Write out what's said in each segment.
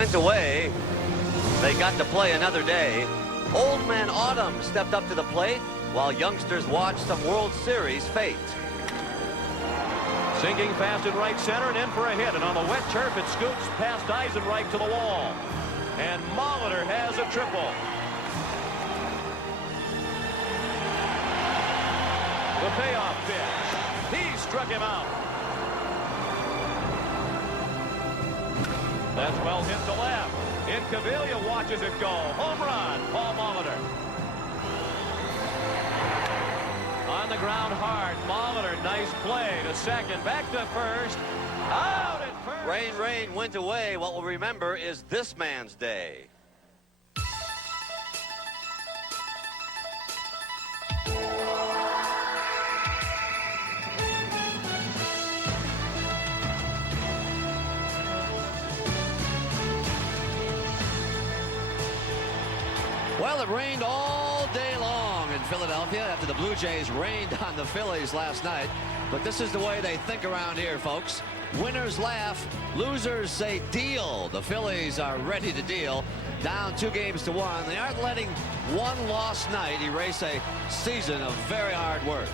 Went away. They got to play another day. Old Man Autumn stepped up to the plate while youngsters watched some World Series fate. Sinking fast in right center and in for a hit. And on the wet turf, it scoots past Eisenreich to the wall. And Molitor has a triple. The payoff pitch. He struck him out. That's well hit to left. Incaviglia watches it go. Home run, Paul Molitor. On the ground hard. Molitor, nice play to second. Back to first. Out at first. Rain went away. What we'll remember is this man's day. Well, it rained all day long in Philadelphia after the Blue Jays rained on the Phillies last night. But this is the way they think around here, folks. Winners laugh, losers say deal. The Phillies are ready to deal. Down 2-1. They aren't letting one lost night erase a season of very hard work.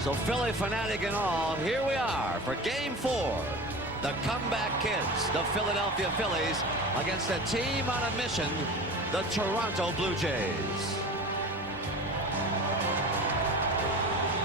So Philly fanatic and all, here we are for Game 4. The comeback kids, the Philadelphia Phillies, against a team on a mission, the Toronto Blue Jays.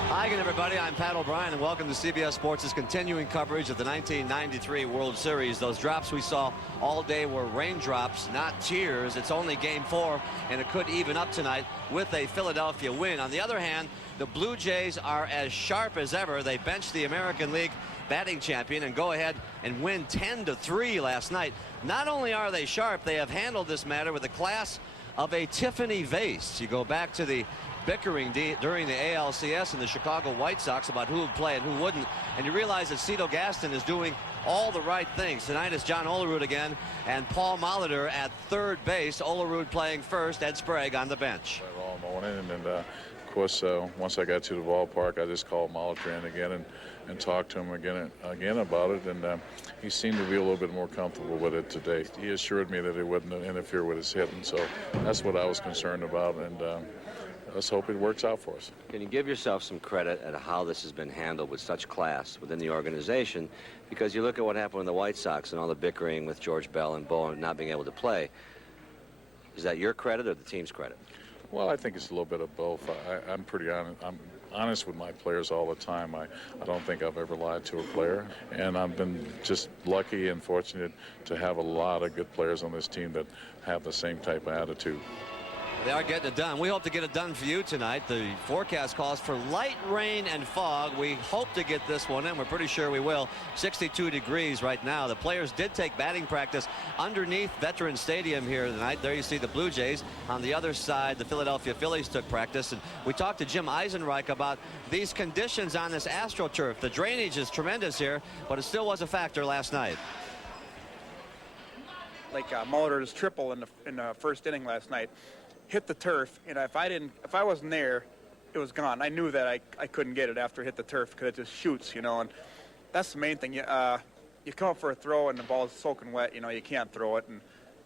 Hi again, everybody. I'm Pat O'Brien, and welcome to CBS Sports' continuing coverage of the 1993 World Series. Those drops we saw all day were raindrops, not tears. It's only Game 4, and it could even up tonight with a Philadelphia win. On the other hand, the Blue Jays are as sharp as ever. They benched the American League batting champion and go ahead and win 10-3 last night. Not only are they sharp, they have handled this matter with the class of a Tiffany vase. You go back to the bickering during the ALCS and the Chicago White Sox about who would play and who wouldn't, and you realize that Cito Gaston is doing all the right things. Tonight is John Olerud again and Paul Molitor at third base. Olerud playing first, Ed Sprague on the bench. All morning, and of course, once I got to the ballpark, I just called Molitor in again and talked to him again about it, and he seemed to be a little bit more comfortable with it today. He assured me that it wouldn't interfere with his hitting, so that's what I was concerned about, and let's hope it works out for us. Can you give yourself some credit at how this has been handled with such class within the organization? Because you look at what happened with the White Sox and all the bickering with George Bell and Bowen not being able to play. Is that your credit or the team's credit? Well, I think it's a little bit of both. I'm pretty honest. I'm honest with my players all the time. I don't think I've ever lied to a player, and I've been just lucky and fortunate to have a lot of good players on this team that have the same type of attitude. They are getting it done. We hope to get it done for you tonight. The forecast calls for light rain and fog. We hope to get this one in. We're pretty sure we will. 62 degrees right now. The players did take batting practice underneath Veterans Stadium here tonight. There you see the Blue Jays. On the other side, the Philadelphia Phillies took practice. And we talked to Jim Eisenreich about these conditions on this AstroTurf. The drainage is tremendous here, but it still was a factor last night. Like Molitor's triple in the first inning last night. Hit the turf, and if I wasn't there, it was gone. I knew that I couldn't get it after it hit the turf because it just shoots, and that's the main thing. You come up for a throw and the ball's soaking wet, you can't throw it, and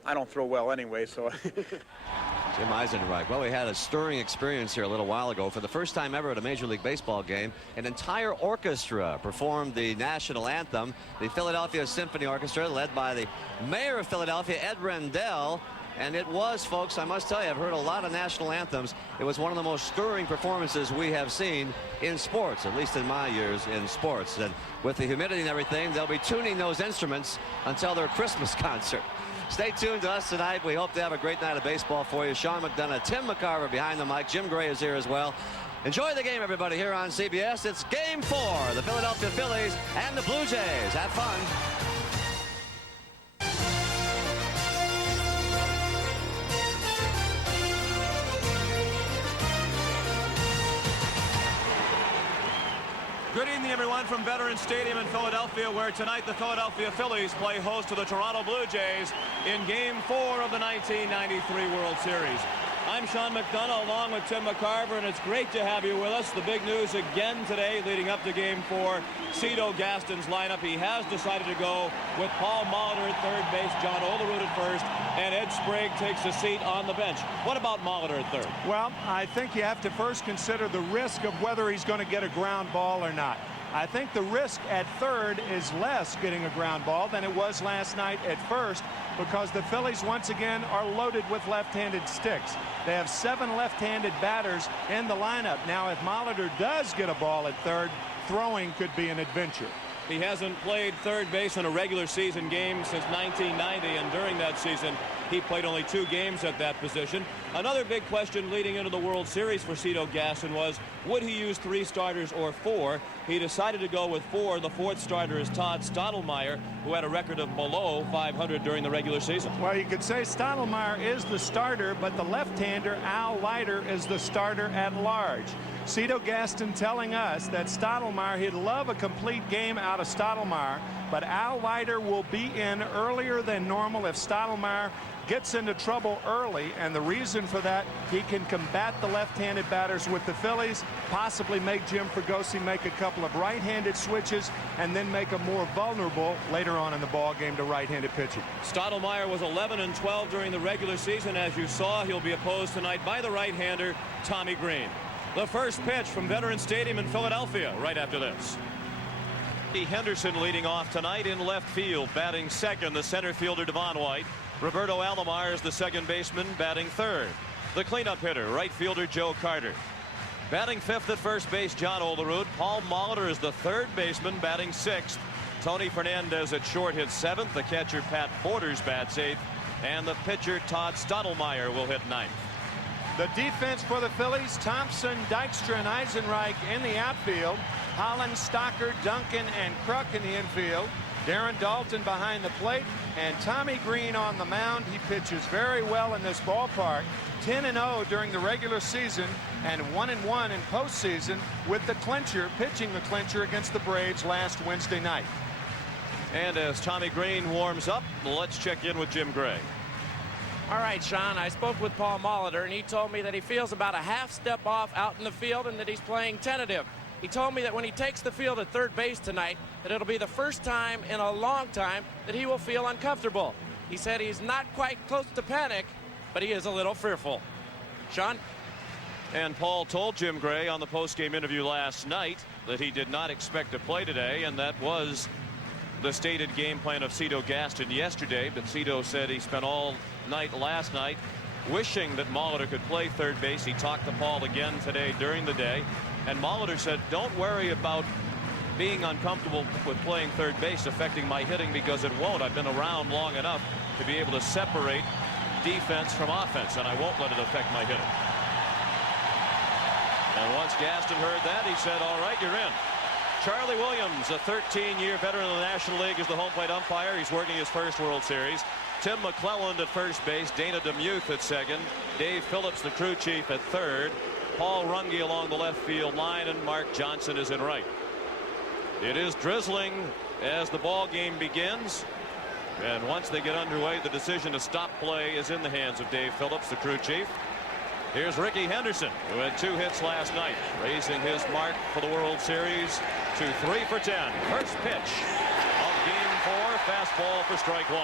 I don't throw well anyway, so. Jim Eisenreich. Well, we had a stirring experience here a little while ago. For the first time ever at a Major League Baseball game, an entire orchestra performed the national anthem. The Philadelphia Symphony Orchestra, led by the mayor of Philadelphia, Ed Rendell. And it was, folks, I must tell you, I've heard a lot of national anthems. It was one of the most stirring performances we have seen in sports, at least in my years in sports. And with the humidity and everything, they'll be tuning those instruments until their Christmas concert. Stay tuned to us tonight. We hope to have a great night of baseball for you. Sean McDonough, Tim McCarver behind the mic. Jim Gray is here as well. Enjoy the game, everybody, here on CBS. It's Game 4, the Philadelphia Phillies and the Blue Jays. Have fun. Good evening, everyone, from Veterans Stadium in Philadelphia, where tonight the Philadelphia Phillies play host to the Toronto Blue Jays in Game 4 of the 1993 World Series. I'm Sean McDonough along with Tim McCarver, and it's great to have you with us. The big news again today leading up to Game 4, Cito Gaston's lineup. He has decided to go with Paul Molitor at third base, John Olerud at first, and Ed Sprague takes a seat on the bench. What about Molitor at third? Well, I think you have to first consider the risk of whether he's going to get a ground ball or not. I think the risk at third is less getting a ground ball than it was last night at first, because the Phillies once again are loaded with left-handed sticks. They have 7 left-handed batters in the lineup. Now, if Molitor does get a ball at third, throwing could be an adventure. He hasn't played third base in a regular season game since 1990, and during that season he played only 2 games at that position. Another big question leading into the World Series for Cito Gaston was, would he use 3 starters or 4? He decided to go with 4. The 4th starter is Todd Stottlemyre, who had a record of below .500 during the regular season. Well, you could say Stottlemyre is the starter, but the left-hander Al Leiter is the starter at large. Cito Gaston telling us that Stottlemyre, he'd love a complete game out of Stottlemyre, but Al Leiter will be in earlier than normal if Stottlemyre gets into trouble early, and the reason for that, he can combat the left-handed batters with the Phillies, possibly make Jim Fregosi make a couple of right-handed switches, and then make him more vulnerable later on in the ball game to right-handed pitching. Stottlemyre was 11-12 during the regular season. As you saw, he'll be opposed tonight by the right-hander Tommy Green. The first pitch from Veterans Stadium in Philadelphia right after this. Henderson leading off tonight in left field, batting second, the center fielder Devon White. Roberto Alomar is the second baseman, batting third. The cleanup hitter, right fielder Joe Carter. Batting fifth at first base, John Olerud. Paul Molitor is the third baseman, batting sixth. Tony Fernandez at short hits seventh. The catcher Pat Borders bats eighth. And the pitcher Todd Stottlemyre will hit ninth. The defense for the Phillies, Thompson, Dykstra, and Eisenreich in the outfield. Holland, Stocker, Duncan, and Kruk in the infield. Darren Dalton behind the plate, and Tommy Green on the mound. He pitches very well in this ballpark. 10-0 during the regular season and 1-1 in postseason with the clincher, pitching the clincher against the Braves last Wednesday night. And as Tommy Green warms up, let's check in with Jim Gray. All right, Sean, I spoke with Paul Molitor, and he told me that he feels about a half step off out in the field and that he's playing tentative. He told me that when he takes the field at third base tonight, that it'll be the first time in a long time that he will feel uncomfortable. He said he's not quite close to panic, but he is a little fearful. Sean? And Paul told Jim Gray on the postgame interview last night that he did not expect to play today, and that was the stated game plan of Cito Gaston yesterday. But Cito said he spent all night last night wishing that Molitor could play third base. He talked to Paul again today during the day, and Molitor said, don't worry about being uncomfortable with playing third base affecting my hitting, because it won't. I've been around long enough to be able to separate defense from offense, and I won't let it affect my hitting. And once Gaston heard that, he said, all right, you're in. Charlie Williams, a 13-year veteran of the National League, is the home plate umpire. He's working his first World Series. Tim McClelland at first base, Dana DeMuth at second, Dave Phillips, the crew chief, at third, Paul Runge along the left field line, and Mark Johnson is in right. It is drizzling as the ball game begins, and once they get underway, the decision to stop play is in the hands of Dave Phillips, the crew chief. Here's Ricky Henderson, who had 2 hits last night, raising his mark for the World Series to 3 for 10. First pitch of Game 4, fastball for strike 1.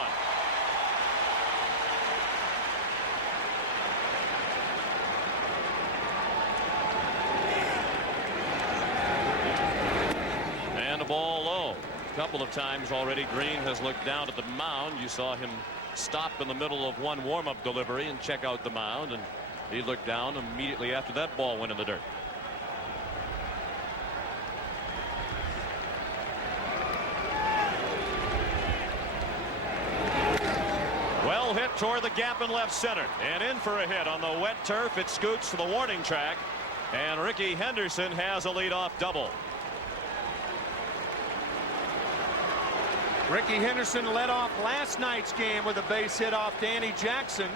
And a ball low. A couple of times already Green has looked down at the mound. You saw him stop in the middle of one warm-up delivery and check out the mound, and he looked down immediately after that ball went in the dirt. Well hit toward the gap in left center, and in for a hit on the wet turf. It scoots to the warning track, and Ricky Henderson has a leadoff double. Ricky Henderson led off last night's game with a base hit off Danny Jackson.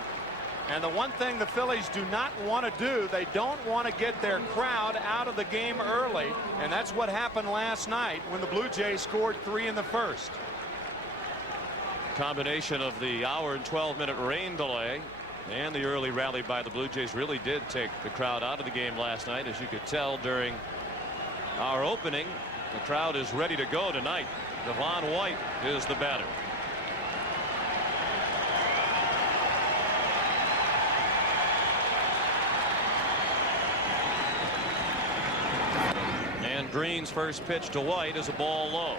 And the one thing the Phillies do not want to do, they don't want to get their crowd out of the game early. And that's what happened last night when the Blue Jays scored 3 in the first. Combination of the hour and 12-minute rain delay And the early rally by the Blue Jays really did take the crowd out of the game last night. As you could tell during our opening, the crowd is ready to go tonight. Devon White is the batter. And Green's first pitch to White is a ball low.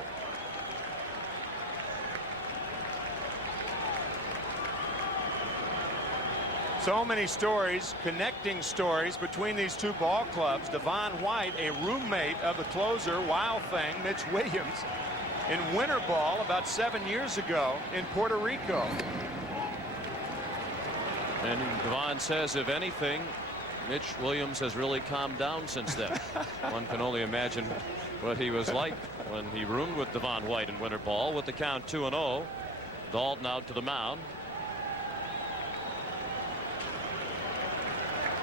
So many stories, connecting stories between these two ball clubs. Devon White, a roommate of the closer, Wild Thing, Mitch Williams, in winter ball about 7 years ago in Puerto Rico. And Devon says, if anything, Mitch Williams has really calmed down since then. One can only imagine what he was like when he roomed with Devon White in winter ball. With the count 2-0, Dalton out to the mound.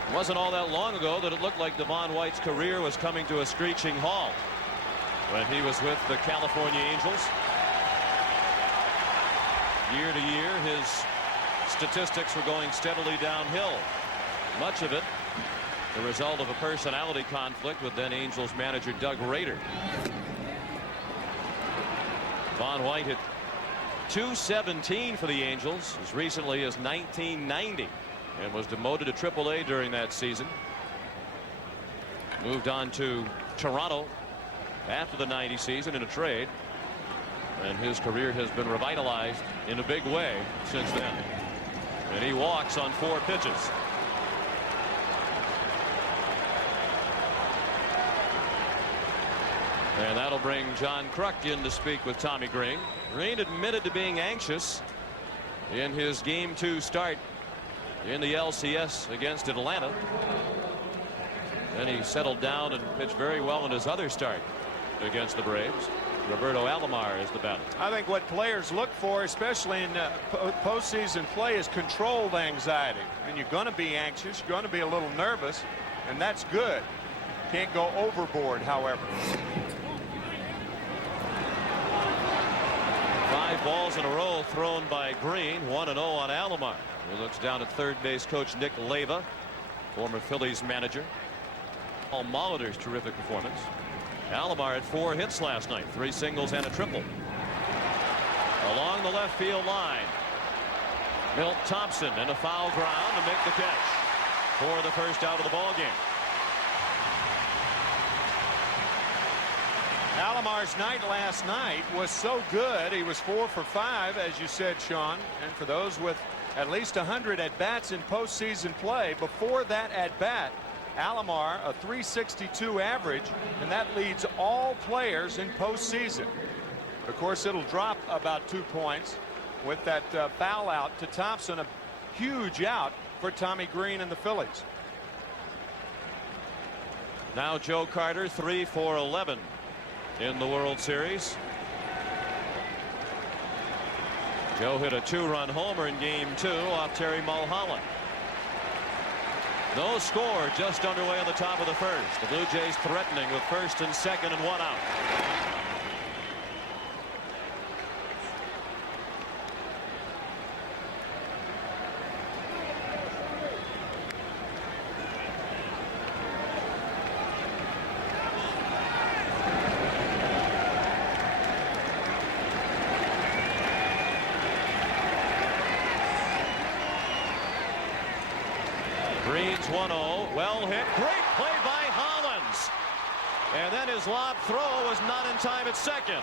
It wasn't all that long ago that it looked like Devon White's career was coming to a screeching halt when he was with the California Angels. Year to year, his statistics were going steadily downhill. Much of it the result of a personality conflict with then Angels manager Doug Rader. Devon White hit .217 for the Angels as recently as 1990. And was demoted to AAA during that season. Moved on to Toronto after the '90 season in a trade. And his career has been revitalized in a big way since then. And he walks on 4 pitches. And that'll bring John Kruk in to speak with Tommy Green. Green admitted to being anxious in his Game 2 start in the LCS against Atlanta. Then he settled down and pitched very well in his other start against the Braves. Roberto Alomar is the batter. I think what players look for, especially in postseason play, is controlled anxiety. And you're going to be anxious, you're going to be a little nervous, and that's good. Can't go overboard, however. 5 balls in a row thrown by Green. 1-0 on Alomar. He looks down at third base coach Nick Leyva, former Phillies manager. Paul Molitor's terrific performance. Alomar had 4 hits last night, 3 singles and a triple. Along the left field line, Milt Thompson in a foul ground to make the catch for the first out of the ball game. Alomar's night last night was so good. He was 4 for 5, as you said, Sean. And for those with at least 100 at-bats in postseason play, before that at-bat, Alomar a .362 average, and that leads all players in postseason. Of course, it'll drop about 2 points with that foul out to Thompson. A huge out for Tommy Green and the Phillies. Now Joe Carter 3 for 11 in the World Series. Joe hit a 2-run homer in Game 2 off Terry Mulholland. No score, just underway on the top of the first. The Blue Jays threatening with first and second and 1 out. Green's 1-0. Well hit. Great play by Hollins. And then his lob throw was not in time at second.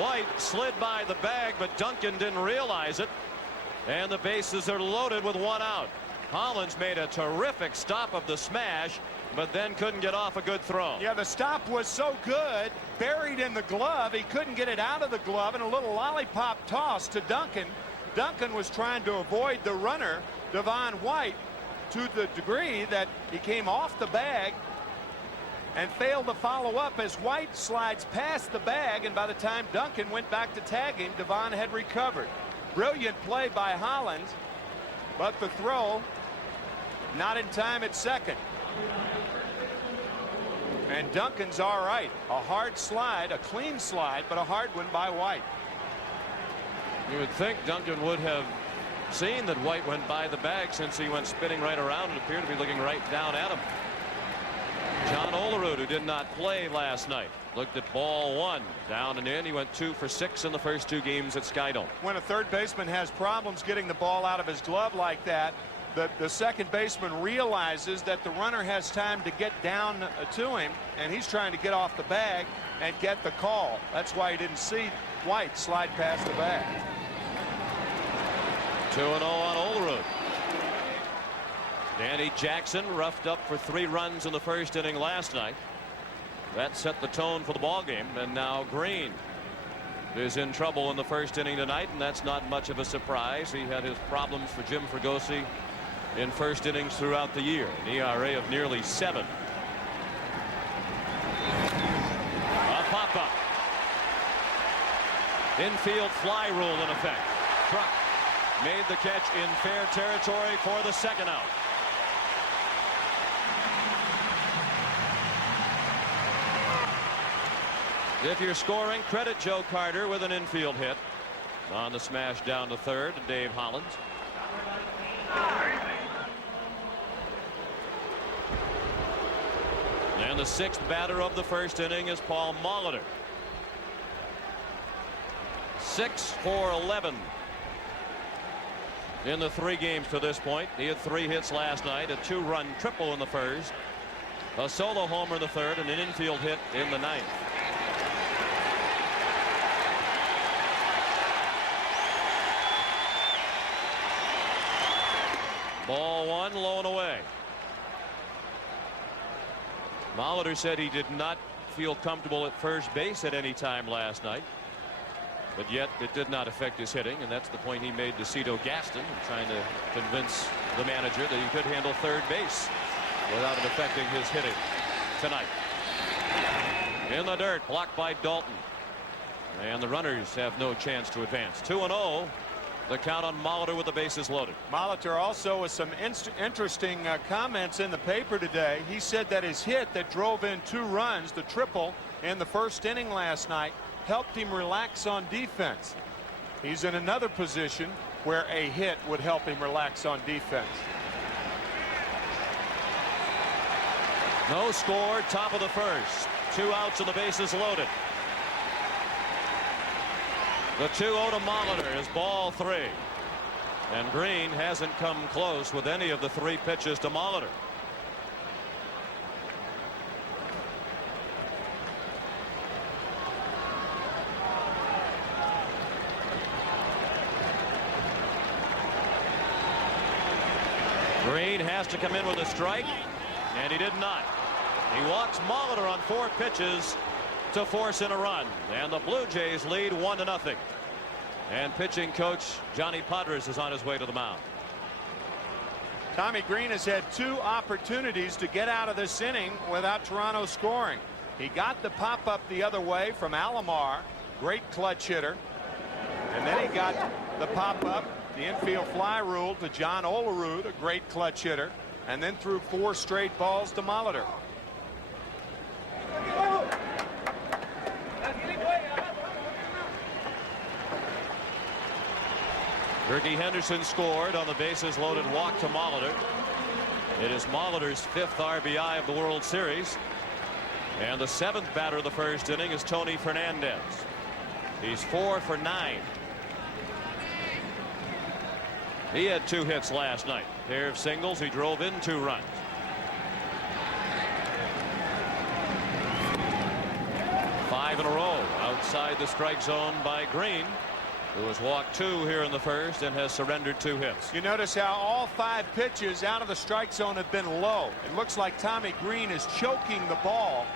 White slid by the bag, but Duncan didn't realize it. And the bases are loaded with 1 out. Hollins made a terrific stop of the smash, but then couldn't get off a good throw. Yeah, the stop was so good, buried in the glove, he couldn't get it out of the glove, and a little lollipop toss to Duncan. Duncan was trying to avoid the runner, Devon White, to the degree that he came off the bag and failed to follow up as White slides past the bag, and by the time Duncan went back to tag him, Devon had recovered. Brilliant play by Hollins, but the throw not in time at second. And Duncan's all right. A hard slide, a clean slide, but a hard one by White. You would think Duncan would have seen that White went by the bag since he went spinning right around and appeared to be looking right down at him. John Olerud, who did not play last night, looked at ball one, down and in. He went 2 for 6 in the first 2 games at Skydome. When a third baseman has problems getting the ball out of his glove like that, the second baseman realizes that the runner has time to get down to him, and he's trying to get off the bag and get the call. That's why he didn't see White slide past the bag. 2-0 on Olerud. Danny Jackson roughed up for 3 runs in the first inning last night. That set the tone for the ball game, and now Green is in trouble in the first inning tonight, and that's not much of a surprise. He had his problems for Jim Fregosi in first innings throughout the year. An ERA of nearly 7. A pop-up. Infield fly rule in effect. Truck made the catch in fair territory for the second out. If you're scoring, credit Joe Carter with an infield hit on the smash down to third to Dave Hollins. And the 6th batter of the first inning is Paul Molitor. 6 for 11 in the 3 games to this point. He had 3 hits last night, a 2-run triple in the first, a solo homer in the third, and an infield hit in the 9th. Ball 1, low and away. Molitor said he did not feel comfortable at first base at any time last night, but yet it did not affect his hitting, and that's the point he made to Cito Gaston, trying to convince the manager that he could handle third base without it affecting his hitting tonight. In the dirt, blocked by Dalton, and the runners have no chance to advance. 2-0. The count on Molitor with the bases loaded. Molitor also with some interesting comments in the paper today. He said that his hit that drove in 2 runs, the triple in the first inning last night, helped him relax on defense. He's in another position where a hit would help him relax on defense. No score, top of the first. 2 outs and the bases loaded. The 2-0 to Molitor is ball 3. And Green hasn't come close with any of the 3 pitches to Molitor. Green has to come in with a strike, and he did not. He walks Molitor on 4 pitches to force in a run, and the Blue Jays lead 1-0. And pitching coach Johnny Padres is on his way to the mound. Tommy Green has had 2 opportunities to get out of this inning without Toronto scoring. He got the pop-up the other way from Alomar, great clutch hitter, and then he got the pop-up, the infield fly rule to John Olerud, a great clutch hitter, and then threw 4 straight balls to Molitor. Ricky Henderson scored on the bases loaded walk to Molitor. It is Molitor's 5th RBI of the World Series, and the 7th batter of the first inning is Tony Fernandez. He's 4 for 9. He had 2 hits last night, pair of singles. He drove in 2 runs. Five in a row outside the strike zone by Green, who has walked 2 here in the first and has surrendered 2 hits. You notice how all 5 pitches out of the strike zone have been low. It looks like Tommy Green is choking the ball.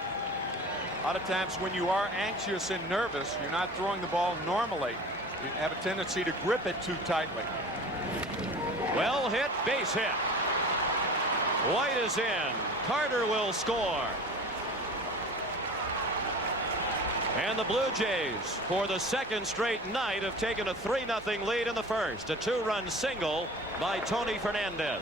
A lot of times when you are anxious and nervous, you're not throwing the ball normally. You have a tendency to grip it too tightly. Well hit, base hit. White is in. Carter will score. And the Blue Jays, for the 2nd straight night, have taken a 3-0 lead in the first. A 2-run single by Tony Fernandez.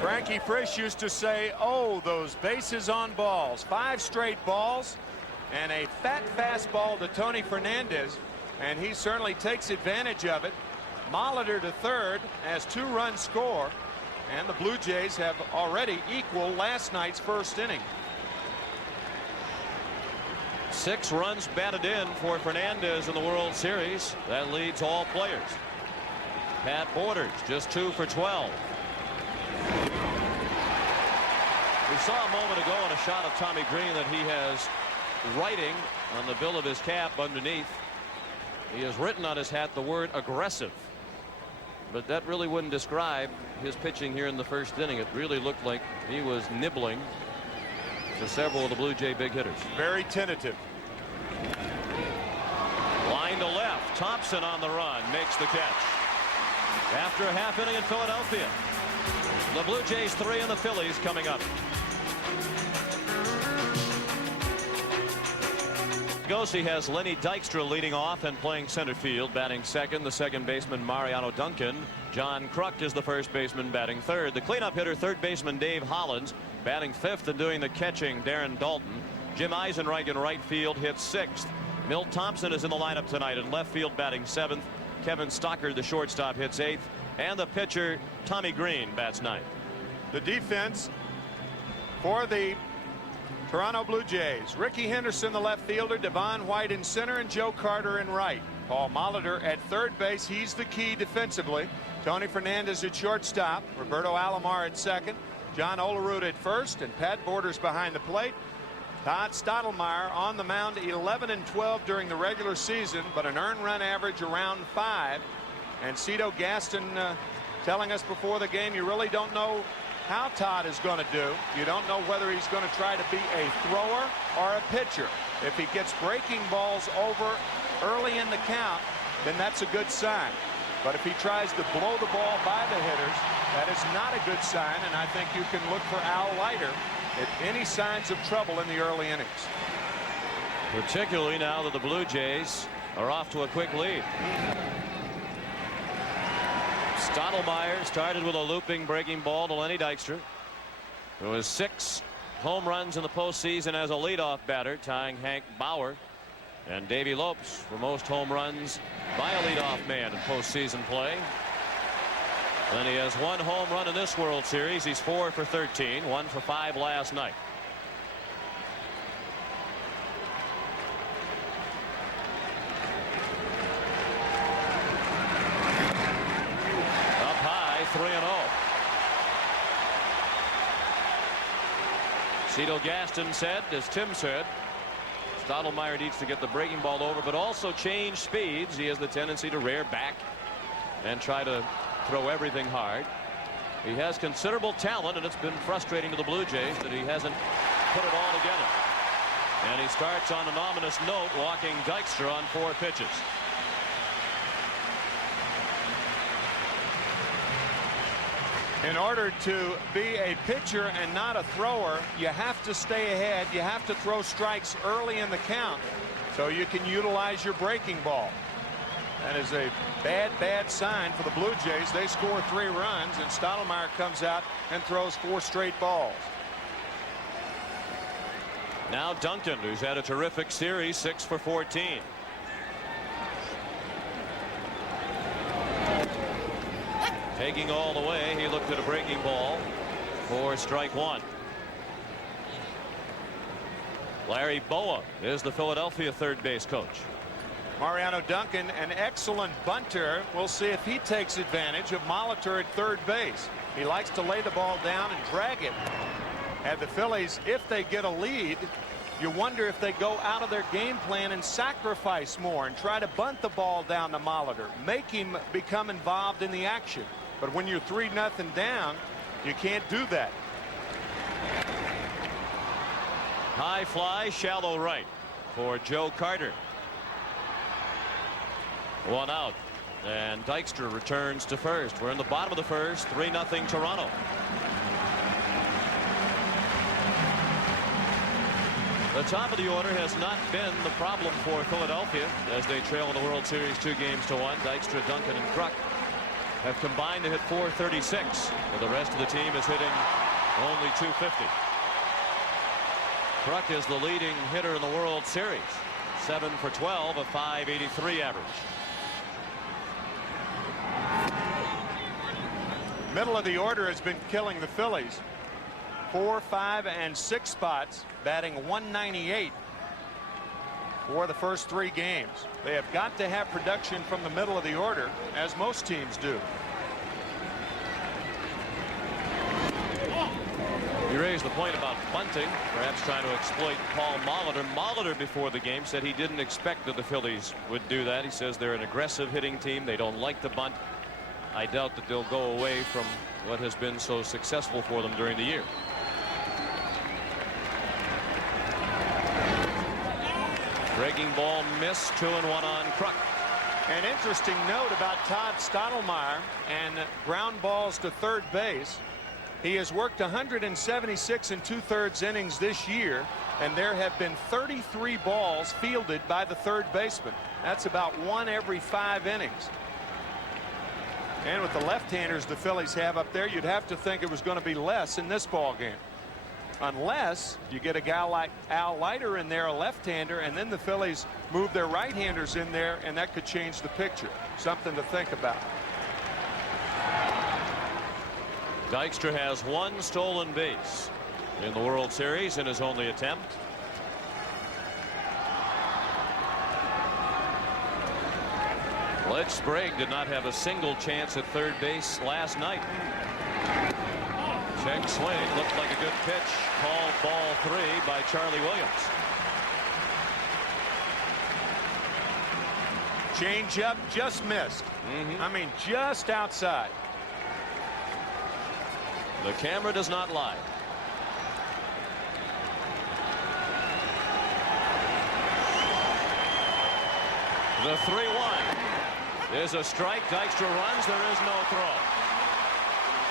Frankie Frisch used to say, oh, those bases on balls. 5 straight balls and a fat fastball to Tony Fernandez. and he certainly takes advantage of it. Molitor to third as 2 runs score, and the Blue Jays have already equaled last night's first inning. 6 runs batted in for Fernandez in the World Series. That leads all players. Pat Borders just 2 for 12. We saw a moment ago in a shot of Tommy Green that he has writing on the bill of his cap underneath. He has written on his hat the word aggressive. But that really wouldn't describe his pitching here in the first inning. It really looked like he was nibbling to several of the Blue Jay big hitters. Very tentative. Line to left. Thompson on the run makes the catch. After a half inning in Philadelphia. The Blue Jays 3 and the Phillies coming up. Gosi has Lenny Dykstra leading off and playing center field. Batting second, the second baseman Mariano Duncan. John Kruk is the first baseman batting third. The cleanup hitter, third baseman Dave Hollins. Batting fifth and doing the catching, Darren Dalton. Jim Eisenreich in right field hits sixth. Milt Thompson is in the lineup tonight in left field batting seventh. Kevin Stockard, the shortstop, hits eighth. And the pitcher, Tommy Green, bats ninth. The defense for the Toronto Blue Jays. Ricky Henderson, the left fielder, Devon White in center, and Joe Carter in right. Paul Molitor at third base. He's the key defensively. Tony Fernandez at shortstop. Roberto Alomar at second. John Olerud at first, and Pat Borders behind the plate. Todd Stottlemyre on the mound, 11 and 12 during the regular season, but an earned run average around 5. And Cito Gaston telling us before the game, you really don't know how Todd is going to do. You don't know whether he's going to try to be a thrower or a pitcher. If he gets breaking balls over early in the count, then that's a good sign. But if he tries to blow the ball by the hitters, that is not a good sign, and I think you can look for Al Leiter at any signs of trouble in the early innings. Particularly now that the Blue Jays are off to a quick lead. Stottlemyre started with a looping breaking ball to Lenny Dykstra, who has 6 home runs in the postseason as a leadoff batter, tying Hank Bauer and Davey Lopes for most home runs by a leadoff man in postseason play. Lenny has 1 home run in this World Series. He's 4 for 13, 1 for 5 last night. Up high, 3-0. Cito Gaston said, as Tim said, Stottlemyre needs to get the breaking ball over, but also change speeds. He has the tendency to rear back and try to throw everything hard. He has considerable talent, and it's been frustrating to the Blue Jays that he hasn't put it all together. And he starts on an ominous note, walking Dykstra on 4 pitches. In order to be a pitcher and not a thrower, you have to stay ahead. You have to throw strikes early in the count so you can utilize your breaking ball. That is a bad sign for the Blue Jays. They score 3 runs, and Stottlemyre comes out and throws 4 straight balls. Now Duncan, who's had a terrific series, 6 for 14. Taking all the way, he looked at a breaking ball for strike 1. Larry Boa is the Philadelphia third base coach. Mariano Duncan, an excellent bunter. We'll see if he takes advantage of Molitor at third base. He likes to lay the ball down and drag it. And the Phillies, if they get a lead, you wonder if they go out of their game plan and sacrifice more and try to bunt the ball down to Molitor, make him become involved in the action. But when you're 3-0 down, you can't do that. High fly, shallow right for Joe Carter. 1 out, and Dykstra returns to first. We're in the bottom of the first, 3-0 Toronto. The top of the order has not been the problem for Philadelphia as they trail in the World Series 2-1. Dykstra, Duncan, and Kruk have combined to hit .436, but the rest of the team is hitting only .250. Kruk is the leading hitter in the World Series. 7 for 12, a .583 average. Middle of the order has been killing the Phillies. 4, 5, and 6 spots, batting .198 for the first 3 games. They have got to have production from the middle of the order, as most teams do. You raised the point about bunting, perhaps trying to exploit Paul Molitor. Molitor before the game said he didn't expect that the Phillies would do that. He says they're an aggressive hitting team. They don't like to bunt. I doubt that they'll go away from what has been so successful for them during the year. Breaking ball missed, 2-1 on Kruk. An interesting note about Todd Stottlemyre and ground balls to third base. He has worked 176 2/3 innings this year, and there have been 33 balls fielded by the third baseman. That's about 1 every 5 innings. And with the left-handers the Phillies have up there, you'd have to think it was going to be less in this ball game. Unless you get a guy like Al Leiter in there, a left-hander, and then the Phillies move their right-handers in there, and that could change the picture. Something to think about. Dykstra has 1 stolen base in the World Series in his only attempt. Letch Sprague did not have a single chance at third base last night. Check swing, looked like a good pitch, called ball 3 by Charlie Williams. Change up, just missed. I mean, just outside. The camera does not lie. The 3-1 is a strike. Dykstra runs. There is no throw.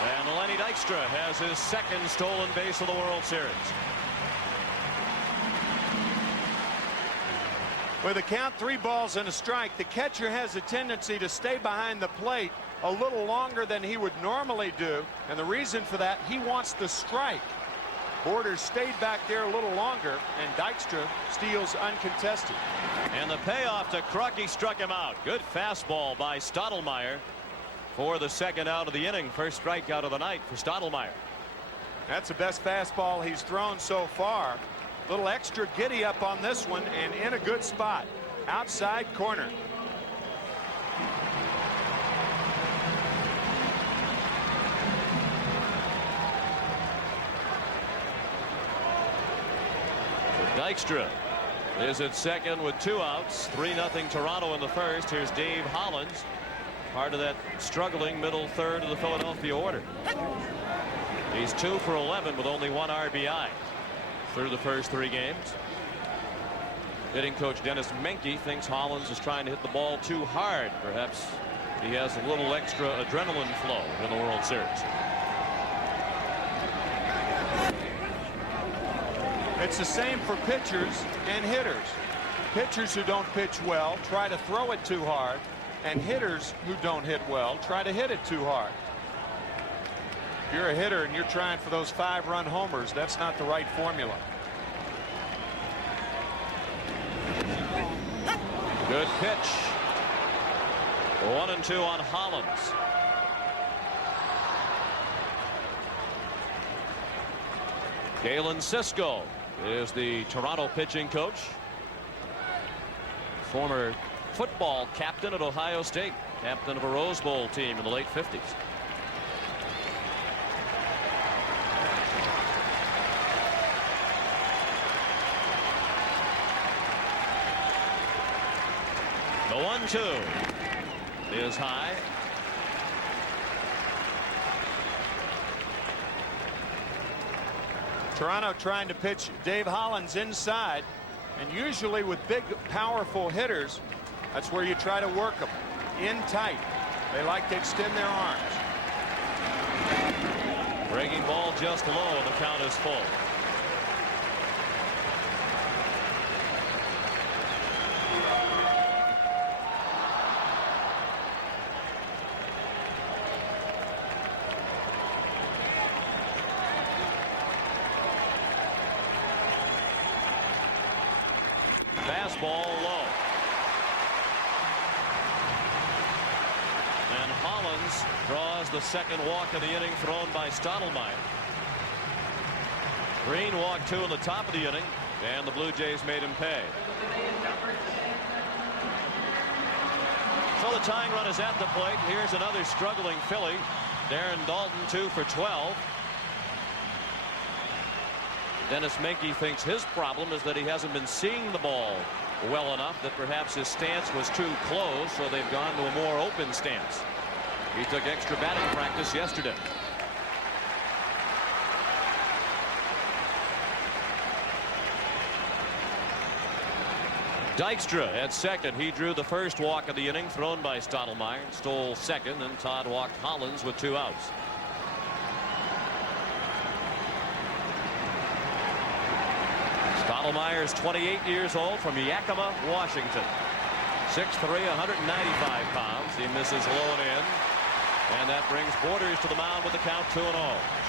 And Lenny Dykstra has his 2nd stolen base of the World Series. With a count 3 balls and a strike, the catcher has a tendency to stay behind the plate a little longer than he would normally do, and the reason for that, he wants the strike. Borders stayed back there a little longer, and Dykstra steals uncontested. And the payoff to Kruk, he struck him out. Good fastball by Stottlemyre for the 2nd out of the inning. First strikeout of the night for Stottlemyre. That's the best fastball he's thrown so far. Little extra giddy up on this one, and in a good spot. Outside corner. Dykstra is at second with 2 outs. 3-0 Toronto in the first. Here's Dave Hollins, part of that struggling middle third of the Philadelphia order. He's 2 for 11 with only 1 RBI through the first 3 games. Hitting coach Dennis Menke thinks Hollins is trying to hit the ball too hard. Perhaps he has a little extra adrenaline flow in the World Series. It's the same for pitchers and hitters. Pitchers who don't pitch well try to throw it too hard, and hitters who don't hit well try to hit it too hard. If you're a hitter and you're trying for those 5-run homers, that's not the right formula. Good pitch. 1-2 on Hollins. Galen Cisco is the Toronto pitching coach. Former football captain at Ohio State. Captain of a Rose Bowl team in the late 50s. The 1-2 is high. Toronto trying to pitch Dave Hollins inside, and usually with big powerful hitters, that's where you try to work them in tight. They like to extend their arms. Breaking ball just low, and the count is full. Fastball low. Hollins draws the second walk of the inning thrown by Stottlemyre. Green walked 2 in the top of the inning, and the Blue Jays made him pay. So the tying run is at the plate. Here's another struggling Philly. Darren Daulton 2 for 12. Dennis Menke thinks his problem is that he hasn't been seeing the ball well enough, that perhaps his stance was too close, so they've gone to a more open stance. He took extra batting practice yesterday. Dykstra at second. He drew the first walk of the inning thrown by Stottlemyre, stole second, and Todd walked Hollins with 2 outs. Stottlemyre is 28 years old, from Yakima, Washington. 6'3", 195 pounds. He misses low and in. And that brings Borders to the mound with the count 2-0.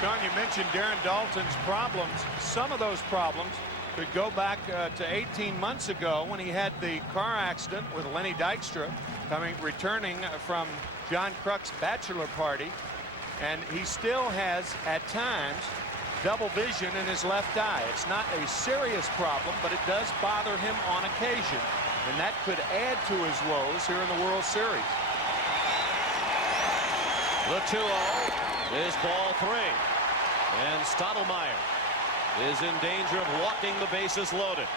Sean, you mentioned Darren Daulton's problems. Some of those problems could go back to 18 months ago when he had the car accident with Lenny Dykstra, returning from John Kruk's bachelor party. And he still has, at times, double vision in his left eye. It's not a serious problem, but it does bother him on occasion. And that could add to his woes here in the World Series. The 2-0 is ball 3. And Stottlemyre is in danger of walking the bases loaded.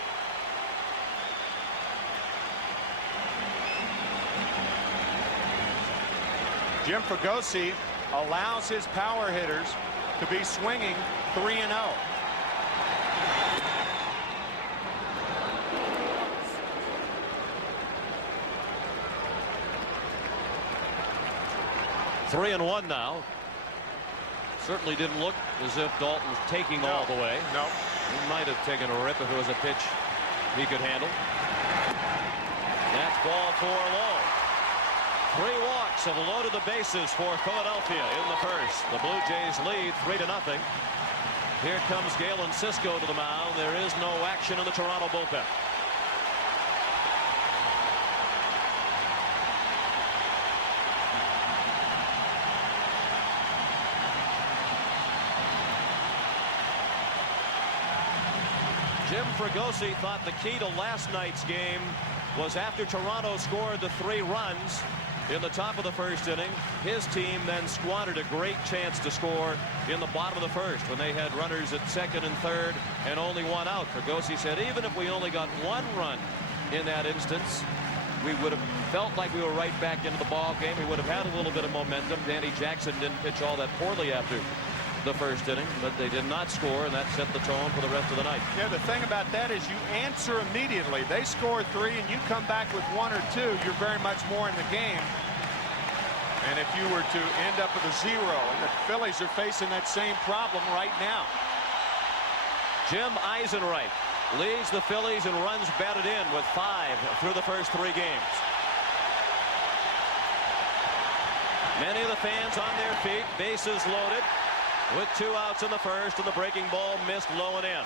Jim Fregosi allows his power hitters to be swinging 3-0. Three and 1 now. Certainly didn't look as if Dalton was taking all the way. No. He might have taken a rip if it was a pitch he could handle. That's ball 4 low. 3 walks have loaded the bases for Philadelphia in the first. The Blue Jays lead 3-0. Here comes Galen Cisco to the mound. There is no action in the Toronto bullpen. Jim Fregosi thought the key to last night's game was after Toronto scored the 3 runs in the top of the first inning, his team then squandered a great chance to score in the bottom of the first when they had runners at second and third and only 1 out. Fregosi said even if we only got 1 run in that instance, we would have felt like we were right back into the ball game. We would have had a little bit of momentum. Danny Jackson didn't pitch all that poorly after the first inning, but they did not score, and that set the tone for the rest of the night. Yeah, the thing about that is you answer immediately. They score 3 and you come back with 1 or 2, you're very much more in the game. And if you were to end up with a 0, and the Phillies are facing that same problem right now. Jim Eisenreich leads the Phillies in runs batted in with 5 through the first 3 games. Many of the fans on their feet, bases loaded, with 2 outs in the first, and the breaking ball missed low and in.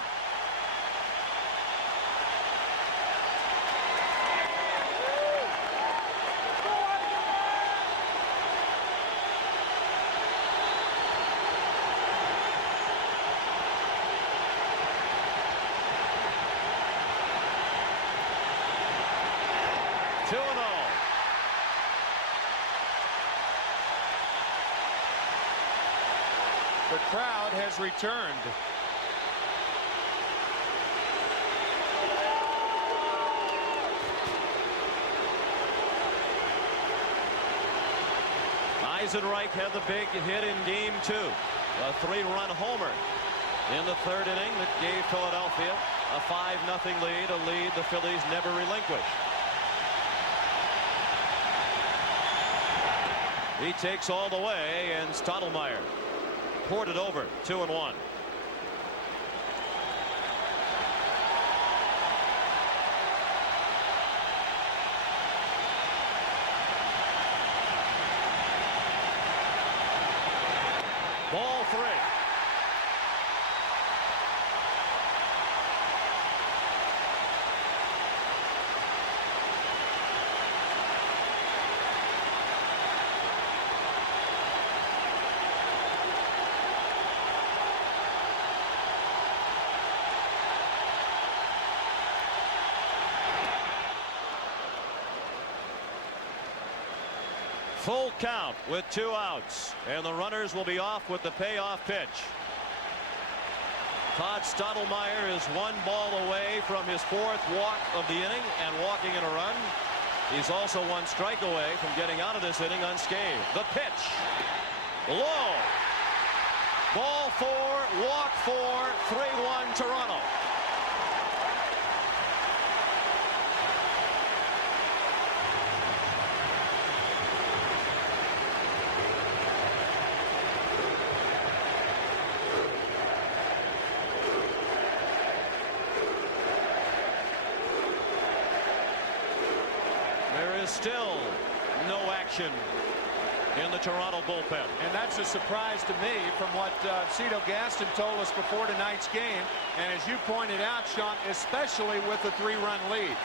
The crowd has returned. Eisenreich had the big hit in game 2. A 3-run homer in the 3rd inning that gave Philadelphia a 5-0 lead, a lead the Phillies never relinquished. He takes all the way, and Stottlemyre poured it over. 2-1. Ball 3. Full count with 2 outs, and the runners will be off with the payoff pitch. Todd Stottlemyre is 1 ball away from his 4th walk of the inning and walking in a run. He's also 1 strike away from getting out of this inning unscathed. The pitch. Low. Ball 4, walk 4, 3-1 Toronto. There is still no action in the Toronto bullpen. And that's a surprise to me from what Cito Gaston told us before tonight's game. And as you pointed out, Sean, especially with the 3-run lead.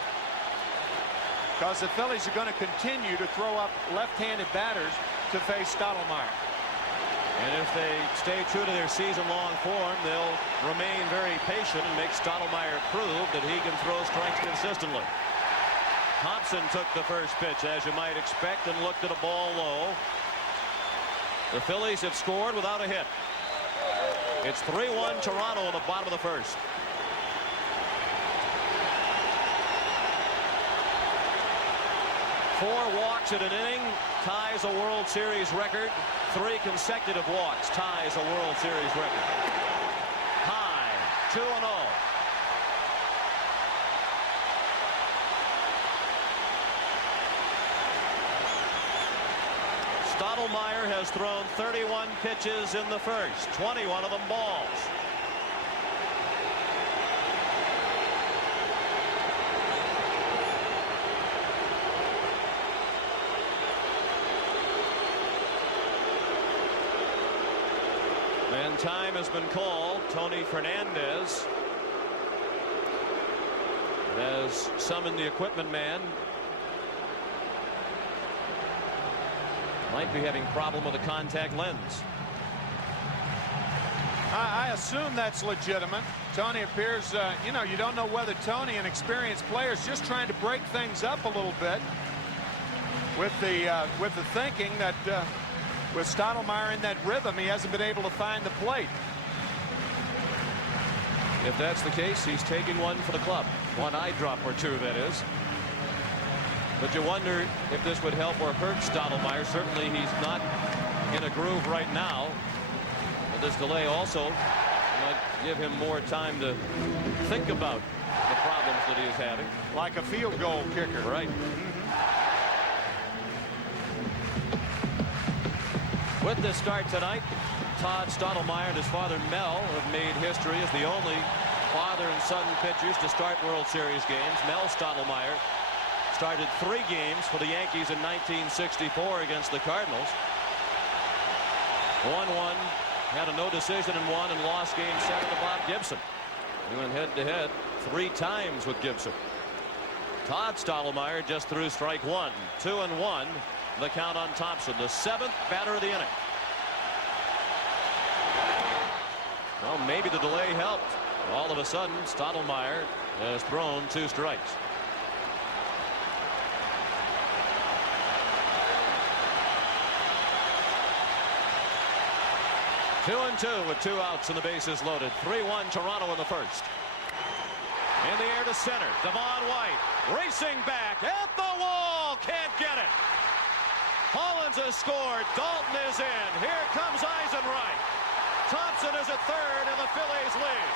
Because the Phillies are going to continue to throw up left-handed batters to face Stottlemyre. And if they stay true to their season-long form, they'll remain very patient and make Stottlemyre prove that he can throw strikes consistently. Thompson took the first pitch, as you might expect, and looked at a ball low. The Phillies have scored without a hit. It's 3-1 Toronto in the bottom of the first. Four walks in an inning ties a World Series record. 3 consecutive walks ties a World Series record. High, 2-0. Stottlemyre has thrown 31 pitches in the first, 21 of them balls. And time has been called. Tony Fernandez has summoned the equipment man. Might be having problem with a contact lens. I assume that's legitimate. Tony appears, you know, you don't know whether Tony, an experienced player, is just trying to break things up a little bit with the thinking that with Stottlemyre in that rhythm, he hasn't been able to find the plate. If that's the case, he's taking one for the club. 1 eye drop or 2, that is. But you wonder if this would help or hurt Stottlemyre. Certainly he's not in a groove right now. But this delay also might give him more time to think about the problems that he is having. Like a field goal kicker. Right. With this start tonight, Todd Stottlemyre and his father Mel have made history as the only father and son pitchers to start World Series games. Mel Stottlemyre started 3 games for the Yankees in 1964 against the Cardinals. 1-1, had a no decision in 1 and lost game 7 to Bob Gibson. He went head-to-head 3 times with Gibson. Todd Stottlemyre just threw strike 1. 2-1, the count on Thompson, the 7th batter of the inning. Well, maybe the delay helped. All of a sudden, Stottlemyre has thrown 2 strikes. Two and 2 with 2 outs and the bases loaded. 3-1 Toronto in the first. In the air to center. Devon White racing back at the wall. Can't get it. Hollins has scored. Dalton is in. Here comes Eisenreich. Thompson is at third and the Phillies lead.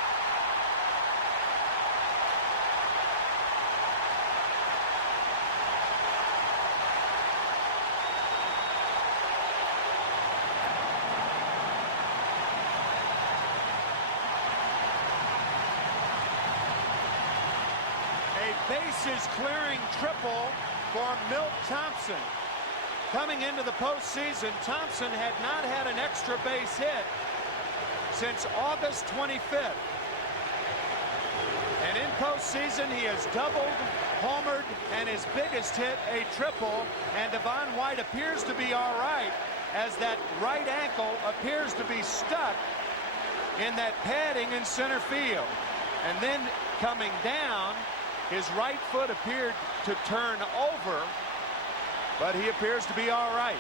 Bases clearing triple for Milt Thompson. Coming into the postseason, Thompson had not had an extra base hit since August 25th. And in postseason, he has doubled, homered, and his biggest hit, a triple. And Devon White appears to be all right, as that right ankle appears to be stuck in that padding in center field. And then coming down, his right foot appeared to turn over, but he appears to be all right.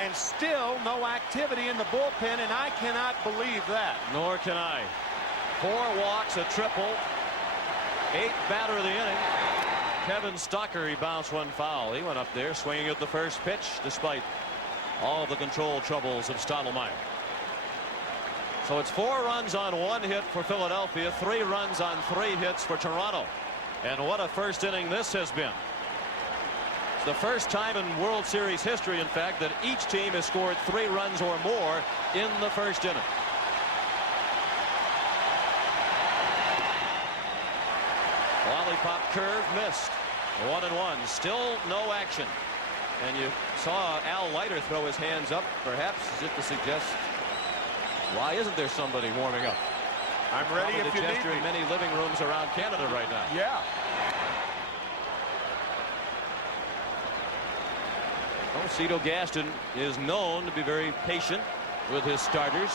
And still no activity in the bullpen, and I cannot believe that. Nor can I. 4 walks, a triple, 8th batter of the inning. Kevin Stocker, he bounced one foul. He went up there swinging at the first pitch despite all the control troubles of Stottlemyre. So it's 4 runs on 1 hit for Philadelphia, 3 runs on 3 hits for Toronto. And what a first inning this has been. It's the first time in World Series history, in fact, that each team has scored 3 runs or more in the first inning. Lollipop curve missed. 1-1. Still no action. And you saw Al Leiter throw his hands up, perhaps as if to suggest, why isn't there somebody warming up? I'm ready Probably if you the need gesture me. in many living rooms around Canada right now. Yeah. Well, Cito Gaston is known to be very patient with his starters.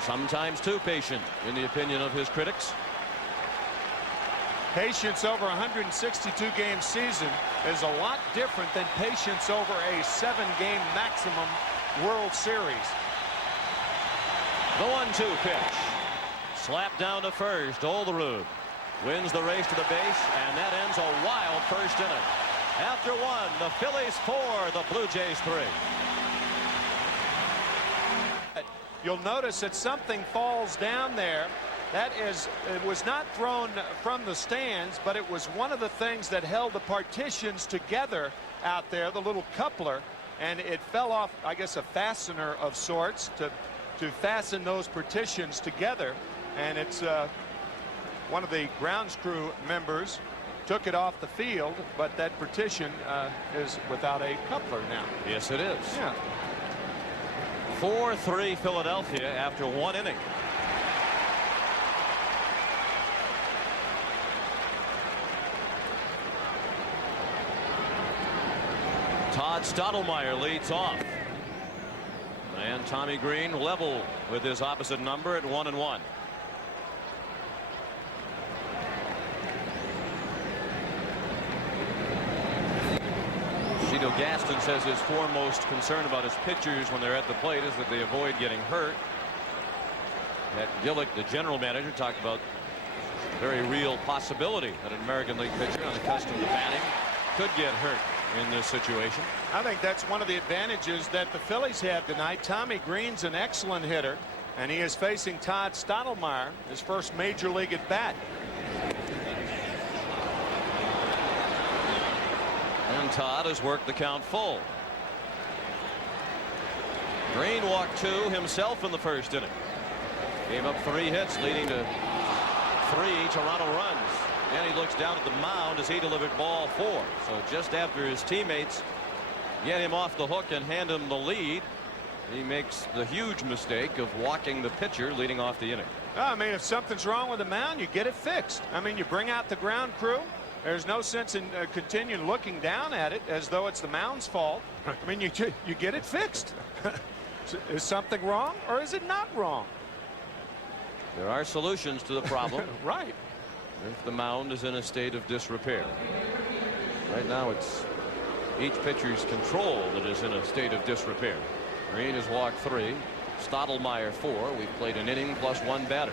Sometimes too patient, in the opinion of his critics. Patience over a 162-game season is a lot different than patience over a 7-game maximum World Series. The 1-2 pitch. Slapped down to first. Olderud wins the race to the base, and that ends a wild first inning. After 1, the Phillies 4, the Blue Jays 3. You'll notice that something falls down there. That is, it was not thrown from the stands, but it was one of the things that held the partitions together out there, the little coupler, and it fell off, I guess, a fastener of sorts to fasten those partitions together. And it's one of the grounds crew members took it off the field, but that partition is without a coupler now. Yes, it is. Yeah. 4-3 Philadelphia after 1 inning. Todd Stottlemyre leads off. And Tommy Green level with his opposite number at 1-1. Cito Gaston says his foremost concern about his pitchers when they're at the plate is that they avoid getting hurt. That Gillick, the general manager, talked about a very real possibility that an American League pitcher unaccustomed to batting could get hurt in this situation. I think that's one of the advantages that the Phillies have tonight. Tommy Green's an excellent hitter, and he is facing Todd Stottlemyre, his first major league at bat. And Todd has worked the count full. Green walked 2 himself in the first inning. Gave up 3 hits, leading to 3 Toronto runs. And he looks down at the mound as he delivered ball 4. So just after his teammates get him off the hook and hand him the lead, he makes the huge mistake of walking the pitcher leading off the inning. I mean, if something's wrong with the mound, you get it fixed. I mean, you bring out the ground crew. There's no sense in continuing looking down at it as though it's the mound's fault. I mean, you get it fixed. Is something wrong, or is it not wrong? There are solutions to the problem. Right. If the mound is in a state of disrepair. Right now it's each pitcher's control that is in a state of disrepair. Green has walked 3. Stottlemyre 4. We've played an inning plus 1 batter.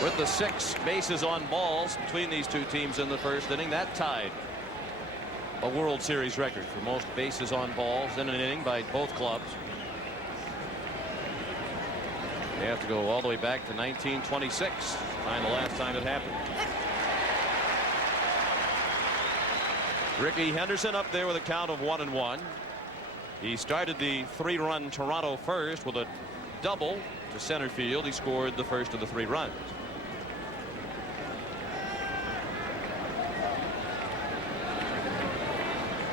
With the 6 bases on balls between these two teams in the first inning, that tied a World Series record for most bases on balls in an inning by both clubs. They have to go all the way back to 1926 to find the last time it happened. Rickey Henderson up there with a count of 1-1. He started the 3-run Toronto first with a double to center field. He scored the first of the 3 runs.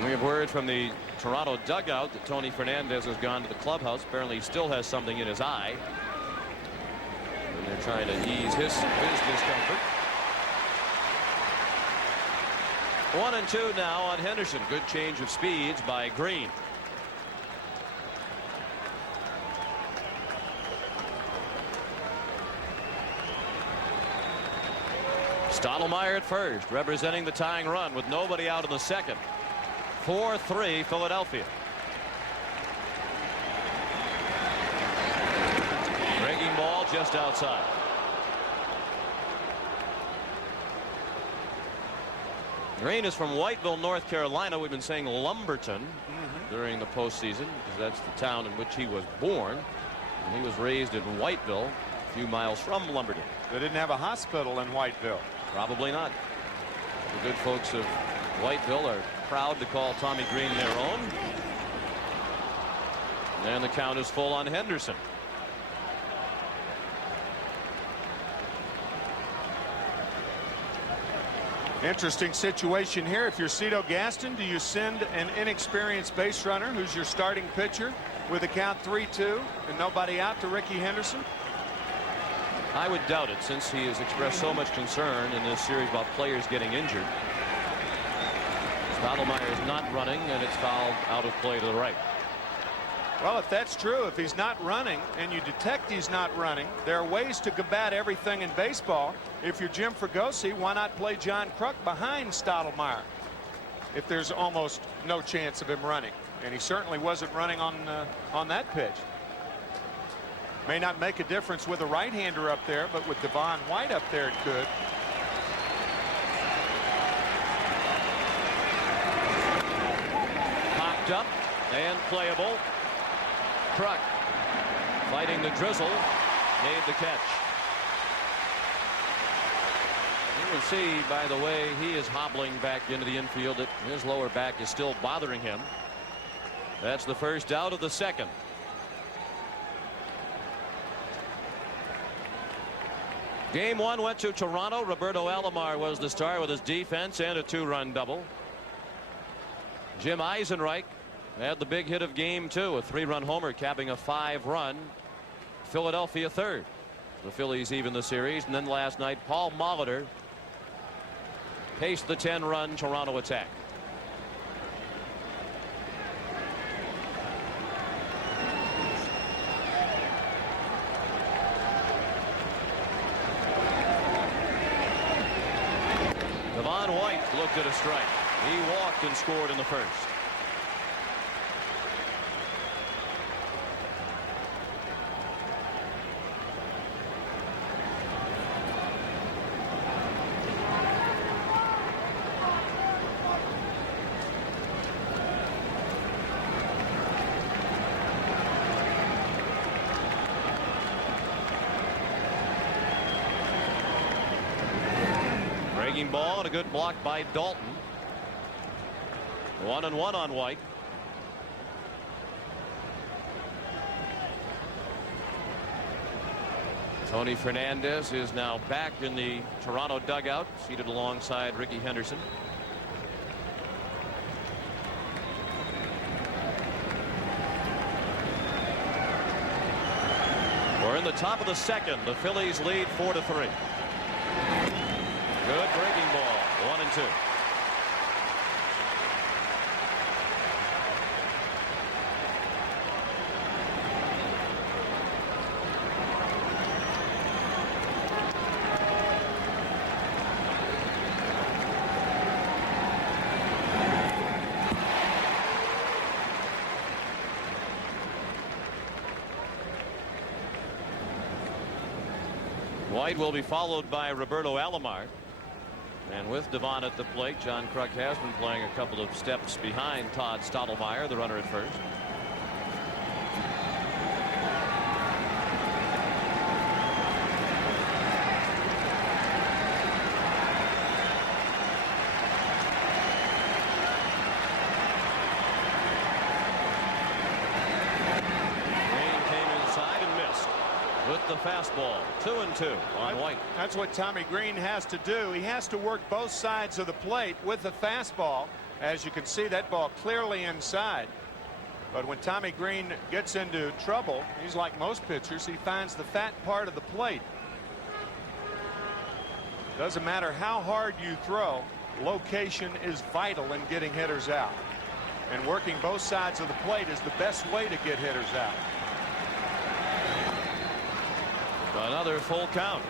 We have word from the Toronto dugout that Tony Fernandez has gone to the clubhouse. Apparently he still has something in his eye, and they're trying to ease his discomfort. 1-2 now on Henderson. Good change of speeds by Green. Stottlemyre at first, representing the tying run with nobody out in the second. 4-3 Philadelphia. Breaking ball just outside. Green is from Whiteville, North Carolina. We've been saying Lumberton during the postseason because that's the town in which he was born. And he was raised in Whiteville, a few miles from Lumberton. They didn't have a hospital in Whiteville. Probably not. The good folks of Whiteville are proud to call Tommy Green their own. And the count is full on Henderson. Interesting situation here. If you're Cito Gaston, do you send an inexperienced base runner who's your starting pitcher with a count 3-2 and nobody out to Ricky Henderson? I would doubt it, since he has expressed so much concern in this series about players getting injured. Stottlemyre is not running, and it's fouled out of play to the right. Well, if that's true, if he's not running and you detect he's not running, there are ways to combat everything in baseball. If you're Jim Fregosi, why not play John Kruk behind Stottlemyre if there's almost no chance of him running? And he certainly wasn't running on that pitch. May not make a difference with a right-hander up there, but with Devon White up there, it could. Popped up and playable. Kruk fighting the drizzle, made the catch. You can see by the way he is hobbling back into the infield that his lower back is still bothering him. That's the first out of the second. Game one went to Toronto. Roberto Alomar was the star with his defense and a 2-run double. Jim Eisenreich had the big hit of game two, a 3-run homer capping a 5-run Philadelphia third. The Phillies even the series, and then last night Paul Molitor paced the 10-run Toronto attack. Devon White looked at a strike. He walked and scored in the first. Breaking ball and a good block by Dalton. 1-1 on White. Tony Fernandez is now back in the Toronto dugout, seated alongside Ricky Henderson. We're in the top of the second. The Phillies lead 4-3. Good breaking ball. 1-2. White will be followed by Roberto Alomar. And with Devon at the plate, John Kruk has been playing a couple of steps behind Todd Stottlemyre, the runner at first. Green came inside and missed with the fastball. 2-2 on White. That's what Tommy Green has to do. He has to work both sides of the plate with the fastball. As you can see, that ball clearly inside. But when Tommy Green gets into trouble, he's like most pitchers. He finds the fat part of the plate. Doesn't matter how hard you throw. location is vital in getting hitters out. And working both sides of the plate is the best way to get hitters out. Another full count.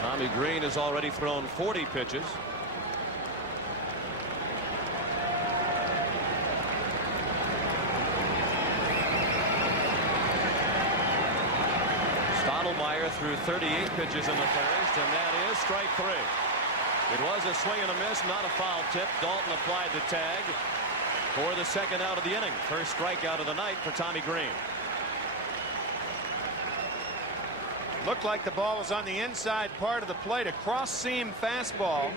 Tommy Green has already thrown 40 pitches. Stottlemyre threw 38 pitches in the first, and that is strike 3. It was a swing and a miss, not a foul tip. Dalton applied the tag for the second out of the inning. First strikeout of the night for Tommy Green. Looked like the ball was on the inside part of the plate, a cross seam fastball.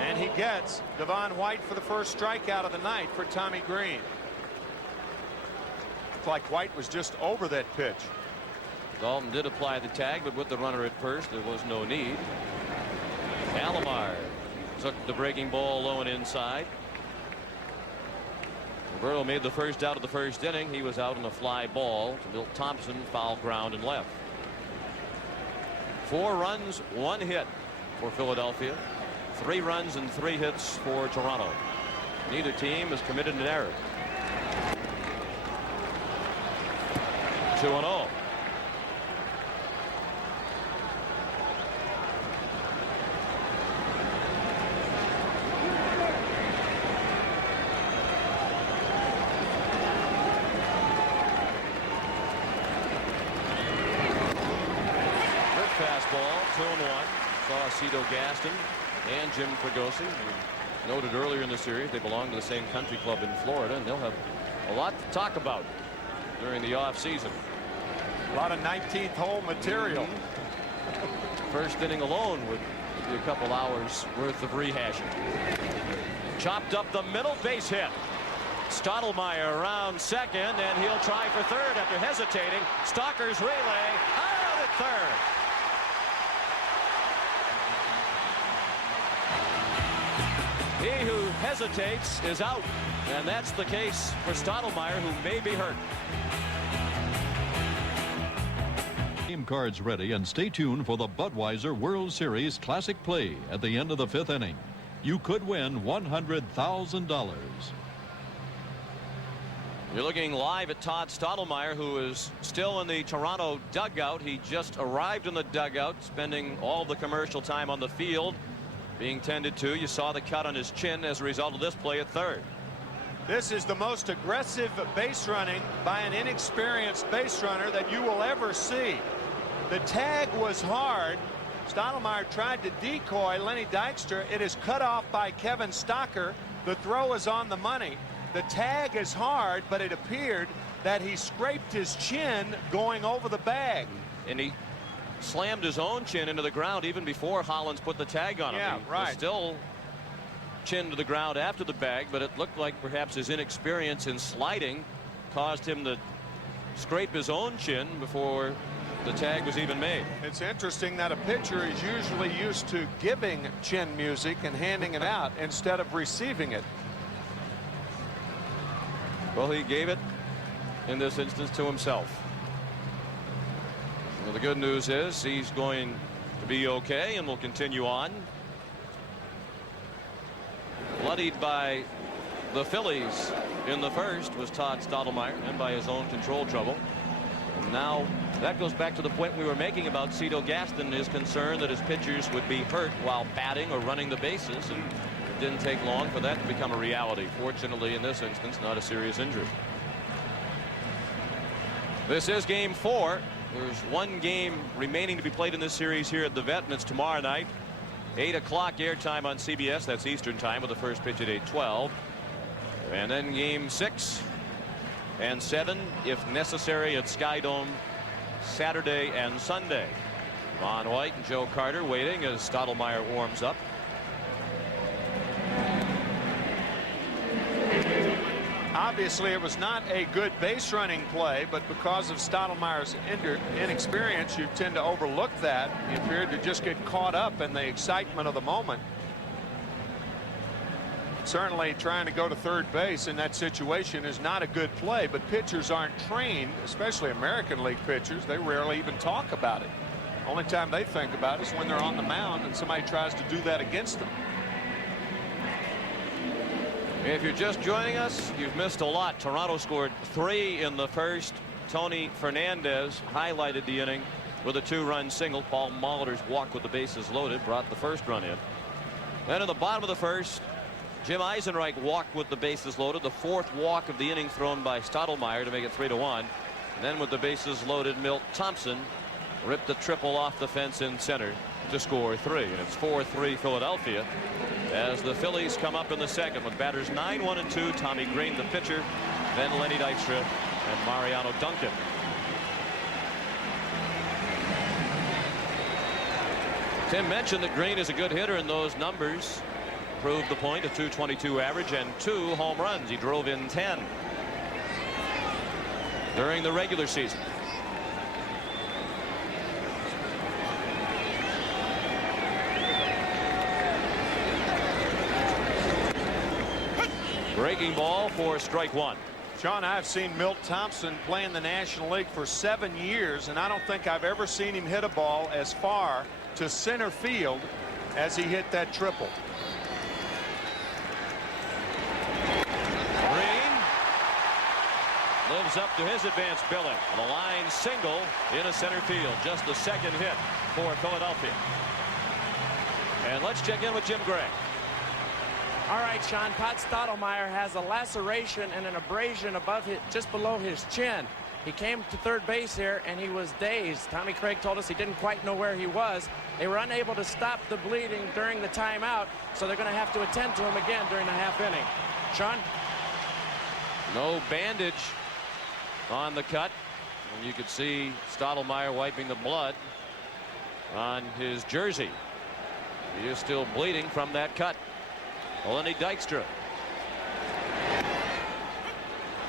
And he gets Devon White for the first strikeout of the night for Tommy Green. Looked like White was just over that pitch. Dalton did apply the tag, but with the runner at first, there was no need. Alomar took the breaking ball low and inside. Roberto made the first out of the first inning. He was out on a fly ball to Milt Thompson, foul ground and left. 4 runs, 1 hit for Philadelphia. 3 runs and 3 hits for Toronto. Neither team has committed an error. 2-0. Fastball, 2-1. Saw Cito Gaston and Jim Fregosi. We noted earlier in the series they belong to the same country club in Florida, and they'll have a lot to talk about during the off season. A lot of 19th hole material. First inning alone would be a couple hours worth of rehashing. Chopped up the middle, base hit. Stottlemyre around second, and he'll try for third after hesitating. Stalker's relay out at third. He who hesitates is out, and that's the case for Stottlemyre, who may be hurt. Game cards ready, and stay tuned for the Budweiser World Series Classic Play at the end of the 5th inning. You could win $100,000. You're looking live at Todd Stottlemyre, who is still in the Toronto dugout. He just arrived in the dugout, spending all the commercial time on the field being tended to. You saw the cut on his chin as a result of this play at third. This is the most aggressive base running by an inexperienced base runner that you will ever see. The tag was hard. Stottlemyre tried to decoy Lenny Dykstra. It is cut off by Kevin Stocker. The throw is on the money. The tag is hard, but it appeared that he scraped his chin going over the bag. And he slammed his own chin into the ground even before Hollins put the tag on him. Yeah, He right. was still chin to the ground after the bag, but it looked like perhaps his inexperience in sliding caused him to scrape his own chin before the tag was even made. It's interesting that a pitcher is usually used to giving chin music and handing it out instead of receiving it. Well, he gave it in this instance to himself. Well, the good news is he's going to be okay and will continue on. Bloodied by the Phillies in the first was Todd Stottlemyre, and by his own control trouble. And now that goes back to the point we were making about Cito Gaston, his concern that his pitchers would be hurt while batting or running the bases, and it didn't take long for that to become a reality. Fortunately, in this instance, not a serious injury. This is game 4. There's one game remaining to be played in this series here at the Vet, and it's tomorrow night. 8 o'clock airtime on CBS. That's Eastern time, with the first pitch at 8:12. And then game 6 and 7, if necessary, at Sky Dome Saturday and Sunday. Ron White and Joe Carter waiting as Stottlemyre warms up. Obviously, it was not a good base running play, but because of Stottlemyre's inexperience, you tend to overlook that. He appeared to just get caught up in the excitement of the moment. Certainly trying to go to third base in that situation is not a good play, but pitchers aren't trained, especially American League pitchers. They rarely even talk about it. Only time they think about it is when they're on the mound and somebody tries to do that against them. If you're just joining us, you've missed a lot. Toronto scored 3 in the first. Tony Fernandez highlighted the inning with a 2-run single. Paul Molitor's walk with the bases loaded brought the first run in. Then in the bottom of the first, Jim Eisenreich walked with the bases loaded. The 4th walk of the inning thrown by Stottlemyre to make it 3-1. And then with the bases loaded, Milt Thompson ripped a triple off the fence in center to score 3. And it's 4-3 Philadelphia as the Phillies come up in the second with batters 9, 1, and 2. Tommy Green, the pitcher, then Lenny Dykstra and Mariano Duncan. Tim mentioned that Green is a good hitter, and those numbers proved the point. A .222 average and 2 home runs. He drove in 10 during the regular season. Breaking ball for strike 1. Sean, I've seen Milt Thompson play in the National League for 7 years, and I don't think I've ever seen him hit a ball as far to center field as he hit that triple. Green lives up to his advanced billing. On a line single into center field. Just the second hit for Philadelphia. And let's check in with Jim Gray. All right, Sean, Todd Stottlemyre has a laceration and an abrasion above just below his chin. He came to third base here and he was dazed. Tommy Craig told us he didn't quite know where he was. They were unable to stop the bleeding during the timeout, so they're going to have to attend to him again during the half inning. Sean? No bandage on the cut, and you could see Stottlemyre wiping the blood on his jersey. He is still bleeding from that cut. Lenny Dykstra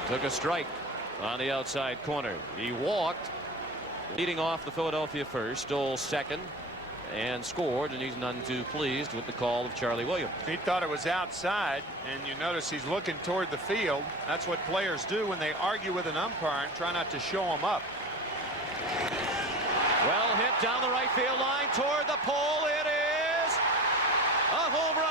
took a strike on the outside corner. He walked, leading off the Philadelphia first, stole second, and scored, and he's none too pleased with the call of Charlie Williams. He thought it was outside, and you notice he's looking toward the field. That's what players do when they argue with an umpire and try not to show him up. Well hit down the right field line toward the pole. It is a home run.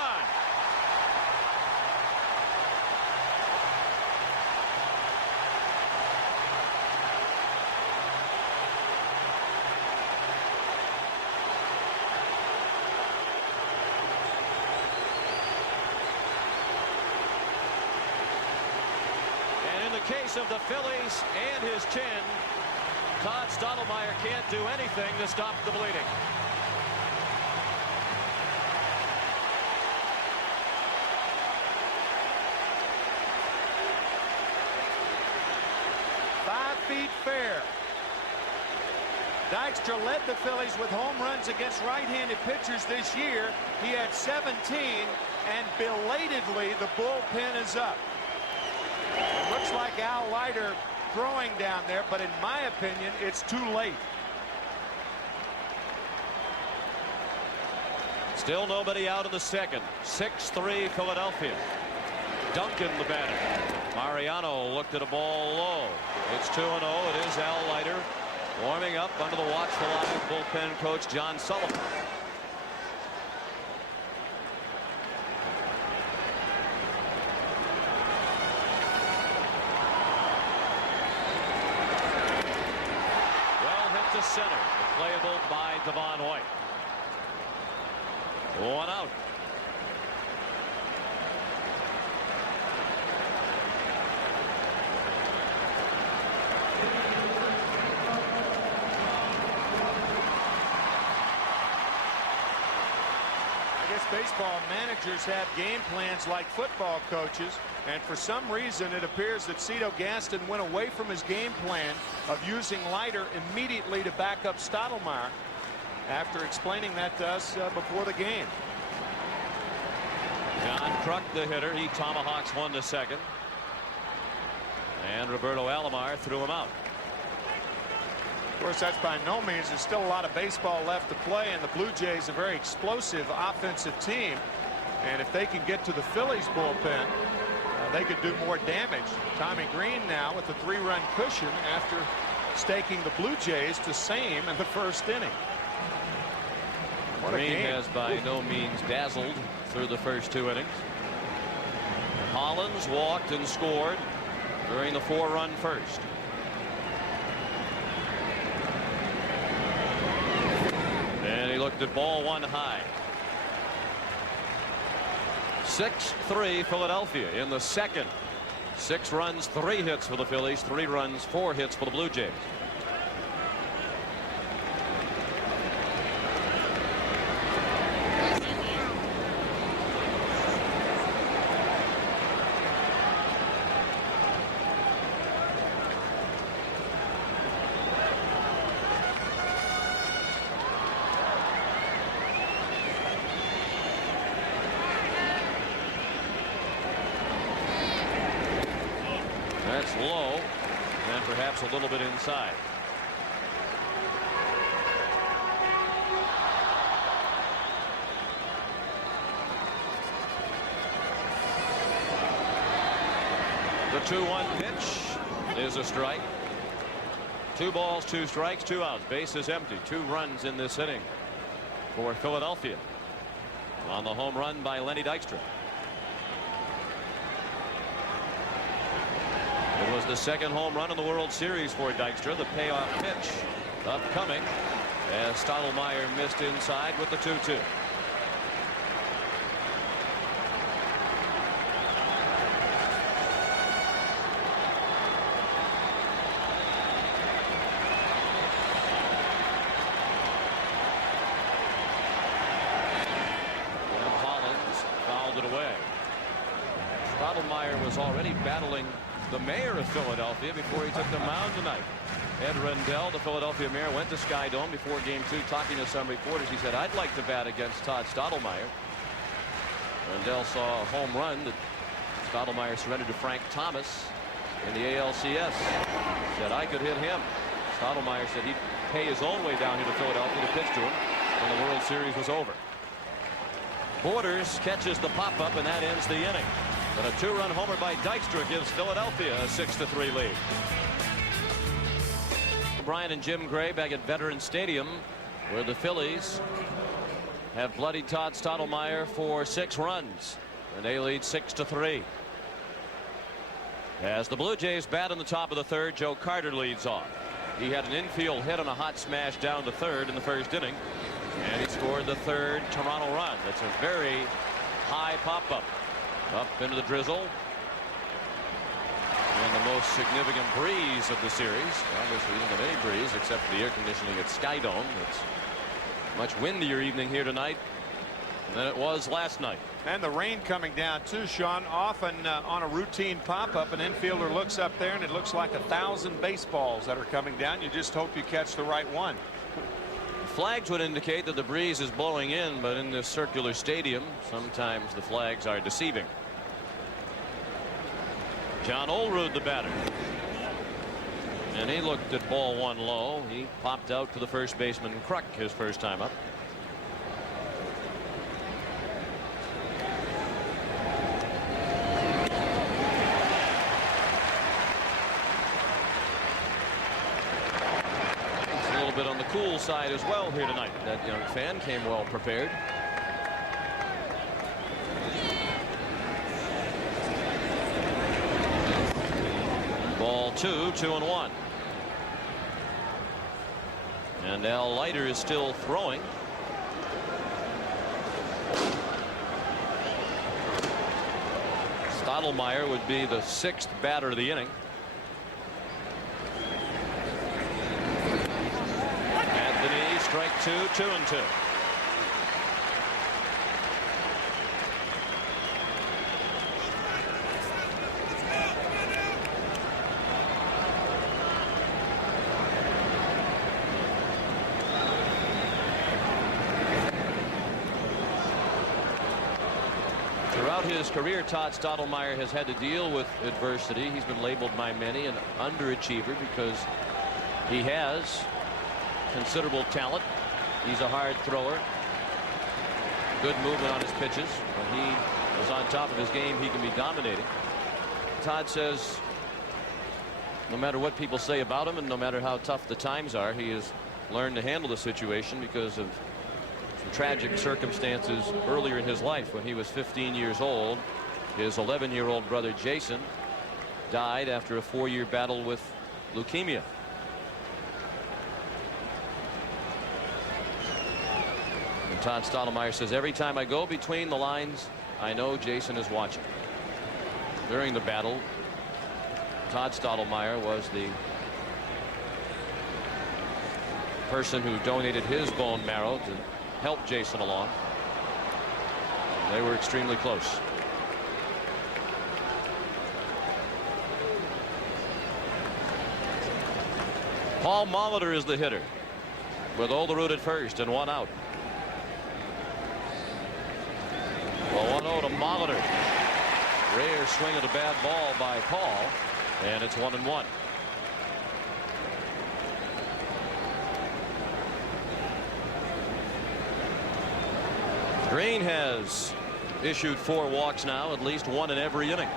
Case of the Phillies and his chin, Todd Stottlemyre can't do anything to stop the bleeding. "5 feet fair." Dykstra led the Phillies with home runs against right-handed pitchers this year. He had 17, and belatedly the bullpen is up. It looks like Al Leiter throwing down there, but in my opinion, it's too late. Still nobody out in the second. 6-3 Philadelphia. Duncan the batter. Mariano looked at a ball low. It's 2-0. It is Al Leiter warming up under the watchful eye of bullpen coach John Sullivan. To center, playable by Devon White. 1 out. I guess baseball managers have game plans like football coaches, and for some reason it appears that Cito Gaston went away from his game plan of using Leiter immediately to back up Stottlemyre after explaining that to us before the game. John Kruk, the hitter, he tomahawks one to second, and Roberto Alomar threw him out. Of course, that's by no means. There's still a lot of baseball left to play, and the Blue Jays are a very explosive offensive team. And if they can get to the Phillies bullpen, they could do more damage. Tommy Green now with a 3-run cushion after staking the Blue Jays to same in the first inning. What a Green game. has by no means dazzled through the first 2 innings. Hollins walked and scored during the 4-run first. And he looked at ball 1 high. 6-3 Philadelphia in the second. 6 runs, 3 hits for the Phillies, 3 runs, 4 hits for the Blue Jays. That's low and perhaps a little bit inside. The 2-1 pitch is a strike. 2 balls, 2 strikes, 2 outs. Base is empty. 2 runs in this inning for Philadelphia on the home run by Lenny Dykstra. It was the second home run in the World Series for Dykstra. The payoff pitch upcoming as Stottlemyre missed inside with the 2-2. And Hollins fouled it away. Stottlemyre was already battling the mayor of Philadelphia before he took the mound tonight. Ed Rendell, the Philadelphia mayor, went to Sky Dome before Game 2, talking to some reporters. He said, "I'd like to bat against Todd Stottlemyre." Rendell saw a home run that Stottlemyre surrendered to Frank Thomas in the ALCS. Said, "I could hit him." Stottlemyre said he'd pay his own way down here to Philadelphia to pitch to him when the World Series was over. Borders catches the pop-up, and that ends the inning. But a 2-run homer by Dykstra gives Philadelphia a 6-3 lead. Brian and Jim Gray back at Veterans Stadium, where the Phillies have bloodied Todd Stottlemyre for 6 runs, and they lead 6-3. As the Blue Jays bat in the top of the 3rd, Joe Carter leads off. He had an infield hit on a hot smash down to 3rd in the 1st inning, and he scored the 3rd Toronto run. That's a very high pop-up. Up into the drizzle. And the most significant breeze of the series. Obviously, we didn't have any breeze except for the air conditioning at Sky Dome. It's a much windier evening here tonight than it was last night. And the rain coming down too, Sean. Often on a routine pop-up, an infielder looks up there and it looks like 1,000 baseballs that are coming down. You just hope you catch the right one. Flags would indicate that the breeze is blowing in, but in this circular stadium, sometimes the flags are deceiving. John Olerud, the batter. And he looked at ball 1 low. He popped out to the first baseman Kruk his first time up. Bit on the cool side as well here tonight. That young fan came well prepared. Ball 2, 2-1. And Al Leiter is still throwing. Stottlemyre would be the 6th batter of the inning. Strike 2, 2-2. Throughout his career, Todd Stottlemyre has had to deal with adversity. He's been labeled by many an underachiever because he has considerable talent. He's a hard thrower. Good movement on his pitches. When he is on top of his game, he can be dominating. Todd says no matter what people say about him and no matter how tough the times are, he has learned to handle the situation because of some tragic circumstances earlier in his life. When he was 15 years old, his 11-year-old brother Jason died after a 4-year battle with leukemia. And Todd Stottlemyre says, every time I go between the lines, I know Jason is watching. During the battle, Todd Stottlemyre was the person who donated his bone marrow to help Jason along. They were extremely close. Paul Molitor is the hitter, with Olerud at first and 1 out. Well, 1-0 to Molitor. Rare swing at a bad ball by Paul, and it's 1-1. Green has issued 4 walks now, at least 1 in every inning.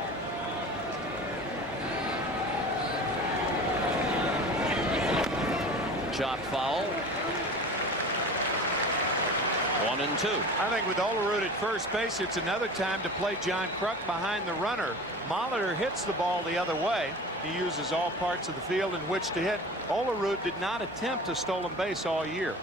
Chopped foul. 1-2. I think with Olerud at first base, it's another time to play John Kruk behind the runner. Molitor hits the ball the other way. He uses all parts of the field in which to hit. Olerud did not attempt a stolen base all year.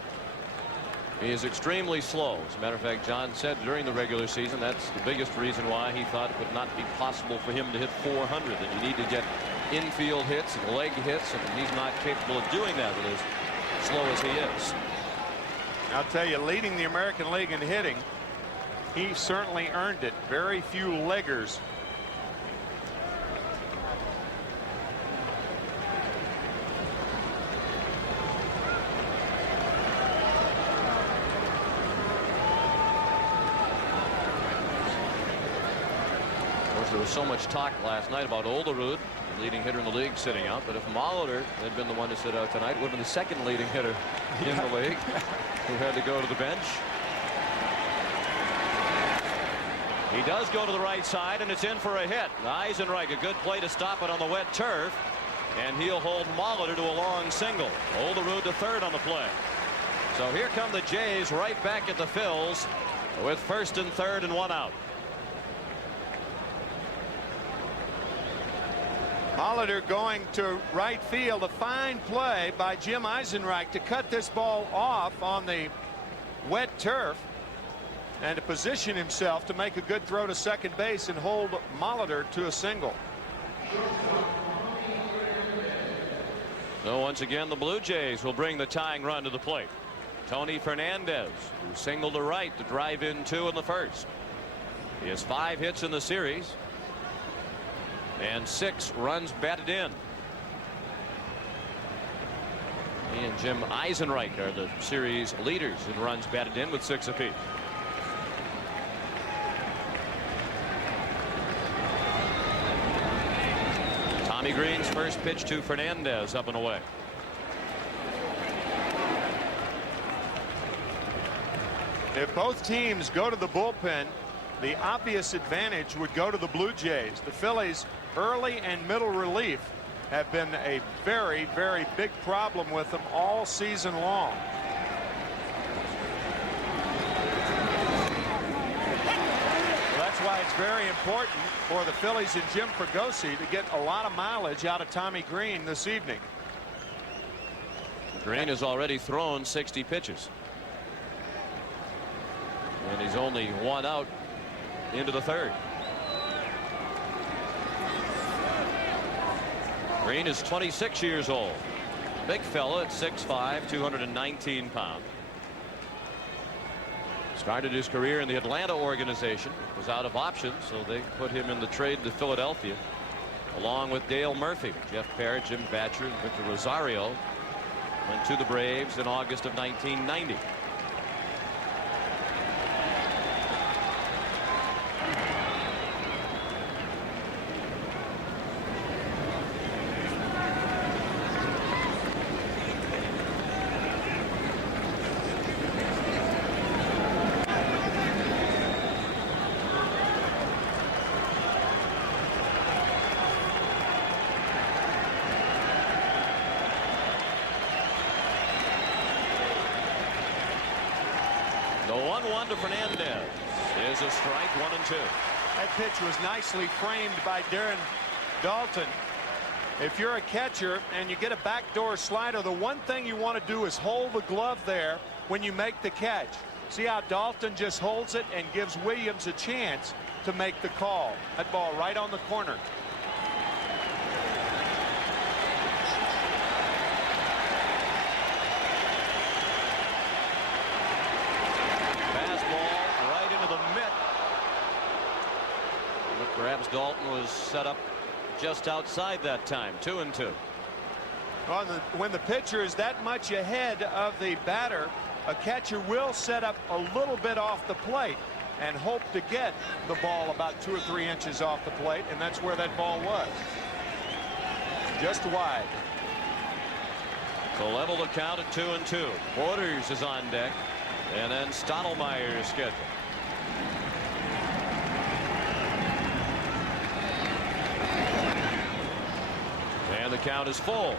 He is extremely slow. As a matter of fact, John said during the regular season that's the biggest reason why he thought it would not be possible for him to hit 400. That you need to get infield hits and leg hits, and he's not capable of doing that with as slow as he is. I'll tell you, leading the American League in hitting, he certainly earned it. Very few leggers. There was so much talk last night about Olerud, the leading hitter in the league, sitting out. But if Molitor had been the one to sit out tonight, it would have been the second leading hitter in the league who had to go to the bench. He does go to the right side, and it's in for a hit. Eisenreich, a good play to stop it on the wet turf, and he'll hold Molitor to a long single. Olerud to third on the play. So here come the Jays right back at the Phils with first and third and 1 out. Molitor going to right field. A fine play by Jim Eisenreich to cut this ball off on the wet turf and to position himself to make a good throw to second base and hold Molitor to a single. So once again, the Blue Jays will bring the tying run to the plate. Tony Fernandez, who singled to right to drive in 2 in the first. He has 5 hits in the series and 6 runs batted in. He and Jim Eisenreich are the series leaders in runs batted in with 6 apiece. Tommy Green's first pitch to Fernandez, up and away. If both teams go to the bullpen, the obvious advantage would go to the Blue Jays. The Phillies early and middle relief have been a very, very big problem with them all season long. That's why it's very important for the Phillies and Jim Fregosi to get a lot of mileage out of Tommy Green this evening. Green has already thrown 60 pitches. And he's only 1 out into the third. Green is 26 years old. Big fella at 6'5", 219 pounds. Started his career in the Atlanta organization. Was out of options, so they put him in the trade to Philadelphia, along with Dale Murphy. Jeff Parrott, Jim Batcher, and Victor Rosario went to the Braves in August of 1990. 1-1 to Fernandez. Is a strike, 1-2. That pitch was nicely framed by Darren Dalton. If you're a catcher and you get a backdoor slider, the one thing you want to do is hold the glove there when you make the catch. See how Dalton just holds it and gives Williams a chance to make the call. That ball right on the corner. Fastball right into the mitt. But perhaps Dalton was set up just outside that time. 2-2. Well, when the pitcher is that much ahead of the batter, a catcher will set up a little bit off the plate and hope to get the ball about 2 or 3 inches off the plate, and that's where that ball was. Just wide. So level the count at 2-2. Borders is on deck, and then Stottlemyre is scheduled. And the count is full.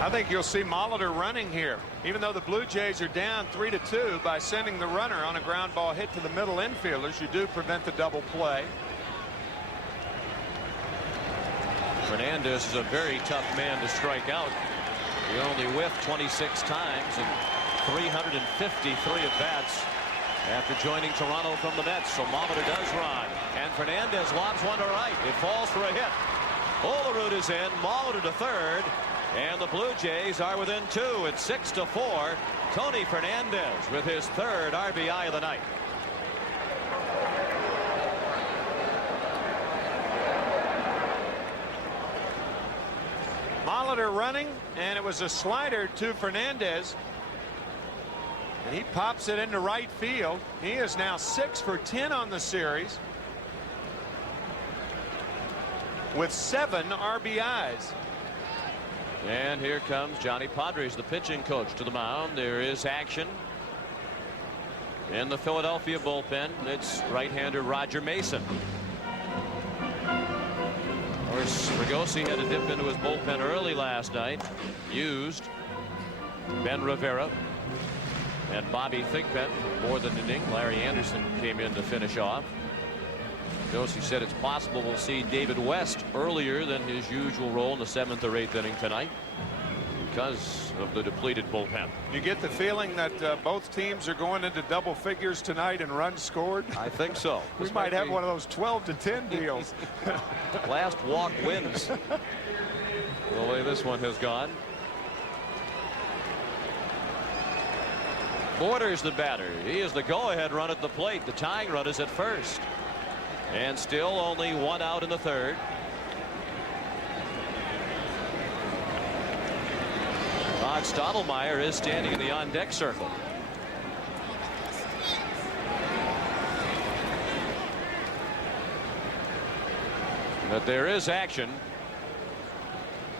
I think you'll see Molitor running here, even though the Blue Jays are down 3-2. By sending the runner on a ground ball hit to the middle infielders, you do prevent the double play. Fernandez is a very tough man to strike out. He only whiffed 26 times and 353 at bats after joining Toronto from the Mets. So Molitor does run, and Fernandez lobs one to right. It falls for a hit. Olerud is in. Molitor to third. And the Blue Jays are within 2. It's 6-4. Tony Fernandez with his 3rd RBI of the night. Molitor running, and it was a slider to Fernandez. And he pops it into right field. He is now 6 for 10 on the series with 7 RBIs. And here comes Johnny Padres, the pitching coach, to the mound. There is action in the Philadelphia bullpen. It's right-hander Roger Mason. Of course, Fregosi had to dip into his bullpen early last night. Used Ben Rivera and Bobby Thigpen more than an inning. Larry Anderson came in to finish off. Fregosi said it's possible we'll see David West earlier than his usual role in the 7th or 8th inning tonight because of the depleted bullpen. You get the feeling that both teams are going into double figures tonight in runs scored. I think so. We might have one of those 12-10 deals. Last walk wins the way this one has gone. Borders the batter. He is the go-ahead run at the plate. The tying run is at first. And still only 1 out in the 3rd. Todd Stottlemyre is standing in the on-deck circle. But there is action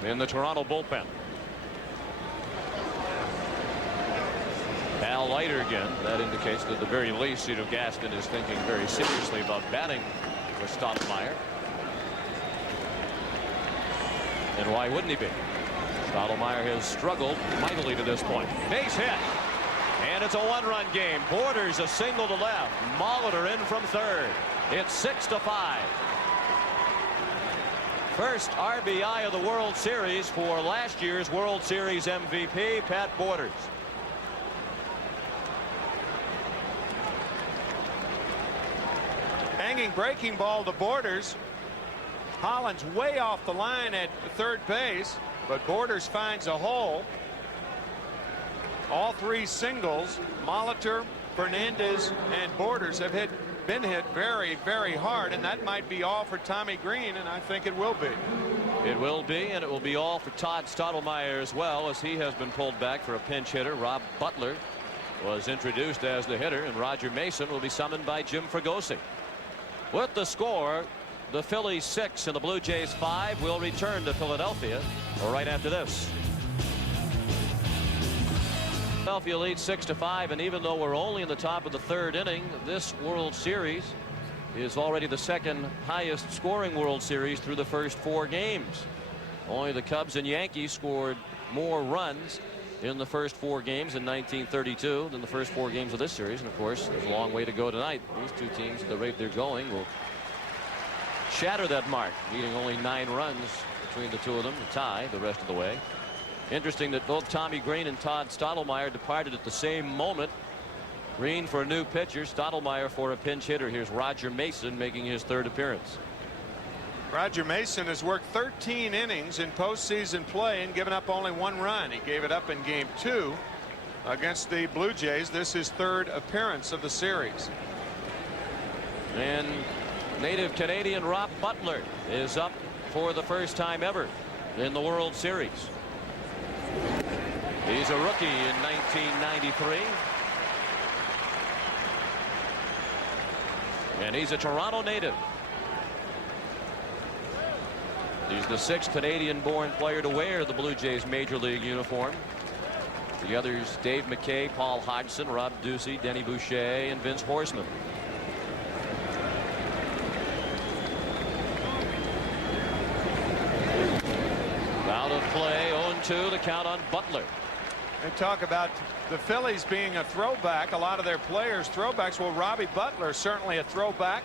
in the Toronto bullpen. Al Leiter again. That indicates that at the very least, Cito Gaston is thinking very seriously about batting with Stottlemyre. And why wouldn't he be? Stottlemyre has struggled mightily to this point. Base hit. And it's a 1-run game. Borders a single to left. Molitor in from 3rd. It's 6-5. First RBI of the World Series for last year's World Series MVP, Pat Borders. Hanging breaking ball to Borders. Hollins way off the line at 3rd base, but Borders finds a hole. All 3 singles, Molitor, Fernandez, and Borders have been hit very, very hard, and that might be all for Tommy Green, and I think it will be. It will be, and it will be all for Todd Stottlemyre as well, as he has been pulled back for a pinch hitter. Rob Butler was introduced as the hitter, and Roger Mason will be summoned by Jim Fregosi. With the score, the Phillies 6 and the Blue Jays 5 will return to Philadelphia right after this. Philadelphia leads 6-5, and even though we're only in the top of the 3rd inning, this World Series is already the second highest scoring World Series through the first 4 games. Only the Cubs and Yankees scored more runs in the first 4 games in 1932 than the first 4 games of this series. And of course, there's a long way to go tonight. These two teams, at the rate they're going, will shatter that mark, needing only 9 runs between the two of them to tie the rest of the way. Interesting that both Tommy Green and Todd Stottlemyre departed at the same moment. Green for a new pitcher, Stottlemyre for a pinch hitter. Here's Roger Mason making his 3rd appearance. Roger Mason has worked 13 innings in postseason play and given up only 1 run. He gave it up in game 2 against the Blue Jays. This is his 3rd appearance of the series. And native Canadian Rob Butler is up for the first time ever in the World Series. He's a rookie in 1993. And he's a Toronto native. He's the 6th Canadian-born player to wear the Blue Jays Major League uniform. The others, Dave McKay, Paul Hodgson, Rob Ducey, Denny Boucher, and Vince Horsman. Out of play, 0-2, the count on Butler. They talk about the Phillies being a throwback. A lot of their players throwbacks. Well, Robbie Butler certainly a throwback.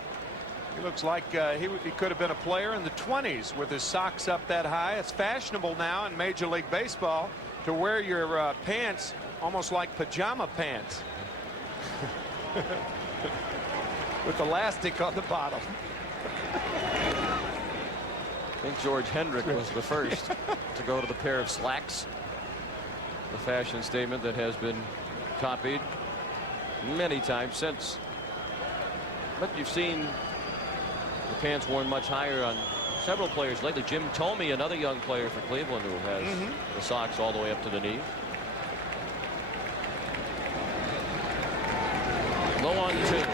He looks like he could have been a player in the 20s with his socks up that high. It's fashionable now in Major League Baseball to wear your pants almost like pajama pants with elastic on the bottom. I think George Hendrick was the first to go to the pair of slacks. The fashion statement that has been copied many times since. But you've seen the pants worn much higher on several players lately. Jim Thome, another young player for Cleveland, who has the socks all the way up to the knee. Low 1-2.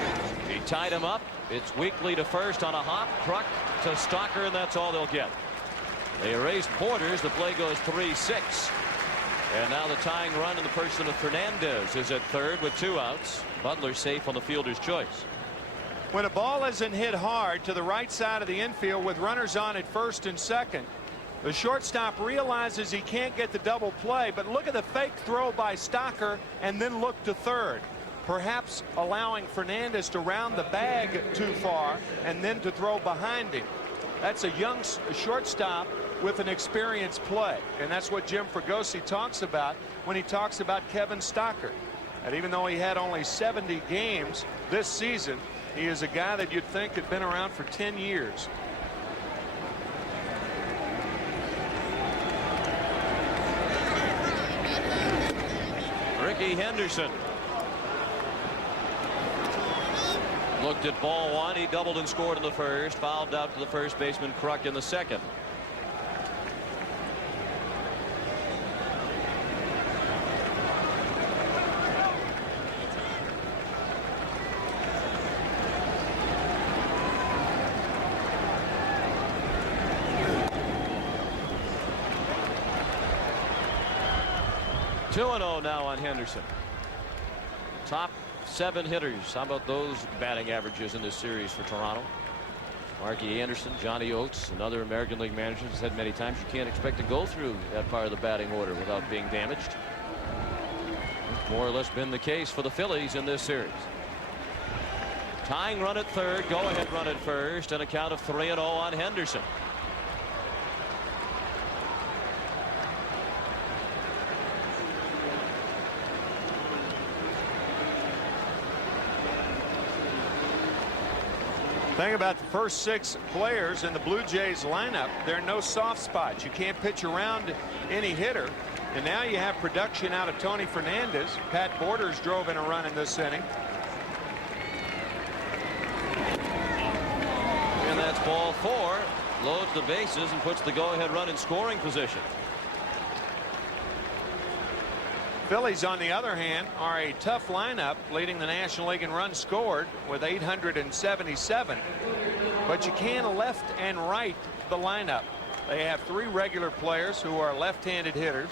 He tied him up. It's Weekly to first on a hop. Kruk to Stalker, and that's all they'll get. They erased Borders. The play goes 3-6. And now the tying run in the person of Fernandez is at 3rd with 2 outs. Butler safe on the fielder's choice. When a ball isn't hit hard to the right side of the infield with runners on at 1st and 2nd, the shortstop realizes he can't get the double play. But look at the fake throw by Stalker and then look to 3rd. Perhaps allowing Fernandez to round the bag too far and then to throw behind him. That's a young shortstop with an experienced play. And that's what Jim Fregosi talks about when he talks about Kevin Stalker. And even though he had only 70 games this season, he is a guy that you'd think had been around for 10 years. Ricky Henderson looked at ball 1. He doubled and scored in the first. Fouled out to the first baseman Kruk in the second. (2-0) now on Henderson. Top 7 hitters. How about those batting averages in this series for Toronto? Marky Anderson, Johnny Oates, and other American League managers have said many times you can't expect to go through that part of the batting order without being damaged. It's more or less been the case for the Phillies in this series. Tying run at 3rd, go ahead run at 1st, and a count of 3-0 on Henderson. Thing about the first 6 players in the Blue Jays lineup, there are no soft spots. You can't pitch around any hitter. And now you have production out of Tony Fernandez. Pat Borders drove in a run in this inning. And that's ball 4. Loads the bases and puts the go-ahead run in scoring position. Phillies, on the other hand, are a tough lineup, leading the National League in runs scored with 877. But you can left and right the lineup. They have 3 regular players who are left-handed hitters,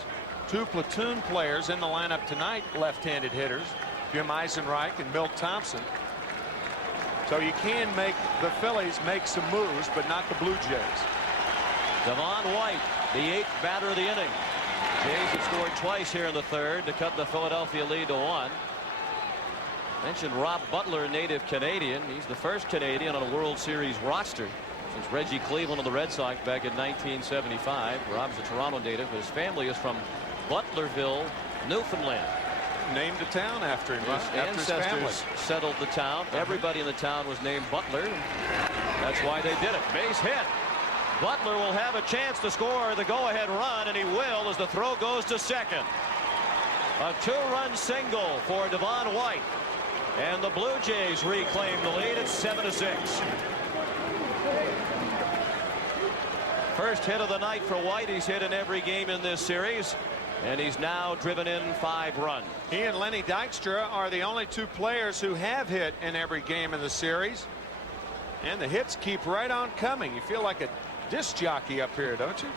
2 platoon players in the lineup tonight, left-handed hitters, Jim Eisenreich and Milt Thompson. So you can make the Phillies make some moves, but not the Blue Jays. Devon White, the 8th batter of the inning. Jays have scored twice here in the 3rd to cut the Philadelphia lead to 1. Mentioned Rob Butler, native Canadian. He's the first Canadian on a World Series roster since Reggie Cleveland of the Red Sox back in 1975. Rob's a Toronto native. His family is from Butlerville, Newfoundland. Named a town after him. His ancestors settled the town. Everybody in the town was named Butler. That's why they did it. Base hit. Butler will have a chance to score the go-ahead run, and he will as the throw goes to second. A 2-run single for Devon White. And the Blue Jays reclaim the lead at 7-6. First hit of the night for White. He's hit in every game in this series. And he's now driven in 5 runs. He and Lenny Dykstra are the only 2 players who have hit in every game in the series. And the hits keep right on coming. You feel like a disc jockey up here, don't you?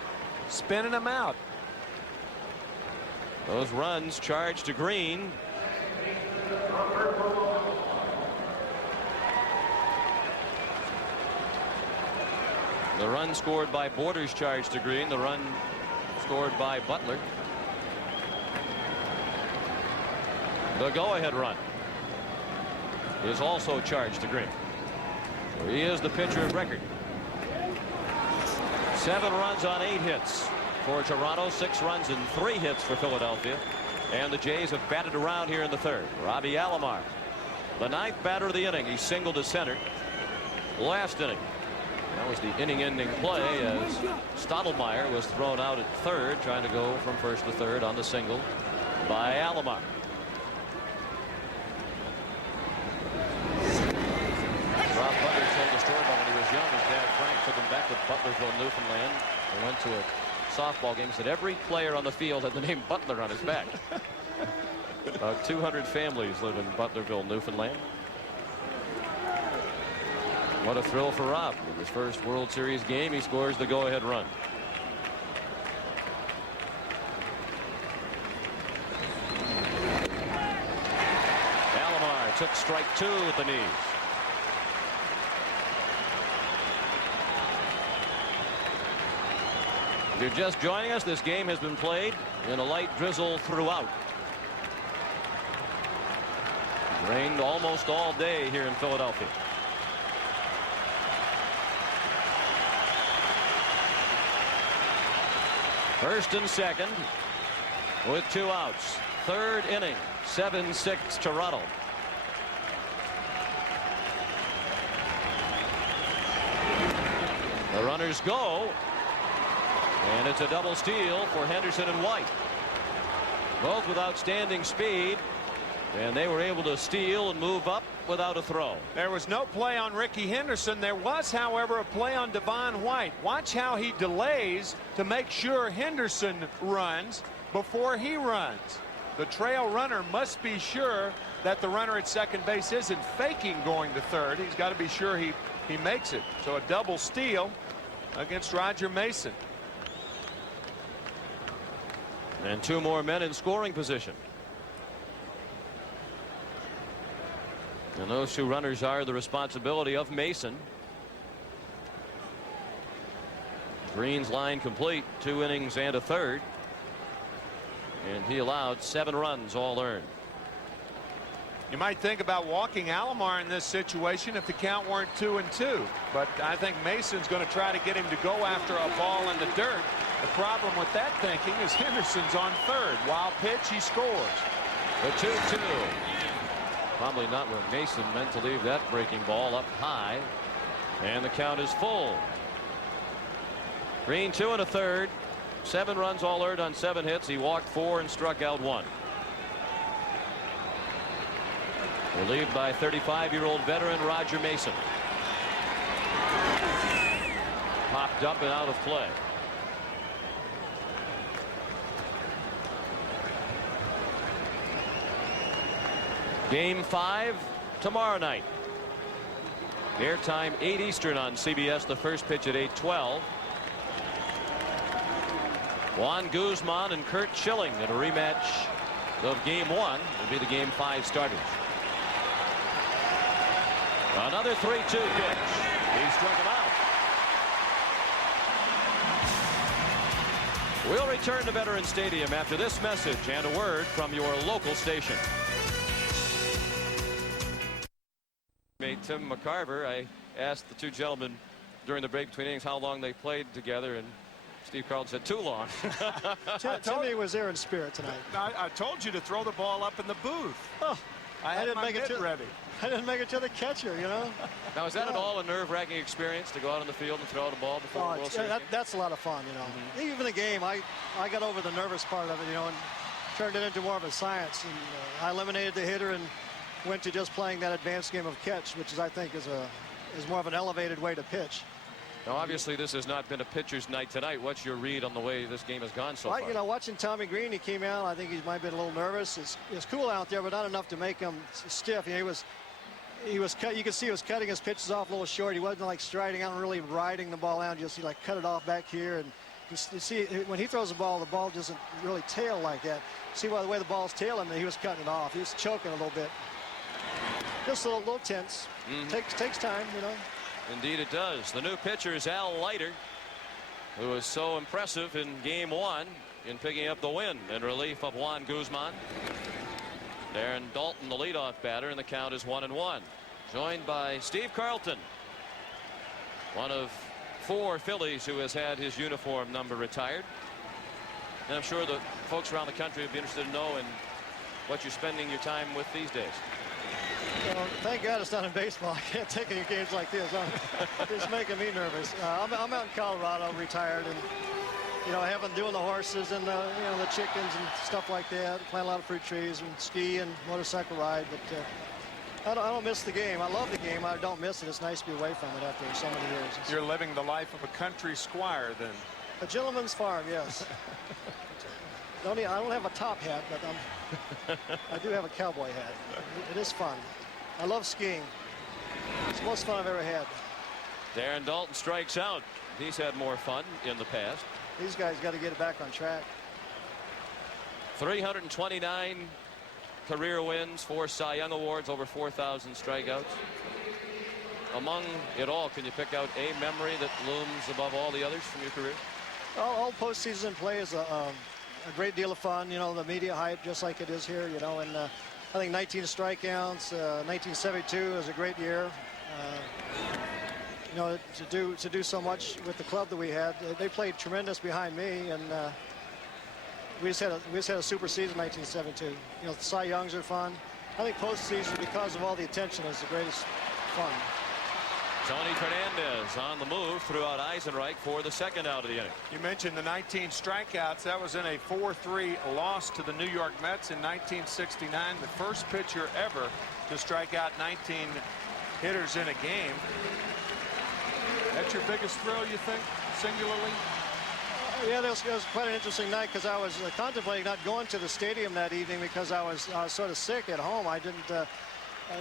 Spinning them out. Those runs charged to green. The run scored by Borders charged to green. The run scored by Butler. The go-ahead run is also charged to green. So he is the pitcher of record. 7 runs on 8 hits for Toronto, 6 runs and 3 hits for Philadelphia. And the Jays have batted around here in the 3rd. Robbie Alomar, the 9th batter of the inning. He singled to center last inning. That was the inning-ending play as Stottlemyre was thrown out at 3rd, trying to go from 1st to 3rd on the single by Alomar. Rob Butler told the story about when he was young. His dad Frank took him back to Butlerville, Newfoundland. They went to a softball game. Said every player on the field had the name Butler on his back. About 200 families live in Butlerville, Newfoundland. What a thrill for Rob. In his first World Series game, he scores the go-ahead run. Alomar took strike 2 with the knees. If you're just joining us, this game has been played in a light drizzle throughout. Rained almost all day here in Philadelphia. First and second with 2 outs. 3rd inning, 7-6 Toronto. The runners go. And it's a double steal for Henderson and White. Both with outstanding speed. And they were able to steal and move up without a throw. There was no play on Ricky Henderson. There was, however, a play on Devon White. Watch how he delays to make sure Henderson runs before he runs. The trail runner must be sure that the runner at second base isn't faking going to 3rd. He's got to be sure he makes it. So a double steal against Roger Mason. And 2 more men in scoring position. And those 2 runners are the responsibility of Mason. Green's line complete, 2 innings and a 3rd. And he allowed 7 runs, all earned. You might think about walking Alomar in this situation if the count weren't 2-2. But I think Mason's going to try to get him to go after a ball in the dirt. The problem with that thinking is Henderson's on 3rd. Wild pitch, he scores. The 2-2. Probably not where Mason meant to leave that breaking ball up high. And the count is full. Green 2 1/3. 7 runs all earned on 7 hits. He walked 4 and struck out 1. Relieved by 35-year-old veteran Roger Mason. Popped up and out of play. Game 5 tomorrow night. Airtime 8 Eastern on CBS. The first pitch at 8:12. Juan Guzman and Kurt Schilling in a rematch of Game 1 will be the Game 5 starters. Another 3-2 pitch. He struck him out. We'll return to Veterans Stadium after this message and a word from your local station. Tim McCarver, I asked the two gentlemen during the break between innings how long they played together, and Steve Carlton said too long. Timmy was there in spirit tonight. I told you to throw the ball up in the booth. Oh, I didn't make it ready. I didn't make it to the catcher, you know. Now, is that at all a nerve-wracking experience to go out on the field and throw the ball before the World Series game? That's a lot of fun, you know. Even the game, I got over the nervous part of it, you know, and turned it into more of a science. And I eliminated the hitter and went to just playing that advanced game of catch, which is, I think, is more of an elevated way to pitch. Now, obviously, this has not been a pitcher's night tonight. What's your read on the way this game has gone so far? You know, watching Tommy Green, he came out. I think he might have been a little nervous. It's cool out there, but not enough to make him stiff. You know, he was cut. You could see he was cutting his pitches off a little short. He wasn't like striding out and really riding the ball out. Just he like cut it off back here, and you see when he throws the ball doesn't really tail like that. See by the way the ball's tailing, he was cutting it off. He was choking a little bit. Just a little tense. Takes time, you know. Indeed it does. The new pitcher is Al Leiter, who was so impressive in game 1 in picking up the win in relief of Juan Guzman. Darren Dalton, the leadoff batter, and the count is 1-1. Joined by Steve Carlton, one of 4 Phillies who has had his uniform number retired. And I'm sure the folks around the country would be interested to know in what you're spending your time with these days. Well, thank God it's not in baseball. I can't take any games like this. It's making me nervous. I'm out in Colorado, retired, and you know, doing the horses and the chickens and stuff like that. Plant a lot of fruit trees and ski and motorcycle ride. But I don't miss the game. I love the game. I don't miss it. It's nice to be away from it after so many years. You're living the life of a country squire, then. A gentleman's farm, yes. I don't have a top hat, but I do have a cowboy hat. It is fun. I love skiing. It's the most fun I've ever had. Darren Dalton strikes out. He's had more fun in the past. These guys got to get it back on track. 329 career wins, 4 Cy Young Awards, over 4,000 strikeouts. Among it all, can you pick out a memory that looms above all the others from your career? All postseason play is a great deal of fun. You know, the media hype, just like it is here. You know, and I think 19 strikeouts. 1972 was a great year. You know, to do so much with the club that we had. They played tremendous behind me, and we just had a super season 1972. You know, the Cy Youngs are fun. I think postseason, because of all the attention, is the greatest fun. Tony Fernandez on the move, threw out Eisenreich for the second out of the inning. You mentioned the 19 strikeouts. That was in a 4-3 loss to the New York Mets in 1969. The first pitcher ever to strike out 19 hitters in a game. That's your biggest thrill, you think, singularly? Yeah, that was quite an interesting night, because I was contemplating not going to the stadium that evening because I was sort of sick at home. I didn't,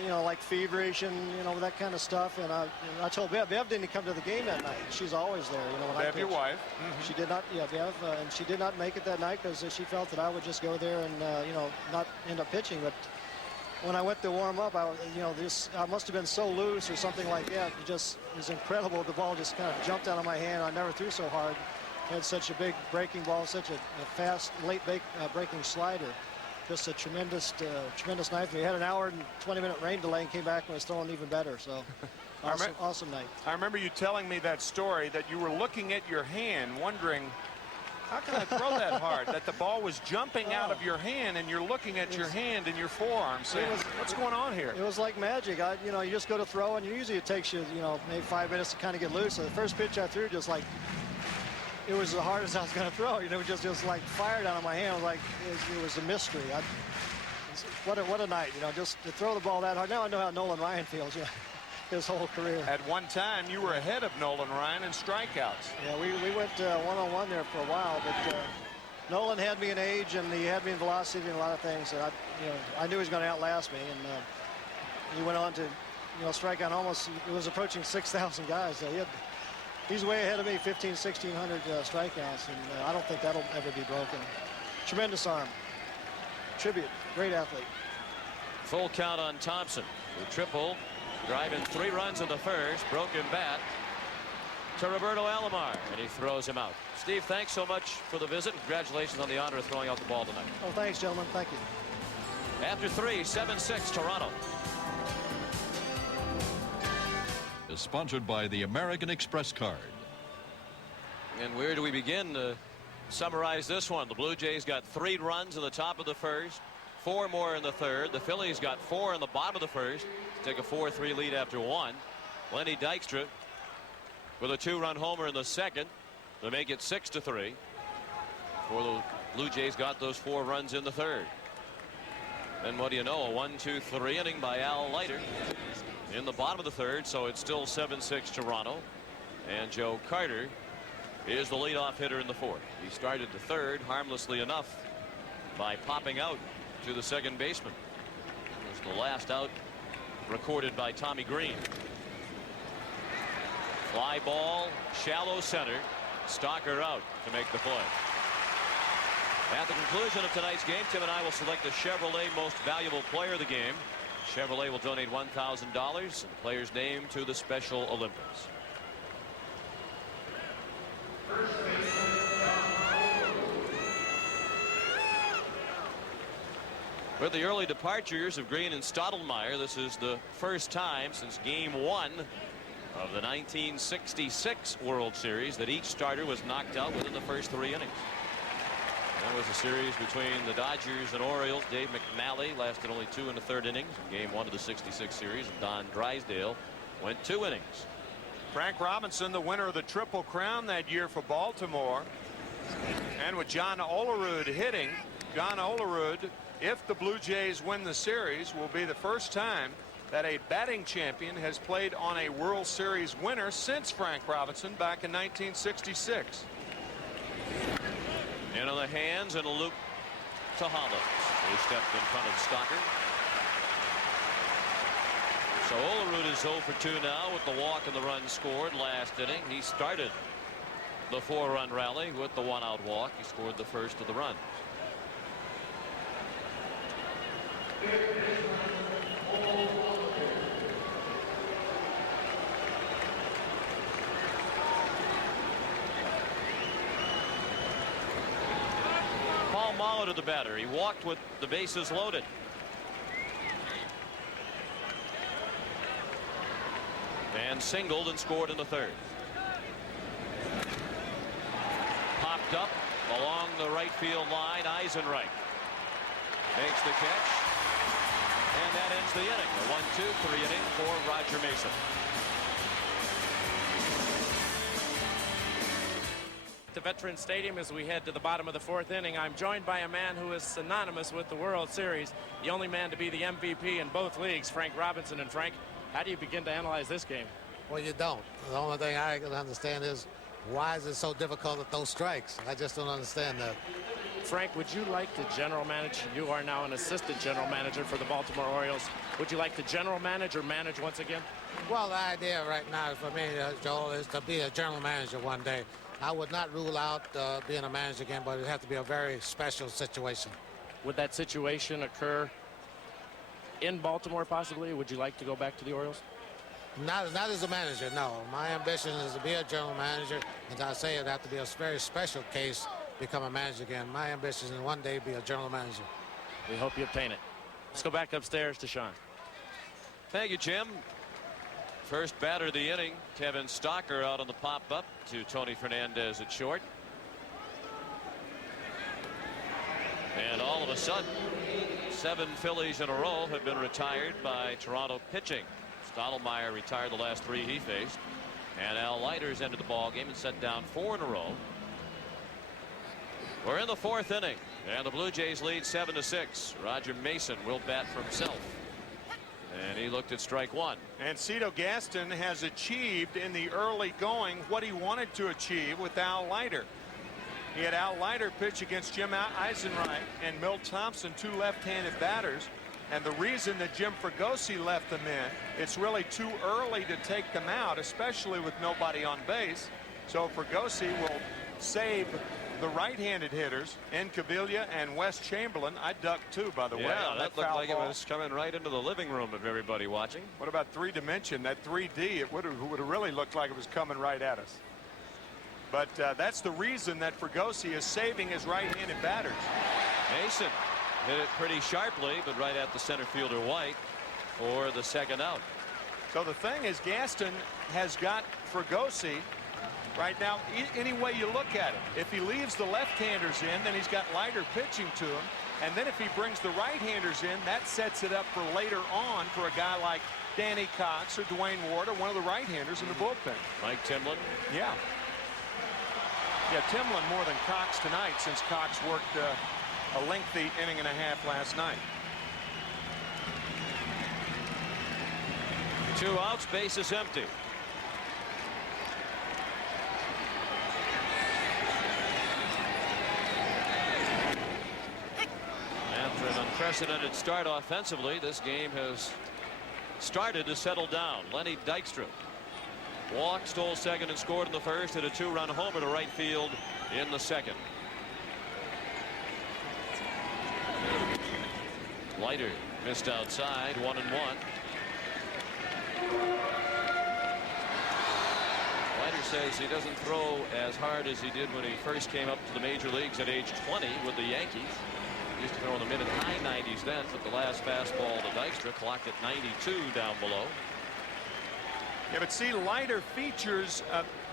you know, like feverish and, you know, that kind of stuff. And I told Bev didn't come to the game that night. She's always there, you know. When Bev, your wife. She did not, yeah, Bev, and she did not make it that night because she felt that I would just go there and, you know, not end up pitching. But when I went to warm up, you know, I must have been so loose or something like that. It just was incredible. The ball just kind of jumped out of my hand. I never threw so hard. Had such a big breaking ball, such a fast, late breaking slider. Just a tremendous night. We had an hour and 20-minute rain delay and came back and was throwing even better. So awesome night. I remember you telling me that story, that you were looking at your hand wondering, how can I throw that hard? That the ball was jumping out of your hand, and you're looking at your hand and your forearm saying, what's going on here? It was like magic. You know, you just go to throw, and usually it takes you, you know, maybe 5 minutes to kind of get loose. So the first pitch I threw, just like, it was the hardest I was going to throw. You know, just like fired out of my hand. It was like it was a mystery. What a night. You know, just to throw the ball that hard. Now I know how Nolan Ryan feels. Yeah, his whole career. At one time, you were ahead of Nolan Ryan in strikeouts. Yeah, we went one-on-one there for a while, but Nolan had me in age and he had me in velocity and a lot of things. And I knew he was going to outlast me, and he went on to, you know, strike out almost. It was approaching 6,000 guys. So he's way ahead of me, 1,600 strikeouts, and I don't think that'll ever be broken. Tremendous arm. Tribute. Great athlete. Full count on Thompson. The triple Driving 3 runs in the first. Broken bat to Roberto Alomar, and he throws him out. Steve, thanks so much for the visit. Congratulations on the honor of throwing out the ball tonight. Oh, thanks, gentlemen. Thank you. After 3, 7-6 Toronto. Is sponsored by the American Express card. And where do we begin to summarize this one? The Blue Jays got 3 runs in the top of the first, 4 more in the third. The Phillies got 4 in the bottom of the first to take a 4-3 lead after 1. Lenny Dykstra with a 2-run homer in the second to make it 6-3. For the Blue Jays got those 4 runs in the third. And what do you know, a 1-2-3 inning by Al Leiter in the bottom of the third, so it's still 7-6 Toronto. And Joe Carter is the leadoff hitter in the fourth. He started the third harmlessly enough by popping out to the second baseman. It was the last out recorded by Tommy Green. Fly ball, shallow center. Stalker out to make the play. At the conclusion of tonight's game, Tim and I will select the Chevrolet Most Valuable Player of the game. Chevrolet will donate $1,000 and the player's name to the Special Olympics. With the early departures of Green and Stottlemyre, this is the first time since Game 1 of the 1966 World Series that each starter was knocked out within the first 3 innings. That was a series between the Dodgers and Orioles. Dave McNally lasted only 2 1/3 innings in Game 1 of the '66 series, and Don Drysdale went 2 innings. Frank Robinson, the winner of the Triple Crown that year for Baltimore. And with John Olerud hitting, John Olerud, if the Blue Jays win the series, will be the first time that a batting champion has played on a World Series winner since Frank Robinson back in 1966. Into the hands and a loop to Hollins, who stepped in front of Stocker. So Olerud is 0 for 2 now with the walk and the run scored last inning. He started the 4-run rally with the 1-out walk. He scored the first of the runs. Paul Molitor, the batter. He walked with the bases loaded. And singled and scored in the third. Popped up along the right field line. Eisenreich makes the catch. And that ends the inning. A 1-2-3 inning for Roger Mason. To Veterans Stadium as we head to the bottom of the 4th inning. I'm joined by a man who is synonymous with the World Series, the only man to be the MVP in both leagues, Frank Robinson. And Frank, how do you begin to analyze this game? Well, you don't. The only thing I can understand is why is it so difficult to throw strikes? I just don't understand that. Frank, would you like to general manage? You are now an assistant general manager for the Baltimore Orioles. Would you like to general manage or manage once again? Well, the idea right now for me, Joel, is to be a general manager one day. I would not rule out being a manager again, but it would have to be a very special situation. Would that situation occur in Baltimore possibly? Would you like to go back to the Orioles? Not as a manager, no. My ambition is to be a general manager, and I say it would have to be a very special case become a manager again. My ambition is one day be a general manager. We hope you obtain it. Let's go back upstairs to Sean. Thank you, Jim. First batter of the inning, Kevin Stocker out on the pop-up to Tony Fernandez at short. And all of a sudden, 7 Phillies in a row have been retired by Toronto pitching. Stottlemyre retired the last 3 he faced. And Al Leiter's entered the ball game and set down 4 in a row. We're in the 4th inning, and the Blue Jays lead 7-6. Roger Mason will bat for himself. And he looked at strike 1. And Cito Gaston has achieved in the early going what he wanted to achieve with Al Leiter. He had Al Leiter pitch against Jim Eisenreich and Milt Thompson, 2 left-handed batters. And the reason that Jim Fregosi left them in, it's really too early to take them out, especially with nobody on base. So Fregosi will save the right-handed hitters, Encavilla and West Chamberlain. I ducked too, by the way. Yeah, On that looked foul like it ball. was coming right into the living room of everybody watching. What about three-dimension? That 3D, it would have really looked like it was coming right at us. But that's the reason that Fregosi is saving his right-handed batters. Mason hit it pretty sharply, but right at the center fielder White for the second out. So the thing is, Gaston has got Fregosi right now, any way you look at it. If he leaves the left-handers in, then he's got Leiter pitching to him. And then if he brings the right-handers in, that sets it up for later on for a guy like Danny Cox or Dwayne Ward or one of the right-handers in the bullpen. Mike Timlin. Yeah. Yeah, Timlin more than Cox tonight, since Cox worked a lengthy inning and a half last night. 2 outs, bases empty. After an unprecedented start offensively, this game has started to settle down. Lenny Dykstra walked, stole second, and scored in the first, hit a 2-run homer to right field in the second. Leiter missed outside, 1-1. Leiter says he doesn't throw as hard as he did when he first came up to the major leagues at age 20 with the Yankees. He used to throw in the mid and high 90s then, but the last fastball to Dykstra clocked at 92 down below. Yeah, but see, Leiter features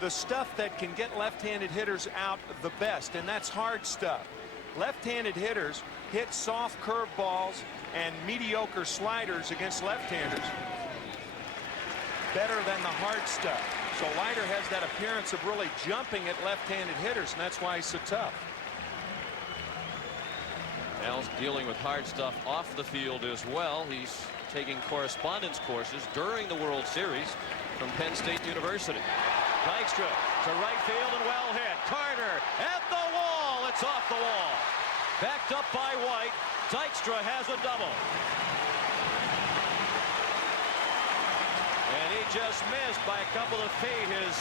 the stuff that can get left-handed hitters out the best, and that's hard stuff. Left-handed hitters hit soft curve balls and mediocre sliders against left-handers better than the hard stuff. So Leiter has that appearance of really jumping at left-handed hitters, and that's why he's so tough. Al's dealing with hard stuff off the field as well. He's taking correspondence courses during the World Series from Penn State University. Dykstra to right field and well hit. Carter at the wall. It's off the wall. Backed up by White. Dykstra has a double. And he just missed by a couple of feet his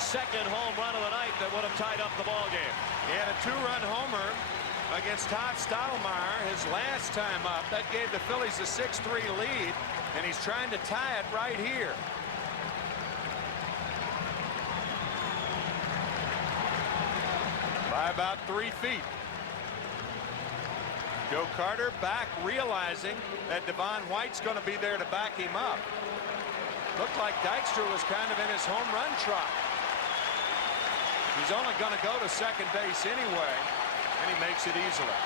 second home run of the night that would have tied up the ball game. He had a 2-run homer against Todd Stottlemyre his last time up. That gave the Phillies a 6-3 lead, and he's trying to tie it right here. By about 3 feet. Joe Carter back, realizing that Devon White's going to be there to back him up. Looked like Dykstra was kind of in his home run trot. He's only going to go to second base anyway, and he makes it easily.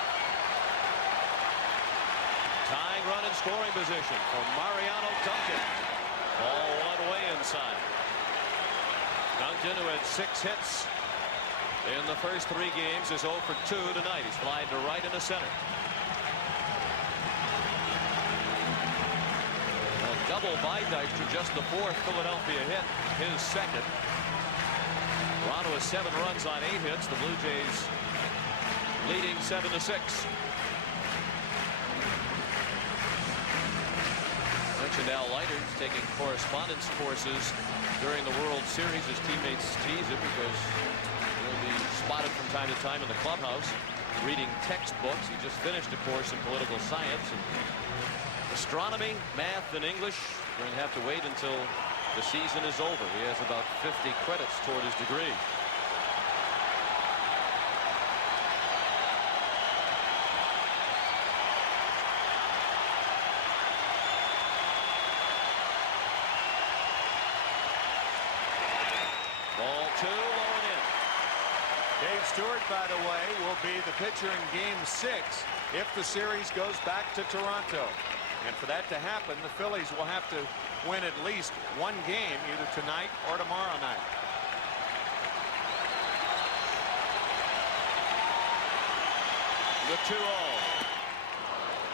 Tying run in scoring position for Mariano Duncan. Ball one way inside. Duncan, who had 6 hits in the first 3 games, is 0 for 2 tonight. He's flying to right into center. A double by Dykstra, just the 4th Philadelphia hit, his second. Toronto has 7 runs on 8 hits. The Blue Jays leading 7-6. Mentioned Al Leiter taking correspondence courses during the World Series. His teammates tease him because he'll be spotted from time to time in the clubhouse reading textbooks. He just finished a course in political science and astronomy, math, and English. We're going to have to wait until the season is over. He has about 50 credits toward his degree. Ball 2, low and in. Dave Stewart, by the way, will be the pitcher in Game 6 if the series goes back to Toronto. And for that to happen, the Phillies will have to win at least 1 game either tonight or tomorrow night. The 2-0.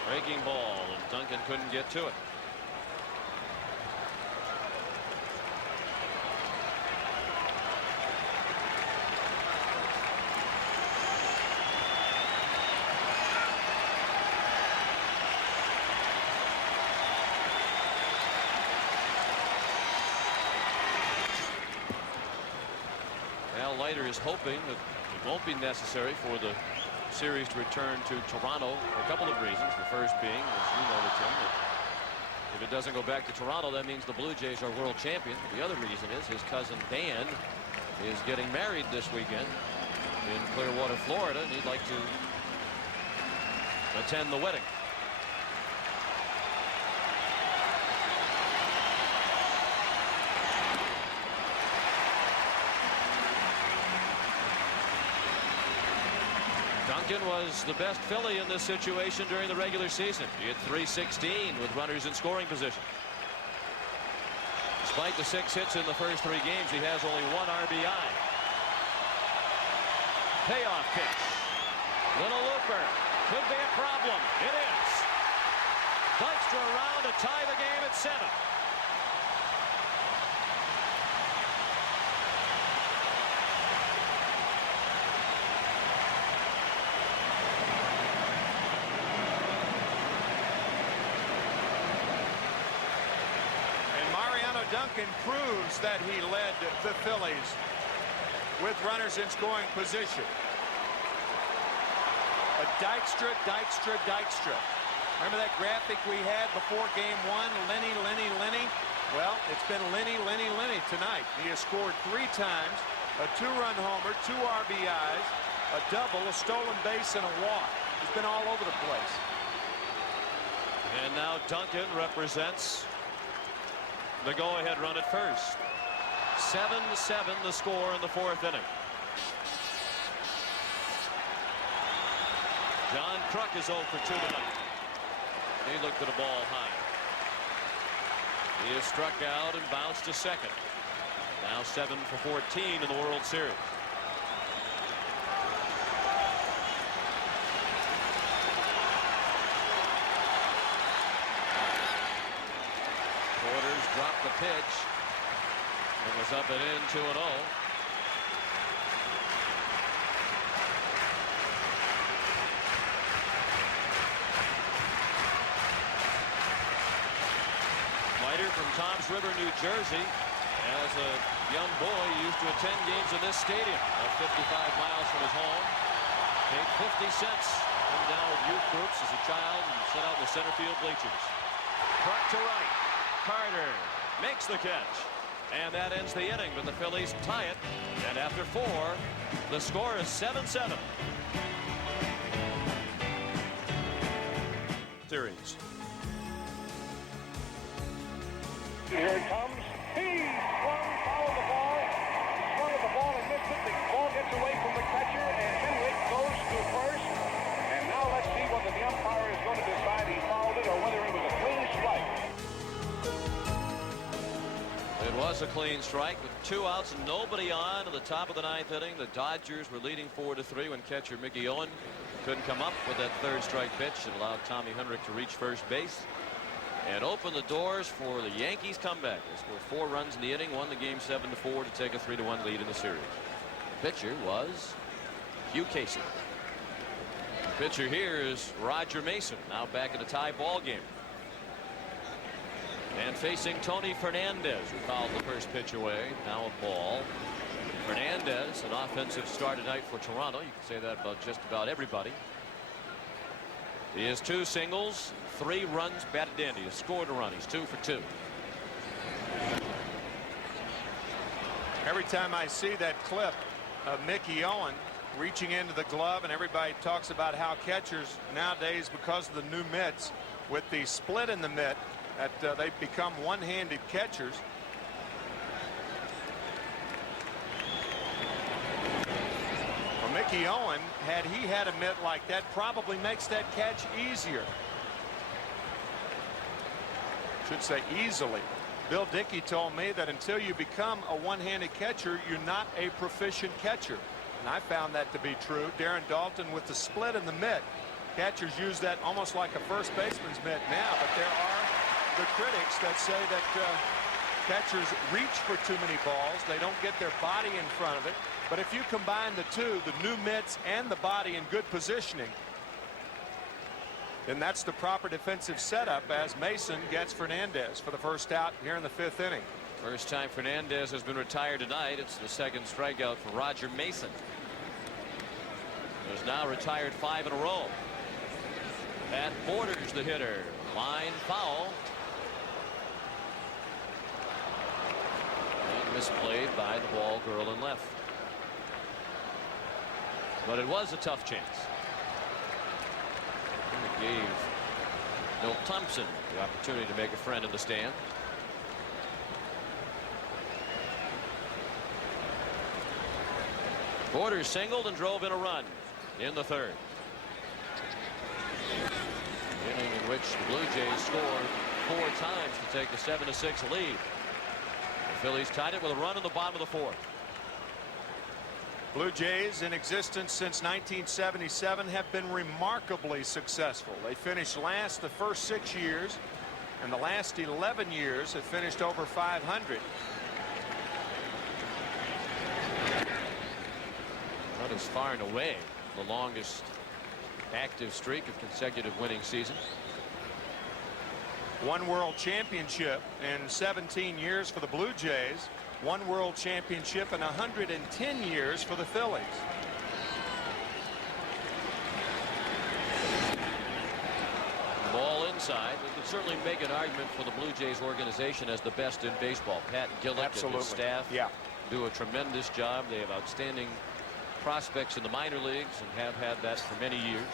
Breaking ball, and Duncan couldn't get to it. Al Leiter is hoping that the won't be necessary for the series to return to Toronto for a couple of reasons. The first being, as you noted, Tim, that if it doesn't go back to Toronto, that means the Blue Jays are world champion. The other reason is his cousin Dan is getting married this weekend in Clearwater, Florida, and he'd like to attend the wedding. Duncan was the best Philly in this situation during the regular season. He had .316 with runners in scoring position. Despite the 6 hits in the first 3 games, he has only 1 RBI. Payoff pitch. Little looper. Could be a problem. It is. Dykstra around to tie the game at 7. Duncan proves that he led the Phillies with runners in scoring position. A Dykstra. Remember that graphic we had before game 1? Lenny. Well, it's been Lenny tonight. He has scored 3 times, a 2-run homer, 2 RBIs, a double, a stolen base, and a walk. He's been all over the place. And now Duncan represents the go-ahead run at first. 7-7 the score in the 4th inning. John Kruk is 0 for 2 tonight. He looked at a ball high. He is struck out and bounced to second. Now 7 for 14 in the World Series. Dropped the pitch and was up and in 2-0. Leiter from Toms River, New Jersey. As a young boy, he used to attend games in this stadium, 55 miles from his home. Paid 50 cents. Come down with youth groups as a child and sit out in the center field bleachers. Kruk to right. Carter makes the catch, and that ends the inning, but the Phillies tie it, and after 4 the score is 7-7. Series. Here it comes. He swung, fouled the ball. He swung at the ball and missed it. The ball gets away from the catcher, and Henwick goes to first. And now let's see whether the umpire is going to decide he fouled it or whether it was a clean strike. It was a clean strike with 2 outs and nobody on at the top of the 9th inning. The Dodgers were leading 4-3 when catcher Mickey Owen couldn't come up with that 3rd strike pitch. It allowed Tommy Henrich to reach first base and open the doors for the Yankees comeback. They scored 4 runs in the inning, won the game 7-4 to take a 3-1 lead in the series. The pitcher was Hugh Casey. The pitcher here is Roger Mason, now back in a tie ball game. And facing Tony Fernandez, who fouled the first pitch away. Now a ball. Fernandez, an offensive start tonight for Toronto. You can say that about just about everybody. He has 2 singles, 3 runs batted in. He has scored a run. He's 2 for 2. Every time I see that clip of Mickey Owen reaching into the glove, and everybody talks about how catchers nowadays, because of the new mitts, with the split in the mitt, that they've become one-handed catchers. Well, Mickey Owen, had he had a mitt like that, probably makes that catch easier. Should say easily. Bill Dickey told me that until you become a one-handed catcher, you're not a proficient catcher. And I found that to be true. Darren Dalton with the split in the mitt. Catchers use that almost like a first baseman's mitt now, but there are the critics that say that catchers reach for too many balls. They don't get their body in front of it. But if you combine the two, the new mitts and the body in good positioning, then that's the proper defensive setup as Mason gets Fernandez for the first out here in the 5th inning. First time Fernandez has been retired tonight. It's the 2nd strikeout for Roger Mason. Has now retired 5 in a row. Pat Borders, the hitter. Line foul. And misplayed by the ball girl in left. But it was a tough chance. And it gave Milt Thompson the opportunity to make a friend in the stand. Borders singled and drove in a run in the third. Inning in which the Blue Jays scored 4 times to take a 7-6 lead. The Phillies tied it with a run in the bottom of the 4th. Blue Jays, in existence since 1977, have been remarkably successful. They finished last the first 6 years, and the last 11 years have finished over 500. That is far and away the longest active streak of consecutive winning seasons. 1 world championship in 17 years for the Blue Jays. 1 world championship in 110 years for the Phillies. Ball inside. We could certainly make an argument for the Blue Jays organization as the best in baseball. Pat Gillick and his staff do a tremendous job. They have outstanding prospects in the minor leagues and have had that for many years.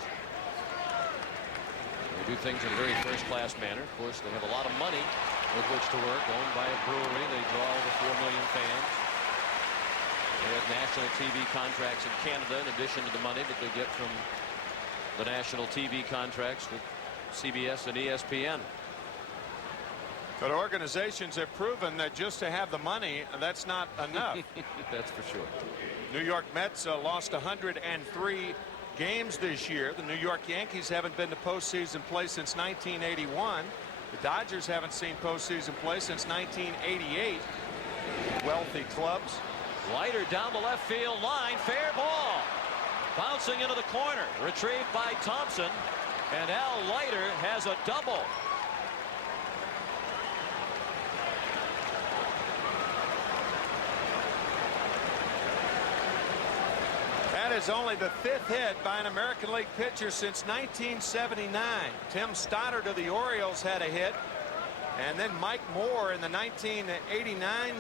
They do things in a very first-class manner. Of course, they have a lot of money with which to work, owned by a brewery. They draw over 4 million fans. They have national TV contracts in Canada in addition to the money that they get from the national TV contracts with CBS and ESPN. But organizations have proven that just to have the money, that's not enough. That's for sure. New York Mets lost 103 games this year. The New York Yankees haven't been to postseason play since 1981. The Dodgers haven't seen postseason play since 1988. Wealthy clubs. Leiter down the left field line. Fair ball. Bouncing into the corner. Retrieved by Thompson. And Al Leiter has a double. That is only the 5th hit by an American League pitcher since 1979. Tim Stoddard of the Orioles had a hit. And then Mike Moore in the 1989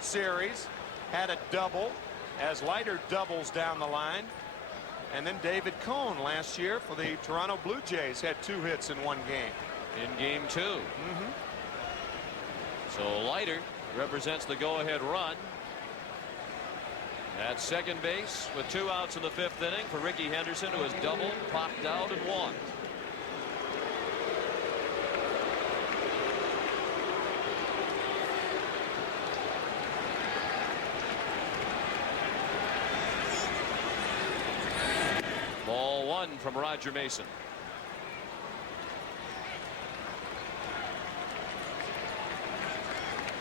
series had a double as Leiter doubles down the line. And then David Cone last year for the Toronto Blue Jays had 2 hits in 1 game. In game 2. So Leiter represents the go-ahead run at second base with 2 outs in the 5th inning for Ricky Henderson, who has doubled, popped out, and walked. Ball 1 from Roger Mason.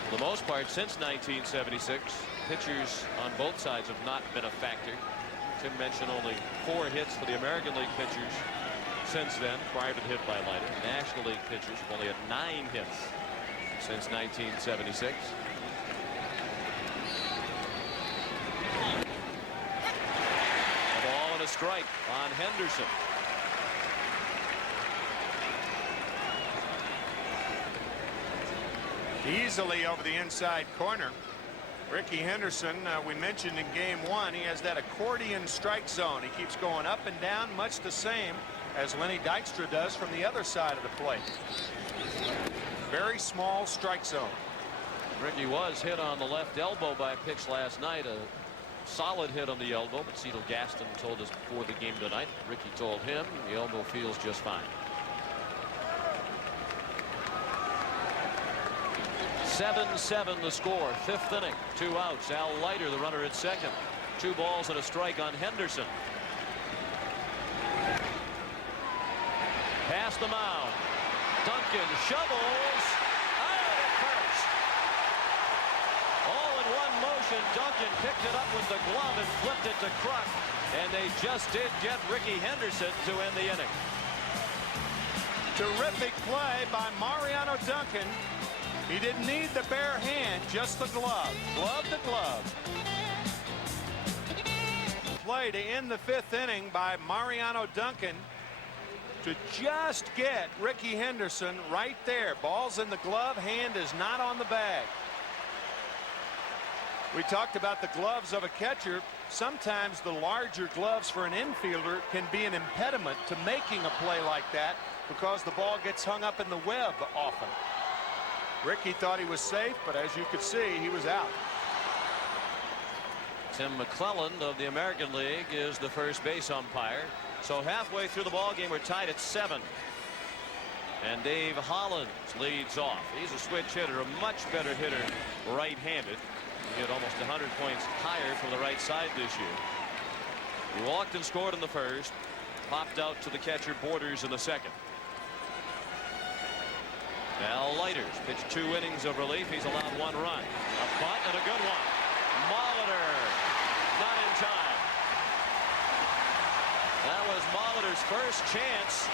For the most part, since 1976, pitchers on both sides have not been a factor. Tim mentioned only 4 hits for the American League pitchers since then, prior to the hit by Leiter. National League pitchers have only had 9 hits since 1976. A ball and a strike on Henderson. Easily over the inside corner. Ricky Henderson, we mentioned in game 1, he has that accordion strike zone. He keeps going up and down, much the same as Lenny Dykstra does from the other side of the plate. Very small strike zone. Ricky was hit on the left elbow by a pitch last night. A solid hit on the elbow, but Cedal Gaston told us before the game tonight. Ricky told him the elbow feels just fine. 7-7 the score. 5th inning. 2 outs. Al Leiter, the runner at second. 2 balls and a strike on Henderson. Past the mound. Duncan shovels out at first. All in one motion. Duncan picked it up with the glove and flipped it to Kruk. And they just did get Ricky Henderson to end the inning. Terrific play by Mariano Duncan. He didn't need the bare hand, just the glove. Glove to glove. play to end the 5th inning by Mariano Duncan to just get Ricky Henderson right there. Ball's in the glove, hand is not on the bag. We talked about the gloves of a catcher. Sometimes the larger gloves for an infielder can be an impediment to making a play like that because the ball gets hung up in the web often. Ricky thought he was safe, but as you could see, he was out. Tim McClelland of the American League is the first base umpire. So halfway through the ball game, we're tied at 7. And Dave Hollins leads off. He's a switch hitter, a much better hitter right-handed. He hit almost 100 points higher from the right side this year. He walked and scored in the first. Popped out to the catcher Borders in the second. Al Leiters pitched 2 innings of relief. He's allowed 1 run. A bunt and a good one. Molitor not in time. That was Molitor's first chance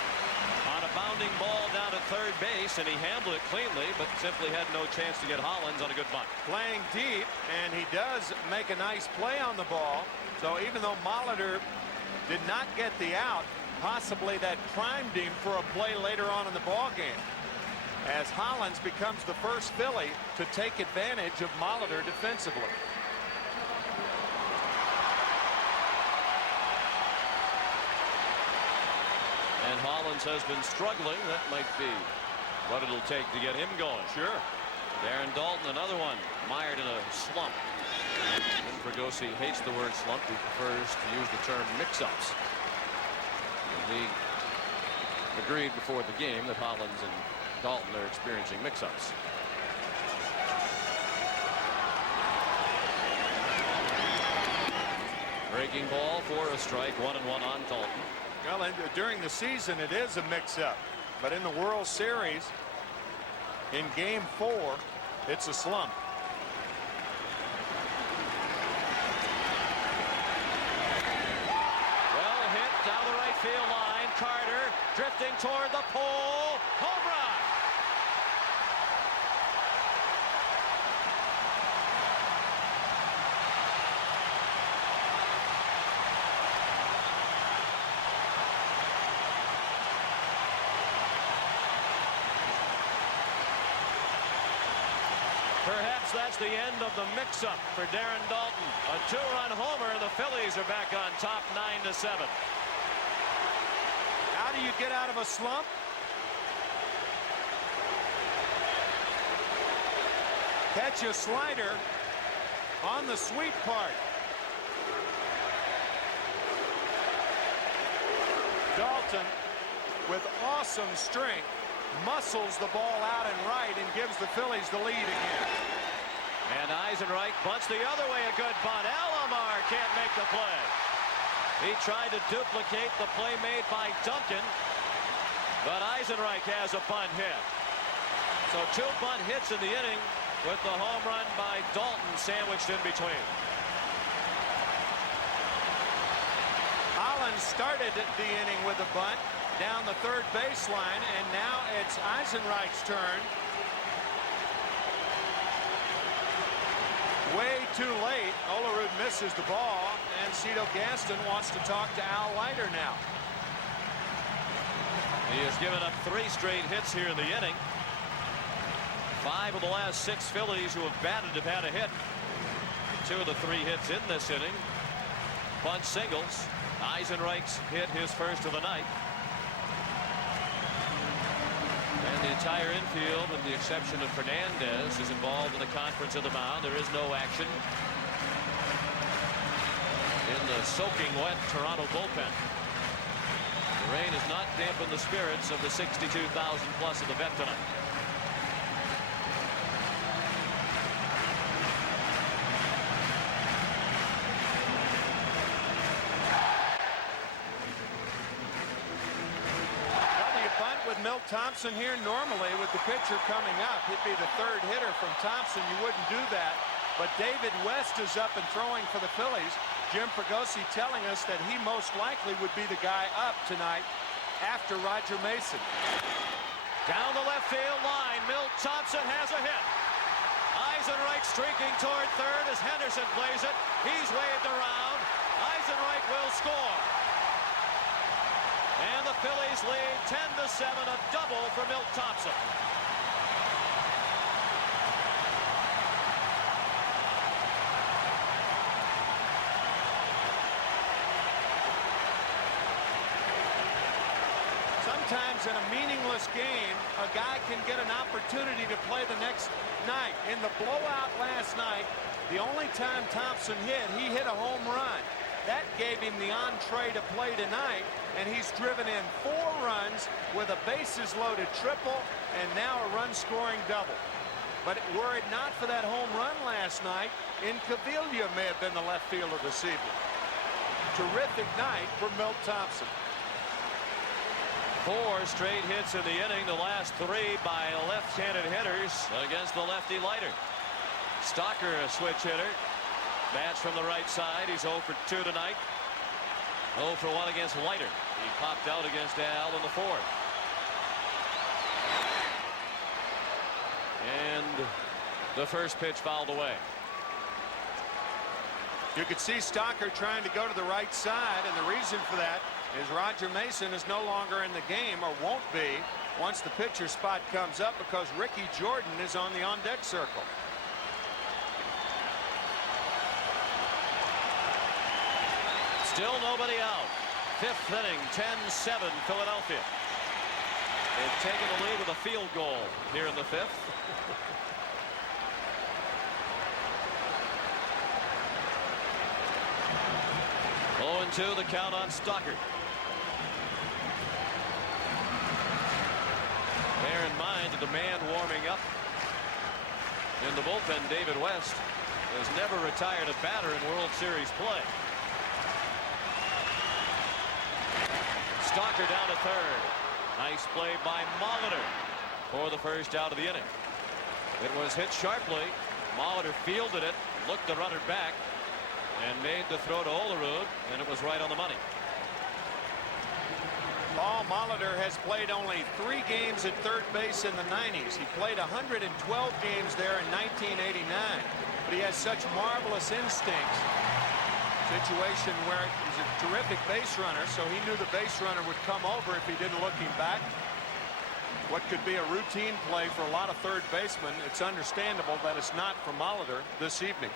on a bounding ball down at third base, and he handled it cleanly, but simply had no chance to get Hollins on a good bunt. Playing deep, and he does make a nice play on the ball. So even though Molitor did not get the out, possibly that primed him for a play later on in the ball game, as Hollins becomes the first Philly to take advantage of Molitor defensively. And Hollins has been struggling. That might be what it'll take to get him going. Sure. Darren Dalton, another one, mired in a slump. Jim Fregosi hates the word slump. He prefers to use the term mix-ups. He agreed before the game that Hollins and Dalton are experiencing mix-ups. Breaking ball for a strike, 1-1 on Dalton. Well, and during the season, it is a mix-up. But in the World Series, in Game 4, it's a slump. Well hit down the right field line. Carter drifting toward the pole. Home run. Perhaps that's the end of the mix-up for Darren Dalton. A 2-run homer, and the Phillies are back on top 9-7. How do you get out of a slump? Catch a slider on the sweet part. Dalton, with awesome strength, muscles the ball out and right and gives the Phillies the lead again. And Eisenreich bunts the other way. A good bunt. Alomar can't make the play. He tried to duplicate the play made by Duncan, but Eisenreich has a bunt hit. So 2 bunt hits in the inning with the home run by Dalton sandwiched in between. Hollins started the inning with a bunt down the third baseline, and now it's Eisenreich's turn. Way too late. Olerud misses the ball, and Cito Gaston wants to talk to Al Leiter now. He has given up 3 straight hits here in the inning. 5 of the last 6 Phillies who have batted have had a hit. 2 of the 3 hits in this inning. Bunt singles. Eisenreich's hit his first of the night. And the entire infield, with the exception of Fernandez, is involved in the conference of the mound. There is no action in the soaking wet Toronto bullpen. The rain has not dampened the spirits of the 62,000 plus of the vet tonight. Milt Thompson here. Normally, with the pitcher coming up, he'd be the 3rd hitter from Thompson. You wouldn't do that. But David West is up and throwing for the Phillies. Jim Fregosi telling us that he most likely would be the guy up tonight after Roger Mason. Down the left field line, Milt Thompson has a hit. Eisenreich streaking toward third as Henderson plays it. He's waved around. Eisenreich will score. And the Phillies lead 10-7, a double for Milt Thompson. Sometimes in a meaningless game, a guy can get an opportunity to play the next night. In the blowout last night, the only time Thompson hit, he hit a home run. That gave him the entree to play tonight, and he's driven in 4 runs with a bases-loaded triple and now a run-scoring double. But were it not for that home run last night, Incaviglia may have been the left fielder this evening. Terrific night for Milt Thompson. 4 straight hits in the inning, the last 3 by left-handed hitters against the lefty Leiter. Stocker, a switch hitter. Bats from the right side. He's 0 for 2 tonight. 0 for 1 against Leiter. He popped out against Al in the 4th. And the first pitch fouled away. You could see Stocker trying to go to the right side, and the reason for that is Roger Mason is no longer in the game, or won't be, once the pitcher spot comes up, because Ricky Jordan is on the on-deck circle. Still nobody out. 5th inning, 10-7 Philadelphia. They've taken the lead with a field goal here in the 5th. Oh, 0-2 the count on Stocker. Bear in mind that the man warming up in the bullpen, David West, has never retired a batter in World Series play. Stocker down to 3rd. Nice play by Molitor for the first out of the inning. It was hit sharply. Molitor fielded it, looked the runner back, and made the throw to Olerud, and it was right on the money. Paul Molitor has played only 3 games at third base in the 90s. He played 112 games there in 1989, but he has such marvelous instincts. Situation where he's a terrific base runner, so he knew the base runner would come over if he didn't look him back. What could be a routine play for a lot of third basemen, it's understandable that it's not for Molitor this evening.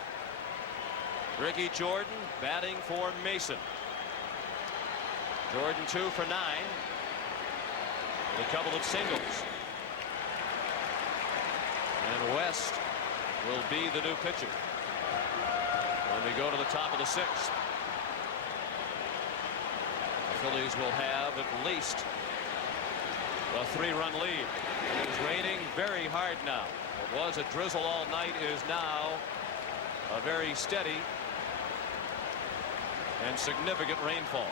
Ricky Jordan batting for Mason. Jordan 2 for 9 with a couple of singles. And West will be the new pitcher when we go to the top of the 6th. The Phillies will have at least a 3-run lead. It is raining very hard now. What was a drizzle all night is now a very steady and significant rainfall.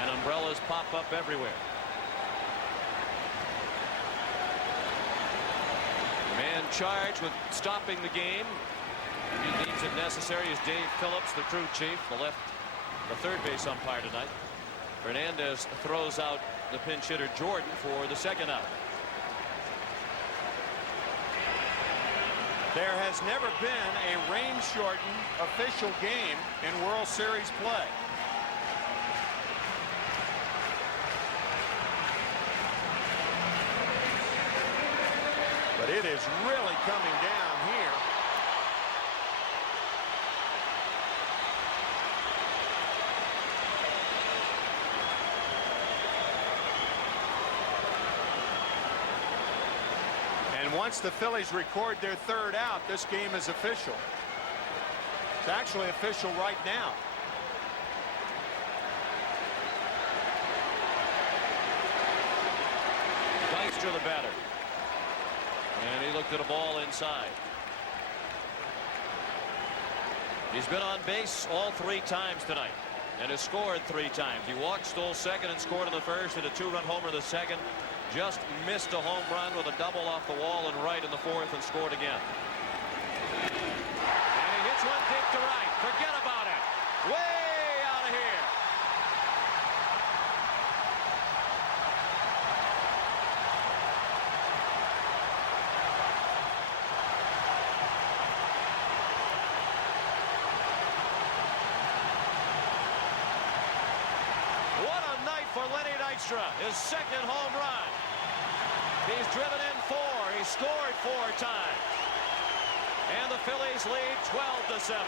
And umbrellas pop up everywhere. Man charged with stopping the game, he deems it necessary, is Dave Phillips, the crew chief, the third base umpire tonight. Fernandez throws out the pinch hitter Jordan for the 2nd out. There has never been a rain-shortened official game in World Series play. But it is really coming down here. And once the Phillies record their 3rd out, this game is official. It's actually official right now. Deister the batter. And he looked at a ball inside. He's been on base all 3 times tonight and has scored 3 times. He walked, stole second, and scored in the first, and a 2-run homer in the second. Just missed a home run with a double off the wall and right in the fourth and scored again. And he hits one deep to right. Forget about it. Way out of here. for Lenny Dykstra, his second home run. He's driven in 4. He scored 4 times. And the Phillies lead 12-7.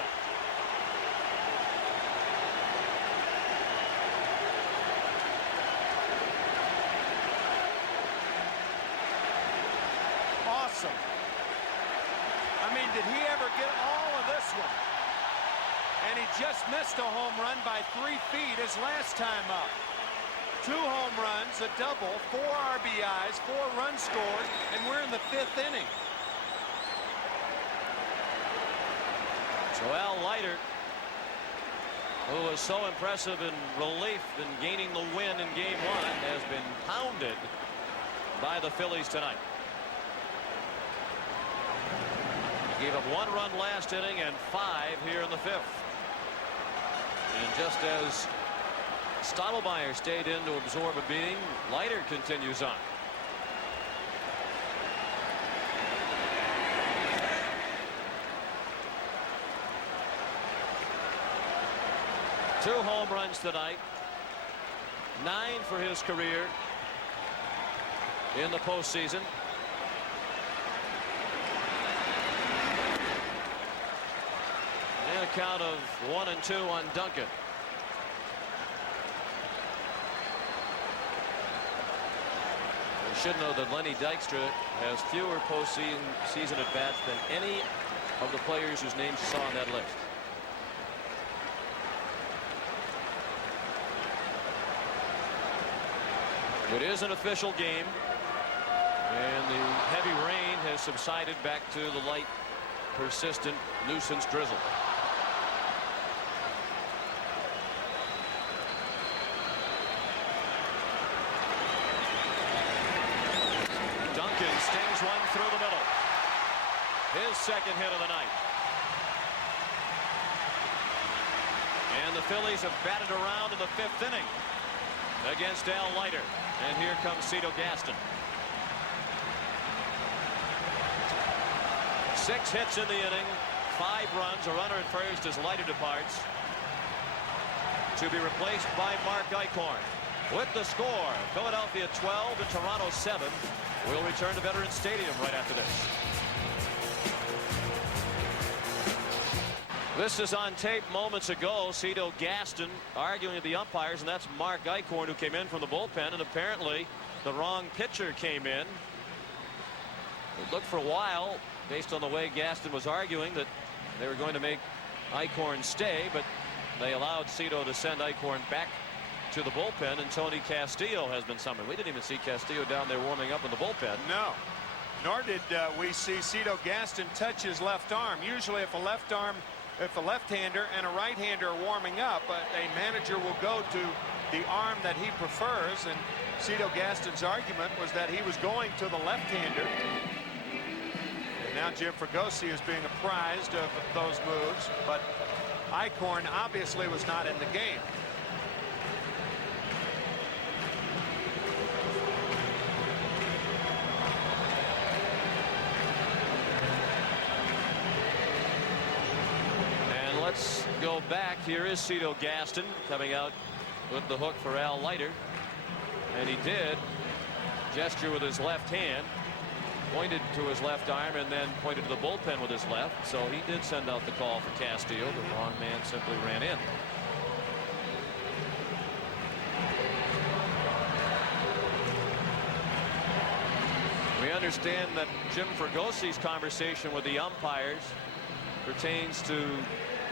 Awesome. I mean, did he ever get all of this one? And he just missed a home run by 3 feet his last time up. 2 home runs, a double, 4 RBIs, 4 runs scored, and we're in the 5th inning. So Al Leiter, who was so impressive in relief in gaining the win in Game 1, has been pounded by the Phillies tonight. He gave up 1 run last inning and 5 here in the 5th. And just as Stottlemyre stayed in to absorb a beating, Leiter continues on. Two home runs tonight. 9 for his career in the postseason. And a count of 1-2 on Duncan. You should know that Lenny Dykstra has fewer postseason at-bats than any of the players whose names you saw on that list. It is an official game, and the heavy rain has subsided back to the light, persistent nuisance drizzle. Duncan stings one through the middle. His second hit of the night. And the Phillies have batted around in the 5th inning against Al Leiter. And here comes Cito Gaston. 6 hits in the inning, 5 runs, a runner at first as Leiter departs. To be replaced by Mark Eichhorn. With the score, Philadelphia 12 and Toronto 7. We'll return to Veterans Stadium right after this. This is on tape moments ago. Cito Gaston arguing with the umpires, and that's Mark Eichhorn, who came in from the bullpen, and apparently the wrong pitcher came in. It looked for a while, based on the way Gaston was arguing, that they were going to make Eichhorn stay, but they allowed Cito to send Eichhorn back to the bullpen, and Tony Castillo has been summoned. We didn't even see Castillo down there warming up in the bullpen. No, nor did we see Cito Gaston touch his left arm. Usually if a left-hander and a right-hander are warming up, a manager will go to the arm that he prefers, and Cito Gaston's argument was that he was going to the left-hander. And now Jim Fregosi is being apprised of those moves, but Eichhorn obviously was not in the game. Let's go back. Here is Cito Gaston coming out with the hook for Al Leiter. And he did gesture with his left hand, pointed to his left arm, and then pointed to the bullpen with his left. So he did send out the call for Castillo. The wrong man simply ran in. We understand that Jim Fregosi's conversation with the umpires pertains to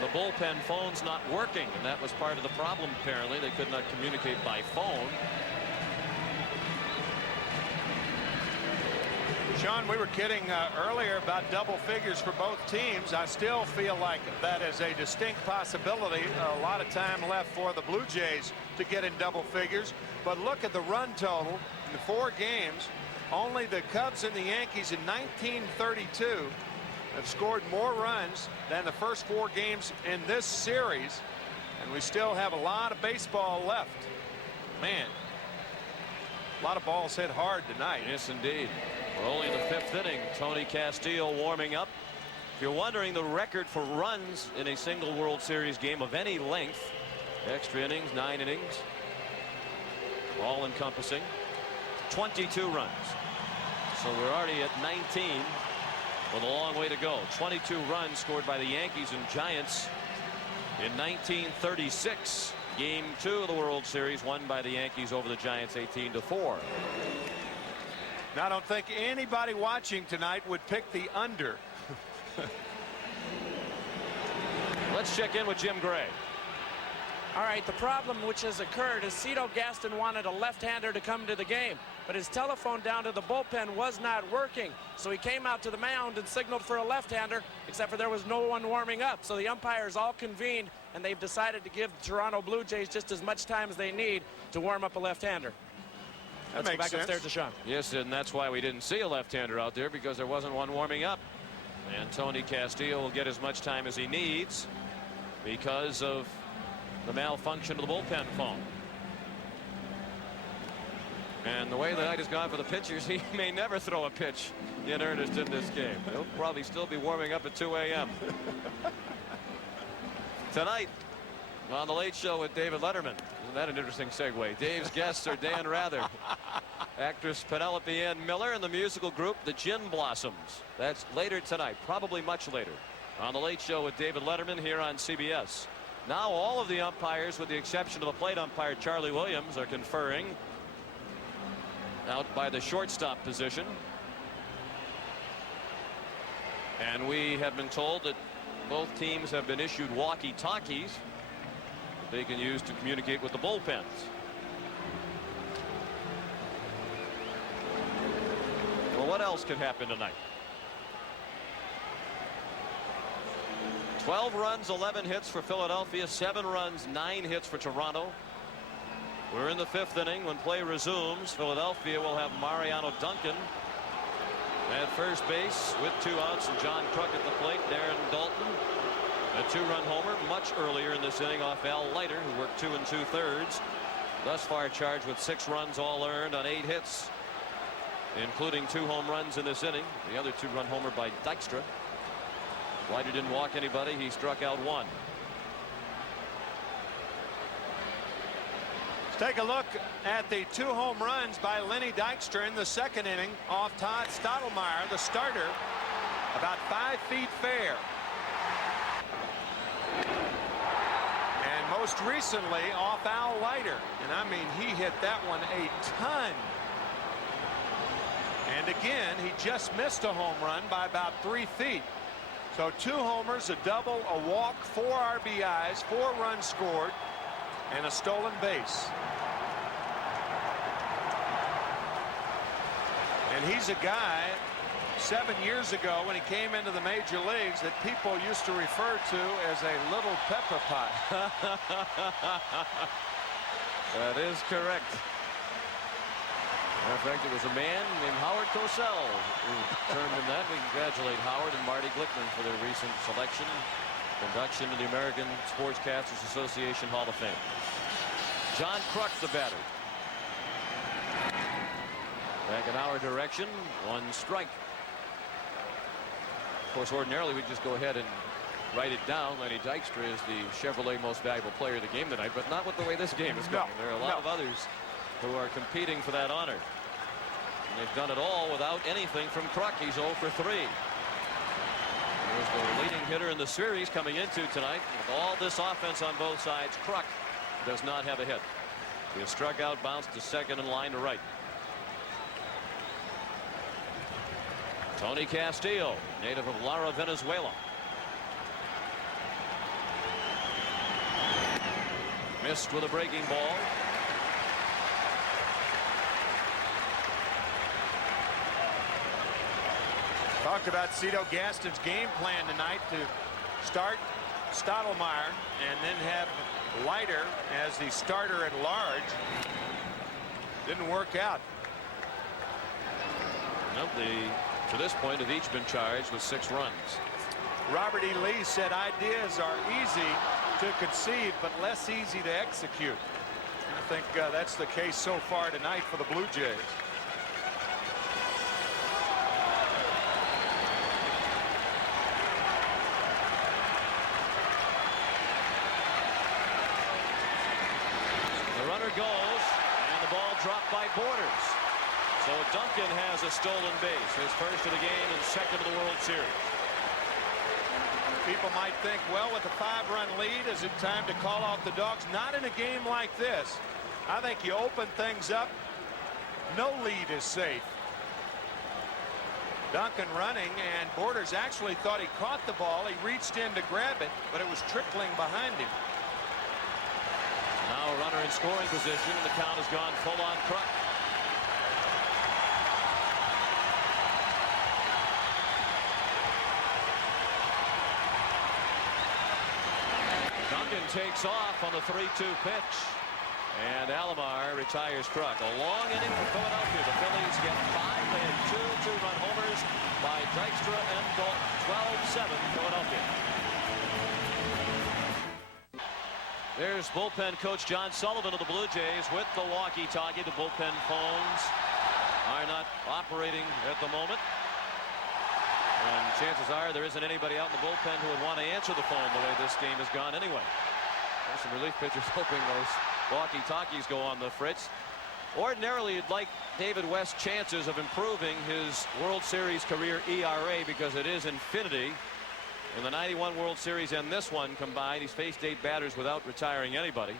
the bullpen phones not working, and that was part of the problem. Apparently they could not communicate by phone. Sean, we were kidding earlier about double figures for both teams. I still feel like that is a distinct possibility. A lot of time left for the Blue Jays to get in double figures, but look at the run total in the 4 games. Only the Cubs and the Yankees in 1932 have scored more runs than the first 4 games in this series, and we still have a lot of baseball left. Man, a lot of balls hit hard tonight. Yes, indeed. We're only in the 5th inning. Tony Castillo warming up. If you're wondering, the record for runs in a single World Series game of any length, extra innings, 9 innings, all encompassing 22 runs. So we're already at 19 with a long way to go. 22 runs scored by the Yankees and Giants in 1936. Game 2 of the World Series won by the Yankees over the Giants 18-4. Now, I don't think anybody watching tonight would pick the under. Let's check in with Jim Gray. All right, the problem which has occurred is Cito Gaston wanted a left-hander to come to the game, but his telephone down to the bullpen was not working. So he came out to the mound and signaled for a left-hander, except for there was no one warming up. So the umpires all convened, and they've decided to give the Toronto Blue Jays just as much time as they need to warm up a left-hander. Let's go back upstairs to Sean. Yes, and that's why we didn't see a left-hander out there, because there wasn't one warming up. And Tony Castillo will get as much time as he needs because of the malfunction of the bullpen phone. And the way the night has gone for the pitchers, he may never throw a pitch in earnest in this game. He'll probably still be warming up at 2 a.m. Tonight on the Late Show with David Letterman. Isn't that an interesting segue? Dave's guests are Dan Rather, actress Penelope Ann Miller, and the musical group the Gin Blossoms. That's later tonight, probably much later, on the Late Show with David Letterman here on CBS. Now all of the umpires, with the exception of the plate umpire Charlie Williams, are conferring out by the shortstop position. And we have been told that both teams have been issued walkie-talkies that they can use to communicate with the bullpens. Well, what else could happen tonight? 12 runs, 11 hits for Philadelphia, 7 runs, 9 hits for Toronto. We're in the 5th inning. When play resumes, Philadelphia will have Mariano Duncan at first base with 2 outs and John Kruk at the plate. Darren Dalton, a 2-run homer much earlier in this inning off Al Leiter, who worked 2 2/3. Thus far charged with 6 runs, all earned on 8 hits, including 2 home runs in this inning. The other 2-run homer by Dykstra. Leiter didn't walk anybody. He struck out 1. Let's take a look at the 2 home runs by Lenny Dykstra in the 2nd inning off Todd Stottlemyre, the starter, about 5 feet fair. And most recently off Al Leiter. And I mean, he hit that one a ton. And again, he just missed a home run by about 3 feet. So 2 homers, a double, a walk, 4 RBIs, 4 runs scored, and a stolen base. And he's a guy 7 years ago when he came into the major leagues that people used to refer to as a little pepper pot. That is correct. In fact, it was a man named Howard Cosell who termed him that. We congratulate Howard and Marty Glickman for their recent selection, induction to the American Sportscasters Association Hall of Fame. John Kruk, the batter. Back in our direction, 1 strike. Of course, ordinarily we'd just go ahead and write it down. Lenny Dykstra is the Chevrolet most valuable player of the game tonight, but not with the way this game is going. There are a lot of others who are competing for that honor. And they've done it all without anything from Kruk. He's 0 for 3. There's the leading hitter in the series coming into tonight. With all this offense on both sides, Kruk does not have a hit. He has struck out, bounced to second, and line to right. Tony Castillo, native of Lara, Venezuela. Missed with a breaking ball. Talked about Cito Gaston's game plan tonight to start Stottlemyre and then have Leiter as the starter at large. Didn't work out. Nope, to this point have each been charged with 6 runs. Robert E. Lee said ideas are easy to conceive but less easy to execute. I think that's the case so far tonight for the Blue Jays. The runner goes, and the the ball dropped by Borders. So Duncan has a stolen base, his first of the game and second of the World Series. People might think, well, with a 5-run lead, is it time to call off the dogs? Not in a game like this. I think you open things up. No lead is safe. Duncan running, and Borders actually thought he caught the ball. He reached in to grab it, but it was trickling behind him. Now a runner in scoring position, and the count has gone full on Kruk. Duncan takes off on the 3-2 pitch, and Alomar retires Kruk. A long inning for Philadelphia. The Phillies get 5. They had 2 two-run homers by Dykstra and Dalton. 12-7 Philadelphia. There's bullpen coach John Sullivan of the Blue Jays with the walkie-talkie. The bullpen phones are not operating at the moment. And chances are there isn't anybody out in the bullpen who would want to answer the phone the way this game has gone anyway. There's some relief pitchers hoping those walkie-talkies go on the fritz. Ordinarily, you'd like David West's chances of improving his World Series career ERA because it is infinity. In the 91 World Series and this one combined, he's faced 8 batters without retiring anybody.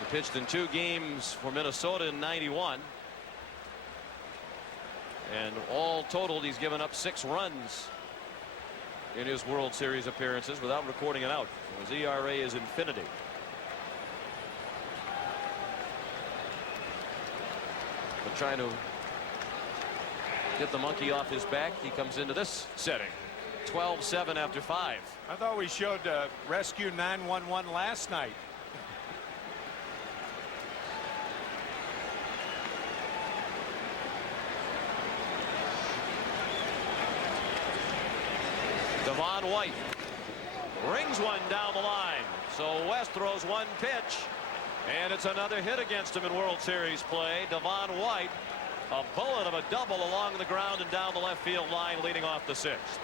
He pitched in 2 games for Minnesota in 91. And all totaled, he's given up 6 runs in his World Series appearances without recording an out. His ERA is infinity. But trying to get the monkey off his back, he comes into this setting. 12-7 after 5. I thought we showed Rescue 911 last night. Devon White rings one down the line. So West throws one pitch, and it's another hit against him in World Series play. Devon White, a bullet of a double along the ground and down the left field line, leading off the 6th.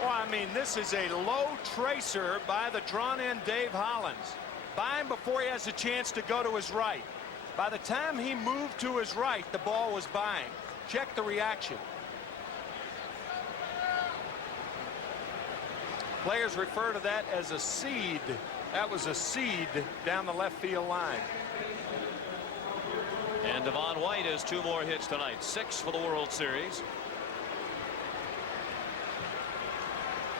Well, I mean, this is a low tracer by the drawn-in Dave Hollins. By him before he has a chance to go to his right. By the time he moved to his right, the ball was by him. Check the reaction. Players refer to that as a seed. That was a seed down the left field line. And Devon White has 2 more hits tonight. 6 for the World Series.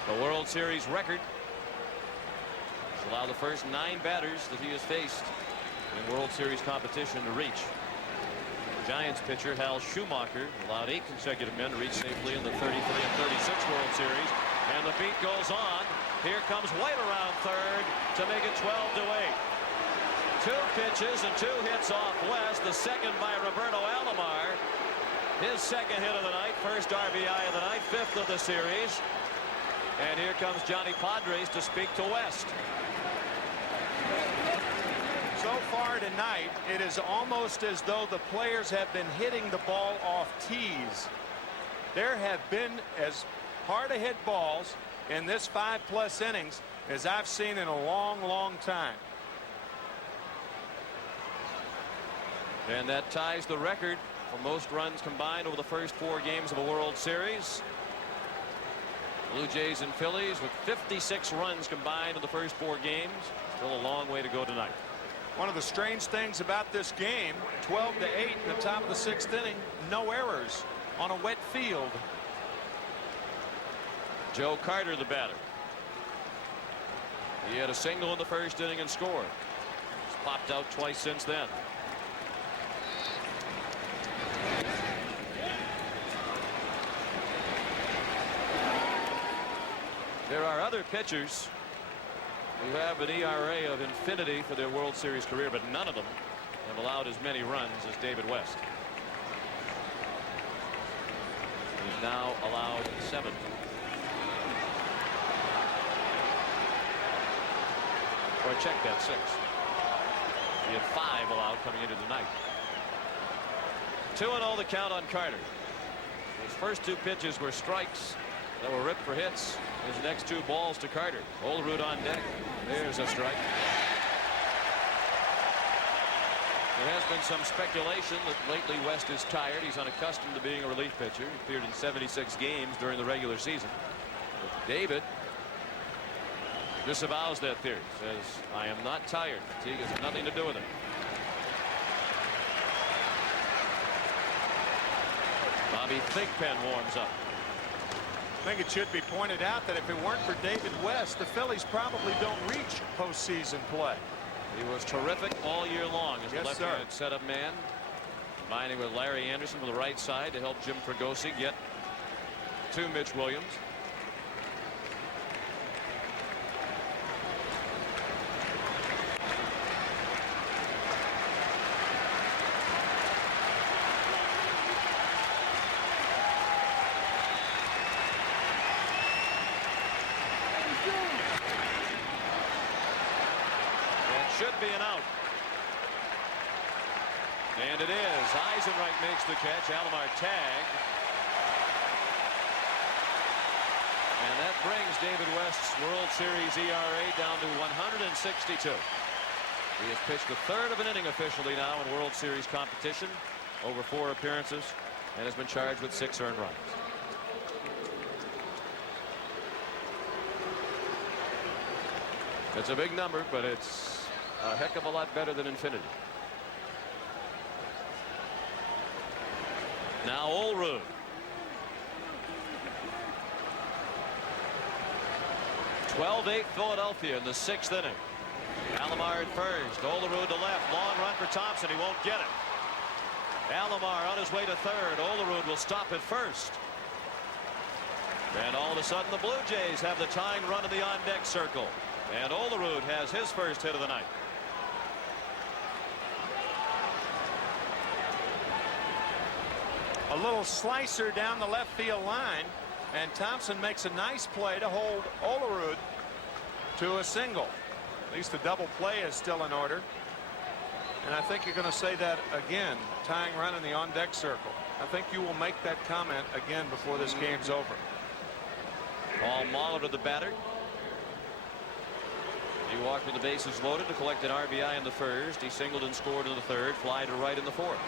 The World Series record allow the first 9 batters that he has faced in World Series competition to reach. Giants pitcher Hal Schumacher allowed 8 consecutive men to reach safely in the 33 and 36 World Series. And the beat goes on. Here comes White around third to make it 12-8. 2 pitches and 2 hits off West. The second by Roberto Alomar. His second hit of the night. First RBI of the night. 5th of the series. And here comes Johnny Padres to speak to West. So far tonight, it is almost as though the players have been hitting the ball off tees. There have been as hard to hit balls in this 5+ innings as I've seen in a long time. And that ties the record for most runs combined over the first 4 games of a World Series. Blue Jays and Phillies with 56 runs combined in the first 4 games. Still a long way to go tonight. One of the strange things about this game, 12-8 in the top of the 6th inning, no errors on a wet field. Joe Carter, the batter. He had a single in the first inning and scored. He's popped out twice since then. There are other pitchers who have an ERA of infinity for their World Series career, but none of them have allowed as many runs as David West. He's now allowed 7. Or check that 6. He had 5 allowed coming into tonight. 2-0 the count on Carter. His first 2 pitches were strikes, that were ripped for hits. His next 2 balls to Carter. Olerud on deck. There's a strike. There has been some speculation that lately West is tired. He's unaccustomed to being a relief pitcher. He appeared in 76 games during the regular season. But David disavows that theory. Says, I am not tired. Fatigue has nothing to do with it. Bobby Thigpen warms up. I think it should be pointed out that if it weren't for David West, the Phillies probably don't reach postseason play. He was terrific all year long as Yes, the left-handed setup man, combining with Larry Anderson from the right side to help Jim Fregosi get to Mitch Williams. Should be an out. And it is. Eisenreich makes the catch. Alomar tagged. And that brings David West's World Series ERA down to 162. He has pitched a third of an inning officially now in World Series competition, over 4 appearances, and has been charged with 6 earned runs. It's a big number, but it's a heck of a lot better than infinity. Now Olerud. (12-8) Philadelphia in the 6th inning. Alomar at first. Olerud to left. Long run for Thompson. He won't get it. Alomar on his way to third. Olerud will stop at first. And all of a sudden the Blue Jays have the tying run in the on-deck circle. And Olerud has his first hit of the night. A little slicer down the left field line, and Thompson makes a nice play to hold Olerud to a single. At least the double play is still in order. And I think you're going to say that again, tying run in the on-deck circle. I think you will make that comment again before this game's over. Paul Molitor, the batter. He walked with the bases loaded to collect an RBI in the first. He singled and scored in the third. Fly to right in the fourth.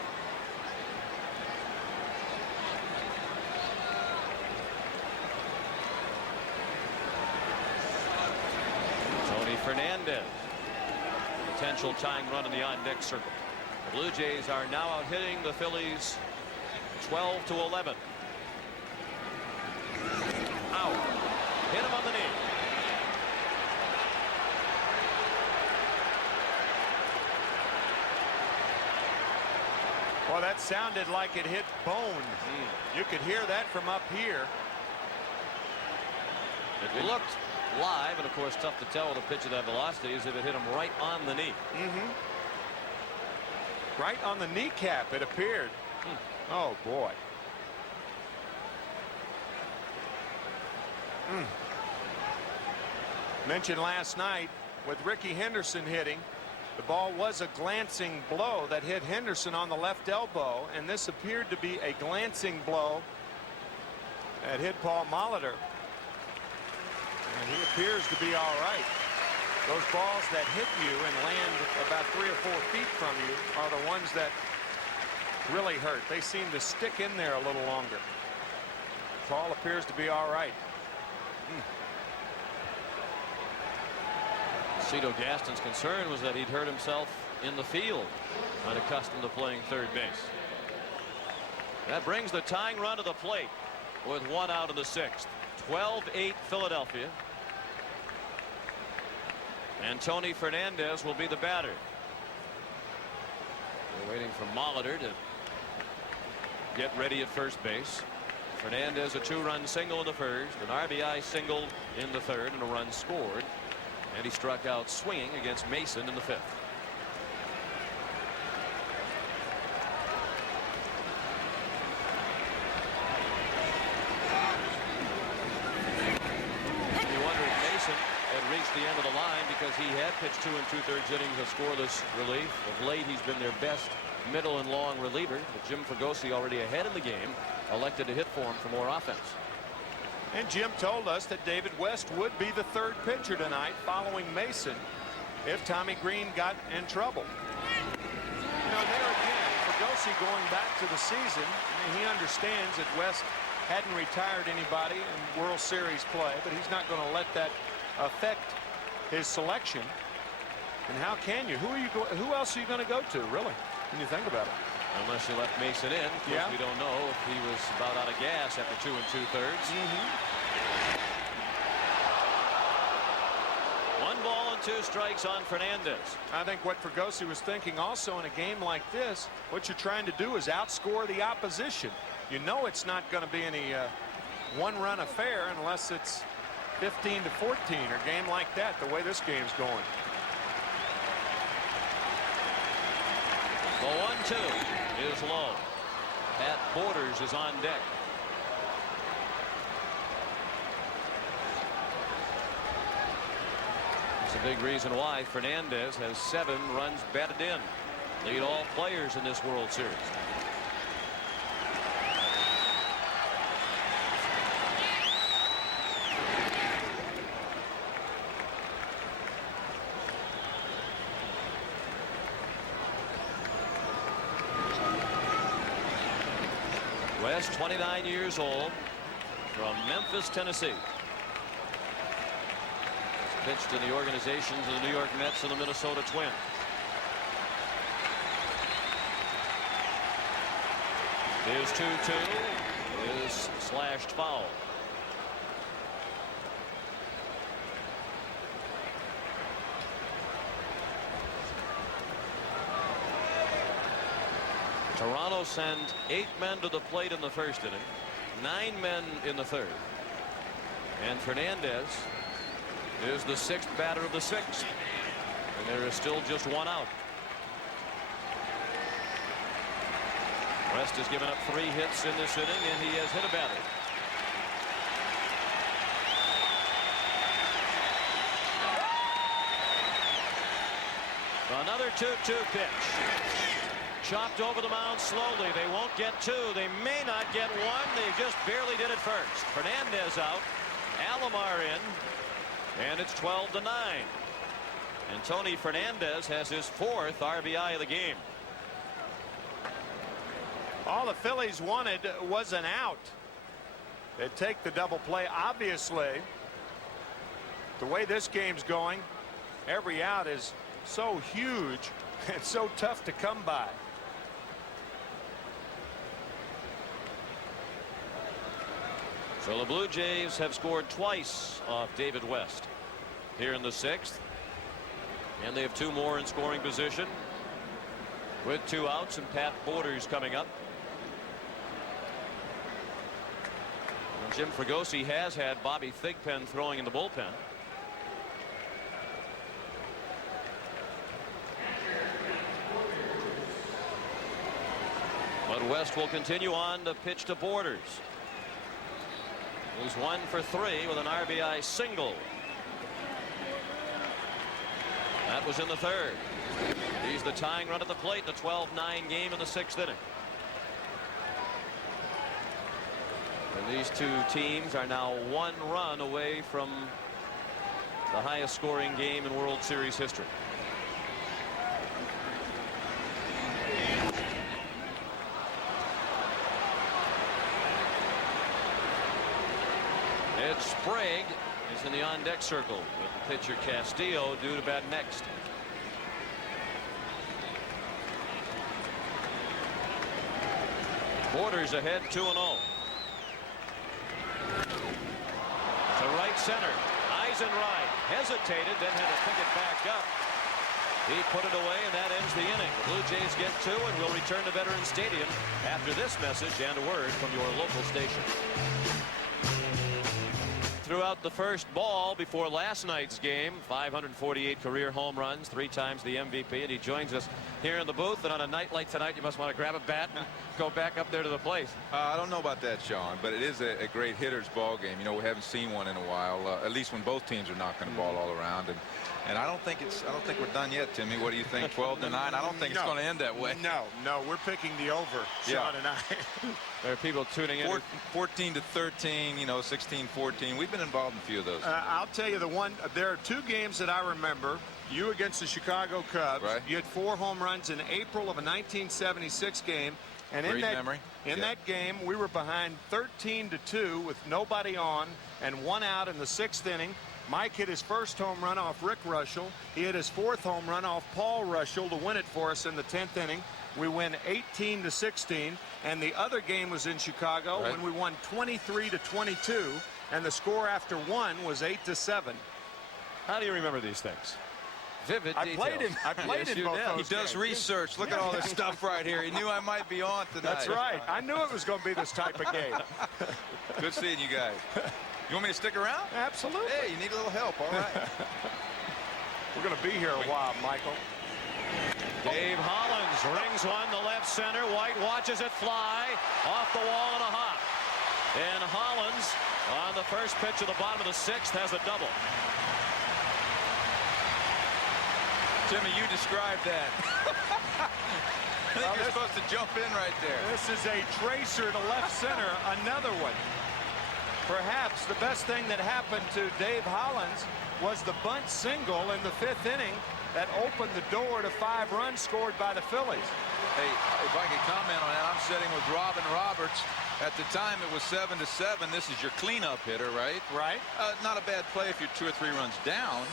Tony Fernandez. Potential tying run in the on-deck circle. The Blue Jays are now out hitting the Phillies 12-11. Out. Hit him on the knee. Well, that sounded like it hit bone. You could hear that from up here. It looked live, and of course tough to tell with a pitch of that velocity is if it hit him right on the knee. Right on the kneecap, it appeared. Oh boy. Mentioned last night with Ricky Henderson hitting, the ball was a glancing blow that hit Henderson on the left elbow, and this appeared to be a glancing blow that hit Paul Molitor. And he appears to be all right. Those balls that hit you and land about 3 or 4 feet from you are the ones that really hurt. They seem to stick in there a little longer. Paul appears to be all right. Cito Gaston's concern was that he'd hurt himself in the field, unaccustomed to playing third base. That brings the tying run to the plate with 1 out in the 6th. 12-8 Philadelphia. And Tony Fernandez will be the batter. We're waiting for Molitor to get ready at first base. Fernandez a 2-run single in the first, an RBI single in the third, and a run scored. And he struck out swinging against Mason in the 5th. You wonder if Mason had reached the end of the line because he had pitched 2 2/3 innings of scoreless relief. Of late, he's been their best middle and long reliever. But Jim Fregosi, already ahead in the game, elected to hit for him for more offense. And Jim told us that David West would be the third pitcher tonight following Mason if Tommy Green got in trouble. You know, there again, Fregosi going back to the season, I mean, he understands that West hadn't retired anybody in World Series play, but he's not going to let that affect his selection. And how can you? Who else are you going to go to, really, when you think about it? Unless you left Mason in. Of course, we don't know if he was about out of gas after 2 2/3. 1 ball and 2 strikes on Fernandez. I think what Fregosi was thinking also in a game like this, what you're trying to do is outscore the opposition. You know it's not going to be any one-run affair unless it's 15-14 or a game like that, the way this game's going. The 1-2 is low. Pat Borders is on deck. It's a big reason why Fernandez has 7 runs batted in. Lead all players in this World Series. West, 29 years old, from Memphis, Tennessee. He's pitched in the organizations of the New York Mets and the Minnesota Twins. His 2-2 is slashed foul. Toronto sent 8 men to the plate in the first inning, 9 men in the third. And Fernandez is the 6th batter of the 6th. And there is still just 1 out. West has given up 3 hits in this inning, and he has hit a batter. Another 2-2 pitch. Chopped over the mound slowly. They won't get 2. They may not get 1. They just barely did it first. Fernandez out. Alomar in. And it's 12-9. And Tony Fernandez has his 4th RBI of the game. All the Phillies wanted was an out. They'd take the double play. Obviously, the way this game's going, every out is so huge and so tough to come by. So the Blue Jays have scored twice off David West here in the 6th. And they have 2 more in scoring position with 2 outs and Pat Borders coming up. And Jim Fregosi has had Bobby Thigpen throwing in the bullpen. But West will continue on to pitch to Borders. He's 1 for 3 with an RBI single. That was in the 3rd. He's the tying run at the plate, the 12-9 game in the 6th inning. And these 2 teams are now 1 run away from the highest scoring game in World Series history. Ed Sprague is in the on-deck circle with the pitcher Castillo due to bat next. Borders ahead 2-0. To right center. Eisenreich hesitated, then had to pick it back up. He put it away, and that ends the inning. The Blue Jays get 2 and will return to Veterans Stadium after this message and a word from your local station. threw out the first ball before last night's game. 548 career home runs, 3 times the MVP, and he joins us here in the booth. And on a night like tonight, you must want to grab a bat and go back up there to the plate. I don't know about that, Sean, but it is a great hitter's ball game. You know, we haven't seen one in a while, at least when both teams are knocking the ball all around. And I don't think we're done yet, Timmy. What do you think? 12-9? I don't think it's going to end that way. No, we're picking the over, Sean and I. There are people tuning in. 14-13, you know, 16-14. We've been involved in a few of those. I'll tell you there are 2 games that I remember. You against the Chicago Cubs. Right. You had 4 home runs in April of a 1976 game. And Great memory. In that game, we were behind 13-2 with nobody on and 1 out in the 6th inning. Mike hit his first home run off Rick Russell. He hit his 4th home run off Paul Russell to win it for us in the 10th inning. We win 18-16, and the other game was in Chicago when we won 23-22, and the score after 1 was 8-7. How do you remember these things? Vivid I played in both those He does games. research. Look at all this stuff right here. He knew I might be on tonight. That's right. I knew it was going to be this type of game. Good seeing you guys. You want me to stick around? Absolutely. Hey, you need a little help. All right. We're going to be here a while, Michael. Dave Hollins rings one to left center. White watches it fly off the wall and a hop. And Hollins on the first pitch of the bottom of the 6th has a double. Timmy, you described that. I think you're supposed to jump in right there. This is a tracer to left center, another one. Perhaps the best thing that happened to Dave Hollins was the bunt single in the 5th inning that opened the door to 5 runs scored by the Phillies. Hey, if I could comment on that, I'm sitting with Robin Roberts. At the time, it was 7-7. This is your cleanup hitter, right? Right. Not a bad play if you're 2 or 3 runs down.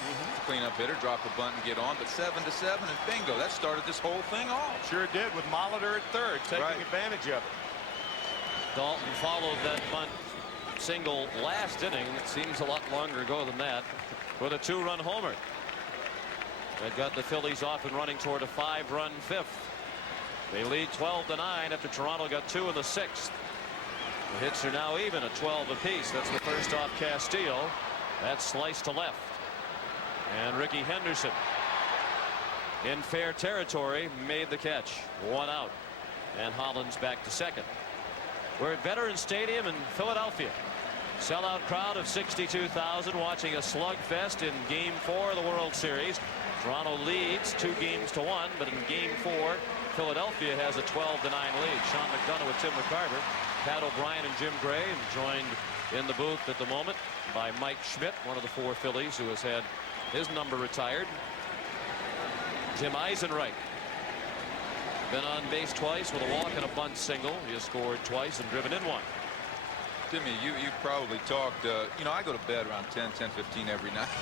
Cleanup hitter, drop the bunt and get on. But 7-7, and bingo, that started this whole thing off. Sure did, with Molitor at 3rd, taking advantage of it. Dalton followed that bunt single last inning. It seems a lot longer ago than that, with a 2-run homer. That got the Phillies off and running toward a 5-run 5th. They lead 12-9 after Toronto got 2 in the 6th. The hits are now even at 12 apiece. That's the first off Castillo. That's sliced to left. And Ricky Henderson in fair territory made the catch. 1 out. And Hollins back to second. We're at Veterans Stadium in Philadelphia. Sellout crowd of 62,000 watching a slugfest in Game 4 of the World Series. Toronto leads 2-1, but in Game 4, Philadelphia has a 12-9 lead. Sean McDonough with Tim McCarver, Pat O'Brien and Jim Gray, and joined in the booth at the moment by Mike Schmidt, one of the 4 Phillies who has had his number retired. Tim Eisenreich, been on base twice with a walk and a bunt single. He has scored twice and driven in 1. Timmy, you probably talked, you know, I go to bed around 10:15 every night.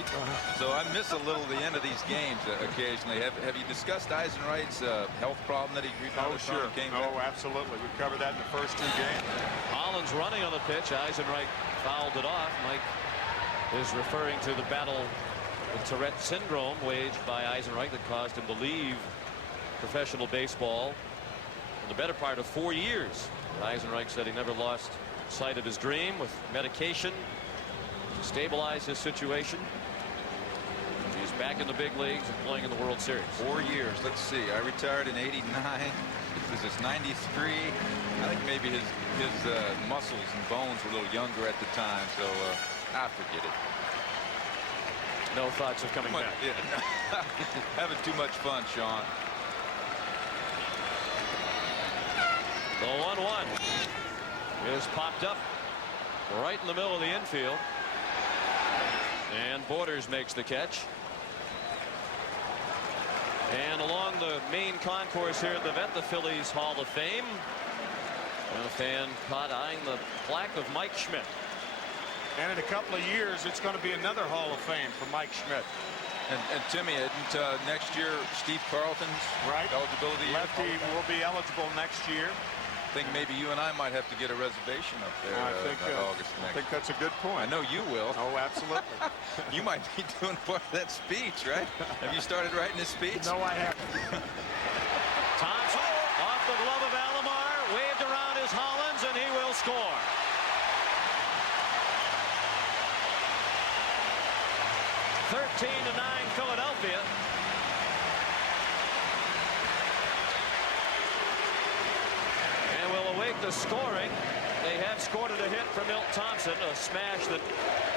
So I miss a little the end of these games occasionally. Have you discussed Eisenreich's health problem that he rebounded from and came back? Oh, absolutely. We covered that in the first 2 games. Hollins running on the pitch. Eisenreich fouled it off. Mike is referring to the battle with Tourette syndrome waged by Eisenreich that caused him to leave professional baseball in the better part of 4 years. Eisenreich said he never lost sight of his dream with medication to stabilize his situation. He's back in the big leagues and playing in the World Series. 4 years. Let's see. I retired in '89. This is '93. I think maybe his muscles and bones were a little younger at the time, so I forget it. No thoughts of coming back. Yeah, having too much fun, Sean. The 1-1 is popped up right in the middle of the infield, and Borders makes the catch. And along the main concourse here at the Vet, the Phillies Hall of Fame, and a fan caught eyeing the plaque of Mike Schmidt. And in a couple of years, it's going to be another Hall of Fame for Mike Schmidt. And Timmy, isn't next year Steve Carlton's eligibility year? Lefty will be eligible next year. I think maybe you and I might have to get a reservation up there. I think August next. I think that's a good point. I know you will. Oh, absolutely. You might be doing part of that speech, right? Have you started writing a speech? No, I haven't. Thompson off the glove of Alomar, waved around his Hollins, and he will score. 13-9 Philadelphia. And we'll await the scoring. They have scored a hit from Milt Thompson, a smash that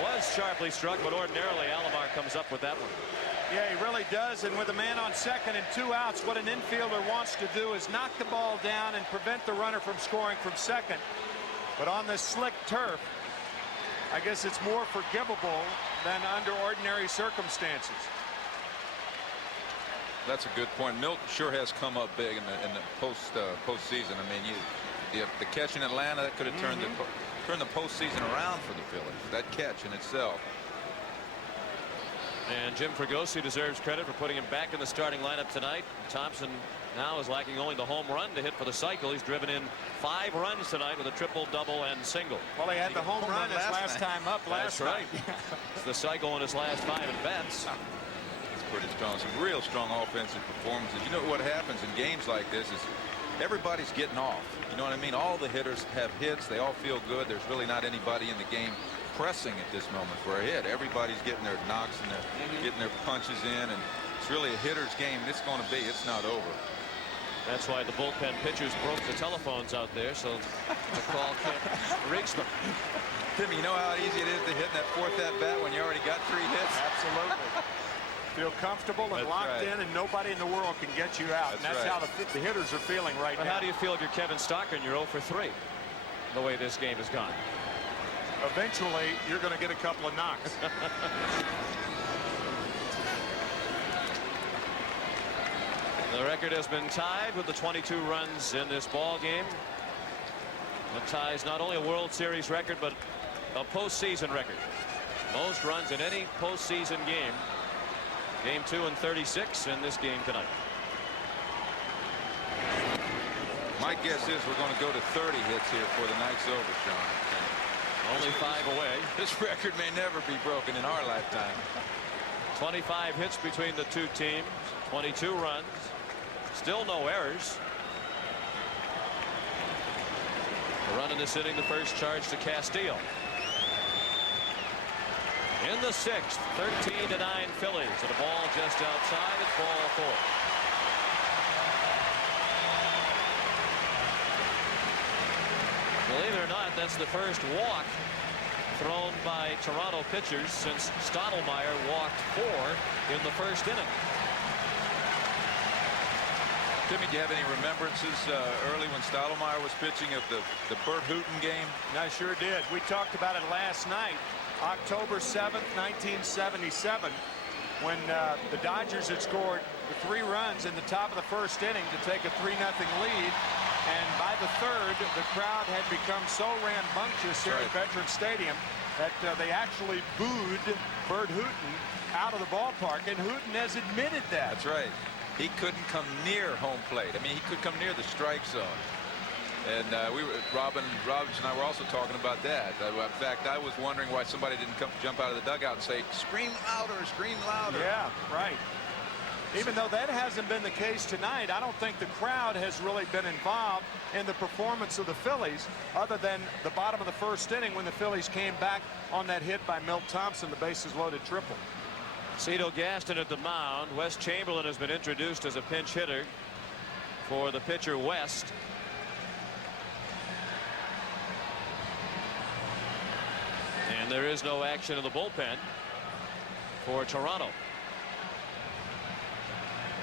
was sharply struck, but ordinarily Alomar comes up with that one. Yeah, he really does. And with a man on second and 2 outs, what an infielder wants to do is knock the ball down and prevent the runner from scoring from second. But on this slick turf, I guess it's more forgivable than under ordinary circumstances. That's a good point. Milt sure has come up big in the postseason. I mean, the catch in Atlanta that could have turned the postseason around for the Phillies. That catch in itself. And Jim Fregosi deserves credit for putting him back in the starting lineup tonight. Thompson now is lacking only the home run to hit for the cycle. He's driven in 5 runs tonight with a triple, double, and single. Well, he had the home run his last time up last night. That's right. It's the cycle in his last 5 at-bats. It's pretty strong. Some real strong offensive performances. You know what happens in games like this is everybody's getting off. You know what I mean? All the hitters have hits. They all feel good. There's really not anybody in the game pressing at this moment for a hit. Everybody's getting their knocks and getting their punches in, and it's really a hitter's game. It's going to be. It's not over. That's why the bullpen pitchers broke the telephones out there, so the call can't reach them. Timmy, you know how easy it is to hit in that 4th at-bat when you already got 3 hits? Absolutely. Feel comfortable and locked in, and nobody in the world can get you out. That's how the hitters are feeling right now. How do you feel if you're Kevin Stocker and you're 0 for 3? The way this game has gone. Eventually, you're going to get a couple of knocks. The record has been tied with the 22 runs in this ball game. It ties not only a World Series record, but a postseason record. Most runs in any postseason game. Game 2 and 36 in this game tonight. My guess is we're going to go to 30 hits here before the night's over, Sean. Only 5 away. This record may never be broken in our lifetime. 25 hits between the two teams. 22 runs. Still no errors. A run in this inning, the first charge to Castillo. In the 6th, 13-9 Phillies, and a ball just outside. It's ball 4. Believe it or not, that's the first walk thrown by Toronto pitchers since Stottlemyre walked 4 in the first inning. Timmy, do you have any remembrances early when Stottlemyre was pitching of the Bert Hooton game? I sure did. We talked about it last night. October 7th, 1977, when the Dodgers had scored 3 runs in the top of the first inning to take a 3-0 lead. And by the 3rd, the crowd had become so rambunctious here at Veterans Stadium that they actually booed Bert Hooton out of the ballpark. And Hooton has admitted that. That's right. He couldn't come near home plate. I mean, he could come near the strike zone. And Robin and I were also talking about that. In fact, I was wondering why somebody didn't jump out of the dugout and say, "Scream louder, scream louder." Yeah, right. Even though that hasn't been the case tonight, I don't think the crowd has really been involved in the performance of the Phillies, other than the bottom of the first inning when the Phillies came back on that hit by Milt Thompson, the bases loaded triple. Cito Gaston at the mound. Wes Chamberlain has been introduced as a pinch hitter for the pitcher West. And there is no action in the bullpen for Toronto.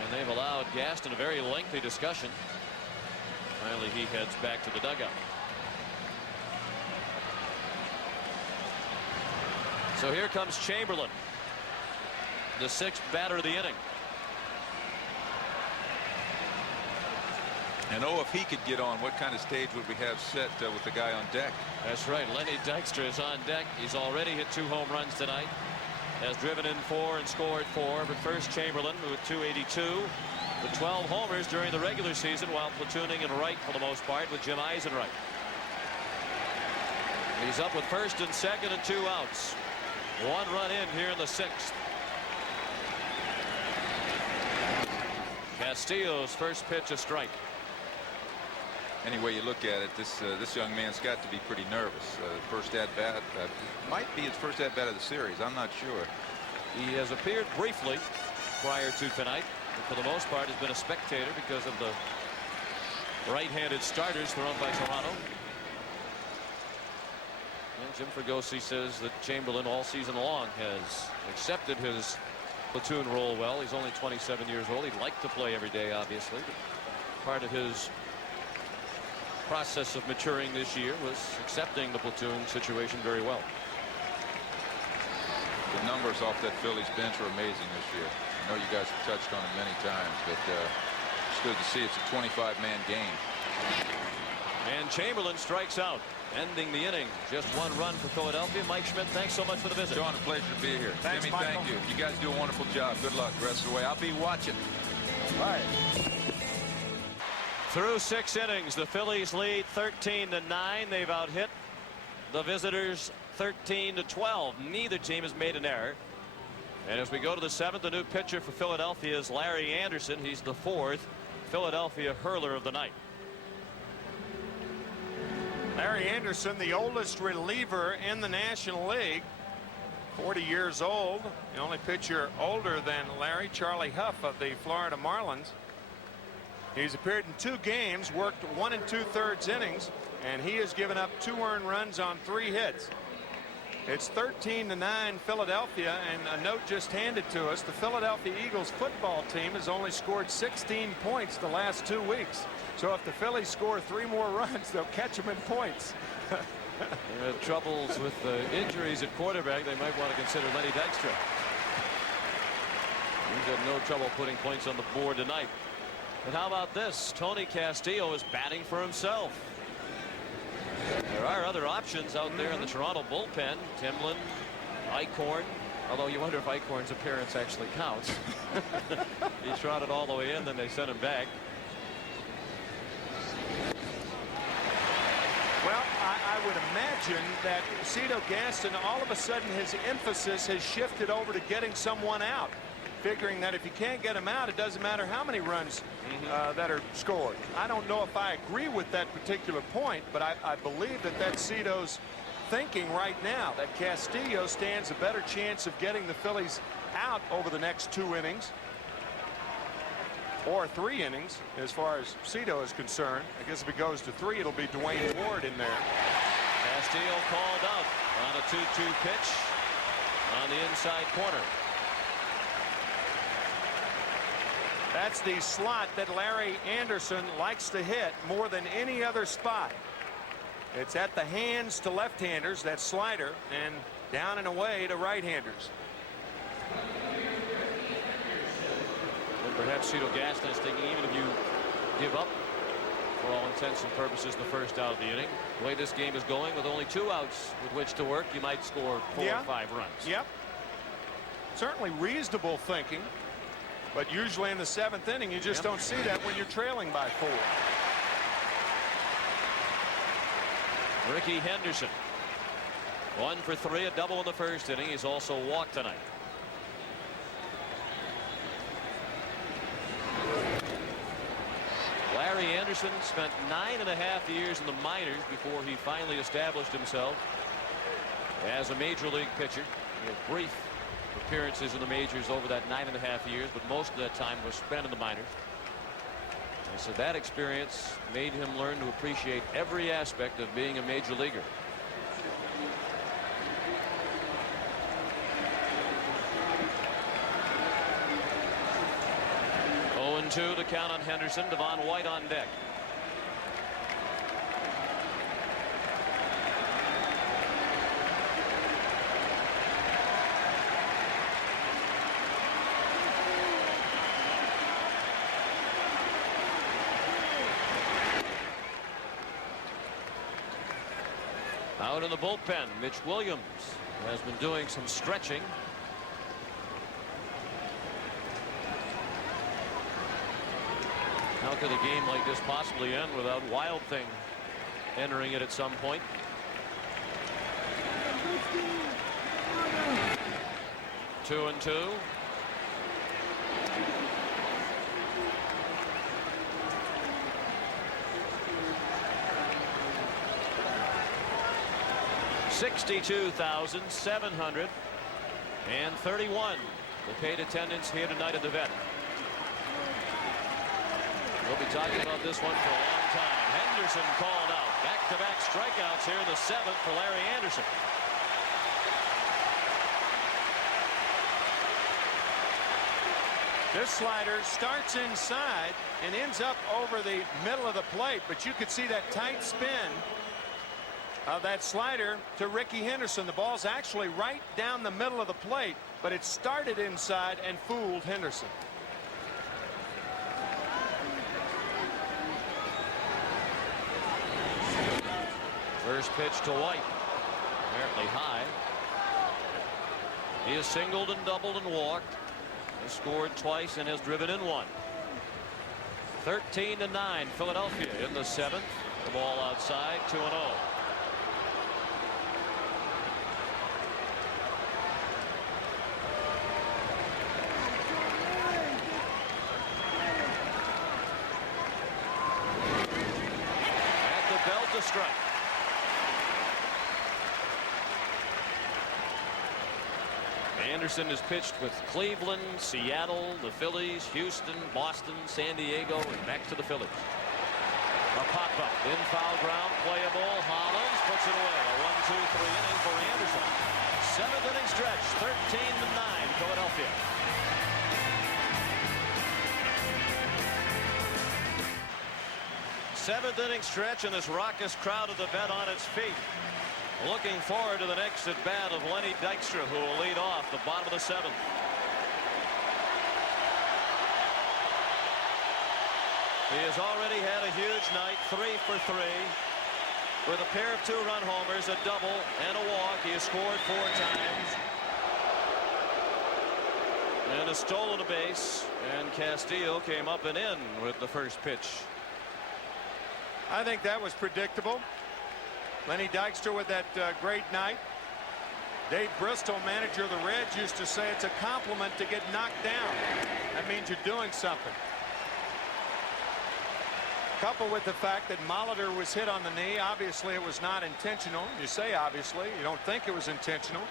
And they've allowed Gaston a very lengthy discussion. Finally, he heads back to the dugout. So here comes Chamberlain, the 6th batter of the inning. And if he could get on, what kind of stage would we have set with the guy on deck? That's right. Lenny Dykstra is on deck. He's already hit 2 home runs tonight. Has driven in 4 and scored 4. But first Chamberlain with 282. With 12 homers during the regular season while platooning in right for the most part with Jim Eisenreich. He's up with first and second and 2 outs. 1 run in here in the 6th. Castillo's first pitch a strike. Any way you look at it, this young man's got to be pretty nervous. First at bat might be his first at bat of the series. I'm not sure. He has appeared briefly prior to tonight, but for the most part has been a spectator because of the right-handed starters thrown by Toronto. And Jim Fregosi says that Chamberlain all season long has accepted his platoon role well. He's only 27 years old. He'd like to play every day, obviously, but part of his process of maturing this year was accepting the platoon situation very well. The numbers off that Phillies bench are amazing this year. I know you guys have touched on it many times, but it's good to see it's a 25-man game. And Chamberlain strikes out, ending the inning. Just one run for Philadelphia. Mike Schmidt, thanks so much for the visit. John, a pleasure to be here. Thanks, Jimmy, Michael. thank you. You guys do a wonderful job. Good luck the rest of the way. I'll be watching. All right. Through 6 innings, the Phillies lead 13-9. They've out-hit the visitors 13-12. Neither team has made an error. And as we go to the 7th, the new pitcher for Philadelphia is Larry Anderson. He's the 4th Philadelphia hurler of the night. Larry Anderson, the oldest reliever in the National League, 40 years old. The only pitcher older than Larry, Charlie Huff of the Florida Marlins. He's appeared in 2 games, worked 1 2/3 innings, and he has given up 2 earned runs on 3 hits. It's 13-9 Philadelphia, and a note just handed to us. The Philadelphia Eagles football team has only scored 16 points the last 2 weeks. So if the Phillies score 3 more runs, they'll catch them in points. They had troubles with injuries at quarterback. They might want to consider Lenny Dykstra. He's had no trouble putting points on the board tonight. And how about this? Tony Castillo is batting for himself. There are other options out there in the Toronto bullpen. Timlin, Eichhorn. Although you wonder if Eichhorn's appearance actually counts. He trotted all the way in, then they sent him back. Well, I would imagine that Cito Gaston, all of a sudden his emphasis has shifted over to getting someone out, figuring that if you can't get him out, it doesn't matter how many runs that are scored. I don't know if I agree with that particular point, but I believe that that's Cito's thinking right now, that Castillo stands a better chance of getting the Phillies out over the next 2 innings. Or 3 innings, as far as Cito is concerned. I guess if it goes to 3, it'll be Dwayne Ward in there. Castillo called out on a 2-2 pitch on the inside corner. That's the slot that Larry Anderson likes to hit more than any other spot. It's at the hands to left-handers, that slider, and down and away to right-handers. Perhaps Cito Gaston is thinking, even if you give up for all intents and purposes the first out of the inning, the way this game is going, with only 2 outs with which to work, you might score 4 or 5 runs. Yep. Certainly reasonable thinking, but usually in the 7th inning you just don't see that when you're trailing by 4. Ricky Henderson, 1 for 3, a double in the first inning. He's also walked tonight. Larry Anderson spent 9.5 years in the minors before he finally established himself as a major league pitcher. He had brief appearances in the majors over that 9.5 years, but most of that time was spent in the minors. And so that experience made him learn to appreciate every aspect of being a major leaguer. Two to count on Henderson. Devon White on deck. Out in the bullpen, Mitch Williams has been doing some stretching. How could a game like this possibly end without Wild Thing entering it at some point? Two and two. $62,700 And 31. The paid attendance here tonight at the Vet. We'll be talking about this one for a long time. Henderson called out. Back-to-back strikeouts here in the 7th for Larry Anderson. This slider starts inside and ends up over the middle of the plate, but you could see that tight spin of that slider to Ricky Henderson. The ball's actually right down the middle of the plate, but it started inside and fooled Henderson. First pitch to White. Apparently high. He has singled and doubled and walked. Has scored twice and has driven in one. 13-9 Philadelphia in the 7th. The ball outside, 2-0. At the belt to strike. Anderson has pitched with Cleveland, Seattle, the Phillies, Houston, Boston, San Diego, and back to the Phillies. A pop-up in foul ground, playable. Hollins puts it away. A 1-2-3 inning for Anderson. 7th inning stretch, 13-9 Philadelphia. Seventh inning stretch, and this raucous crowd of the Vet on its feet. Looking forward to the next at bat of Lenny Dykstra, who will lead off the bottom of the 7th. He has already had a huge night, 3 for 3, with a pair of 2-run homers, a double, and a walk. He has scored 4 times. And has stolen a base, and Castillo came up and in with the first pitch. I think that was predictable. Lenny Dykstra with that great night. Dave Bristol, manager of the Reds, used to say it's a compliment to get knocked down. That means you're doing something. Coupled with the fact that Molitor was hit on the knee. Obviously it was not intentional. You say obviously. You don't think it was intentional.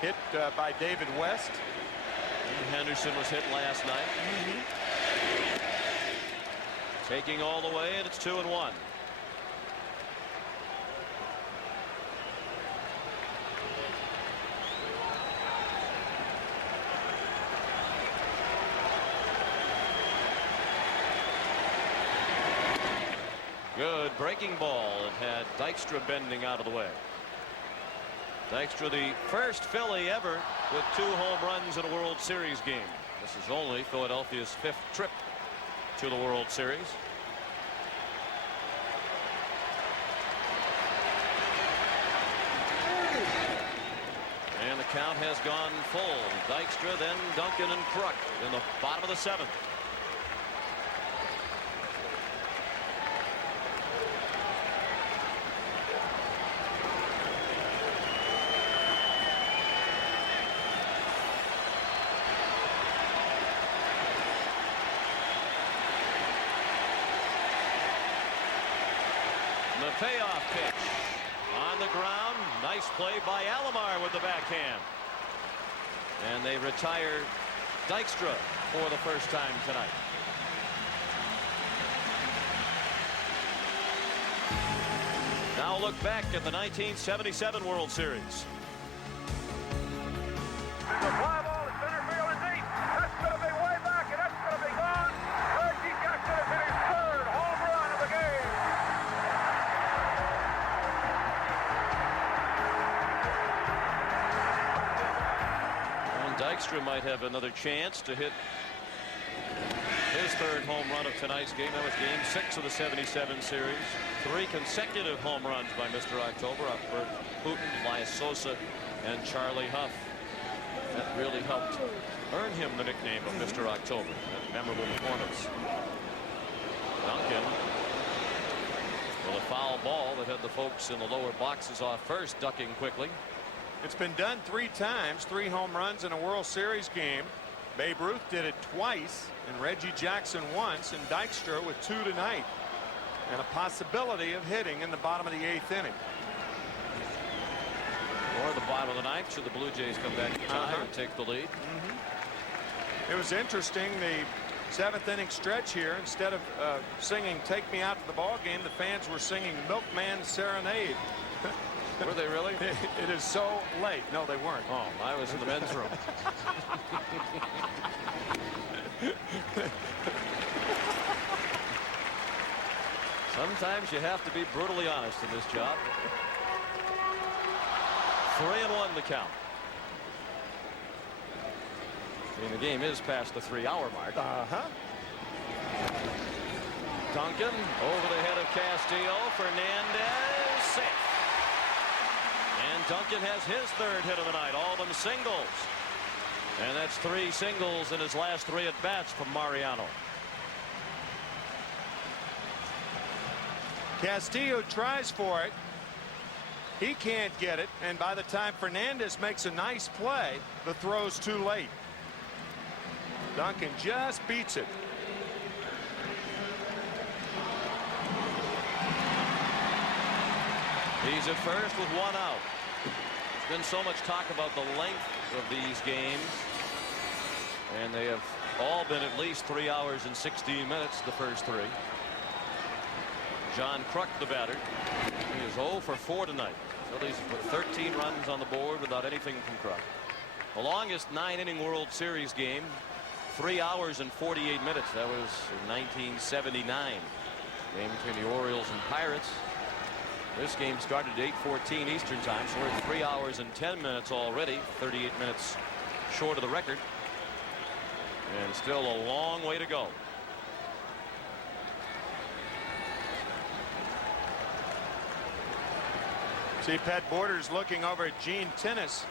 Hit by David West. And Henderson was hit last night. Taking all the way, and it's 2-1. Good breaking ball. It had Dykstra bending out of the way. Dykstra, the first Philly ever with 2 home runs in a World Series game. This is only Philadelphia's 5th trip to the World Series. And the count has gone full. Dykstra, then Duncan and Kruk in the bottom of the 7th. The payoff pitch on the ground. Nice play by Alomar with the backhand. And they retire Dykstra for the first time tonight. Now look back at the 1977 World Series. The fly ball to center field is deep. That's going to be way back, and that's going to be gone. Reggie Jackson has hit his 3rd home run of the game. And Dykstra might have another chance to hit his 3rd home run of tonight's game. That was game 6 of the 77 series. 3 consecutive home runs by Mr. October off Bert Hooton, Elias Sosa, and Charlie Huff. That really helped earn him the nickname of Mr. October. That memorable performance. Duncan with a foul ball that had the folks in the lower boxes off first, ducking quickly. It's been done 3 times, 3 home runs in a World Series game. Babe Ruth did it twice, and Reggie Jackson once, and Dykstra with 2 tonight, and a possibility of hitting in the bottom of the 8th inning. Or the bottom of the ninth, should the Blue Jays come back to tie and take the lead. It was interesting, the 7th inning stretch here, instead of singing "Take Me Out to the Ball Game," the fans were singing "Milkman Serenade." Were they really? It is so late. No, they weren't. Oh, I was in the men's room. Sometimes you have to be brutally honest in this job. 3-1 the count. And the game is past the 3-hour mark. Duncan over the head of Castillo. Fernandez safe. And Duncan has his 3rd hit of the night. All of them singles. And that's 3 singles in his last 3 at bats from Mariano. Castillo tries for it. He can't get it, and by the time Fernandez makes a nice play, the throw's too late. Duncan just beats it. He's at first with 1 out. There's been so much talk about the length of these games, and they have all been at least 3 hours and 16 minutes, the first 3. John Kruk, the batter. He is 0 for 4 tonight. Phillies have put 13 runs on the board without anything from Kruk. The longest 9-inning World Series game, 3 hours and 48 minutes. That was in 1979. Game between the Orioles and Pirates. This game started at 8:14 Eastern time, so we're at 3 hours and 10 minutes already. 38 minutes short of the record. And still a long way to go. See Pat Borders looking over at Gene Tennis,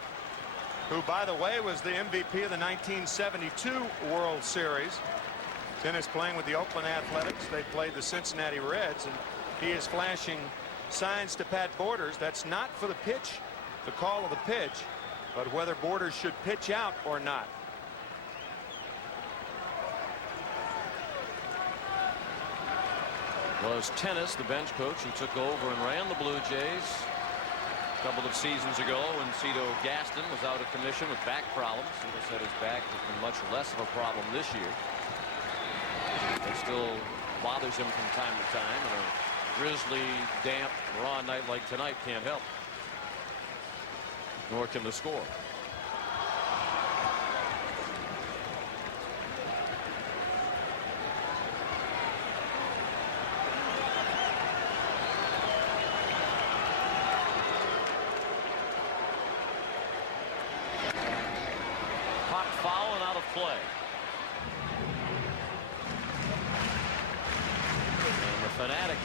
who, by the way, was the MVP of the 1972 World Series. Tennis playing with the Oakland Athletics. They played the Cincinnati Reds, and he is flashing signs to Pat Borders. That's not for the pitch, the call of the pitch, but whether Borders should pitch out or not. Was Tennis, the bench coach, who took over and ran the Blue Jays a couple of seasons ago when Cito Gaston was out of commission with back problems. Cito said his back has been much less of a problem this year. It still bothers him from time to time, and a drizzly, damp, raw night like tonight can't help. Nor can the score. Foul and out of play. And the fanatic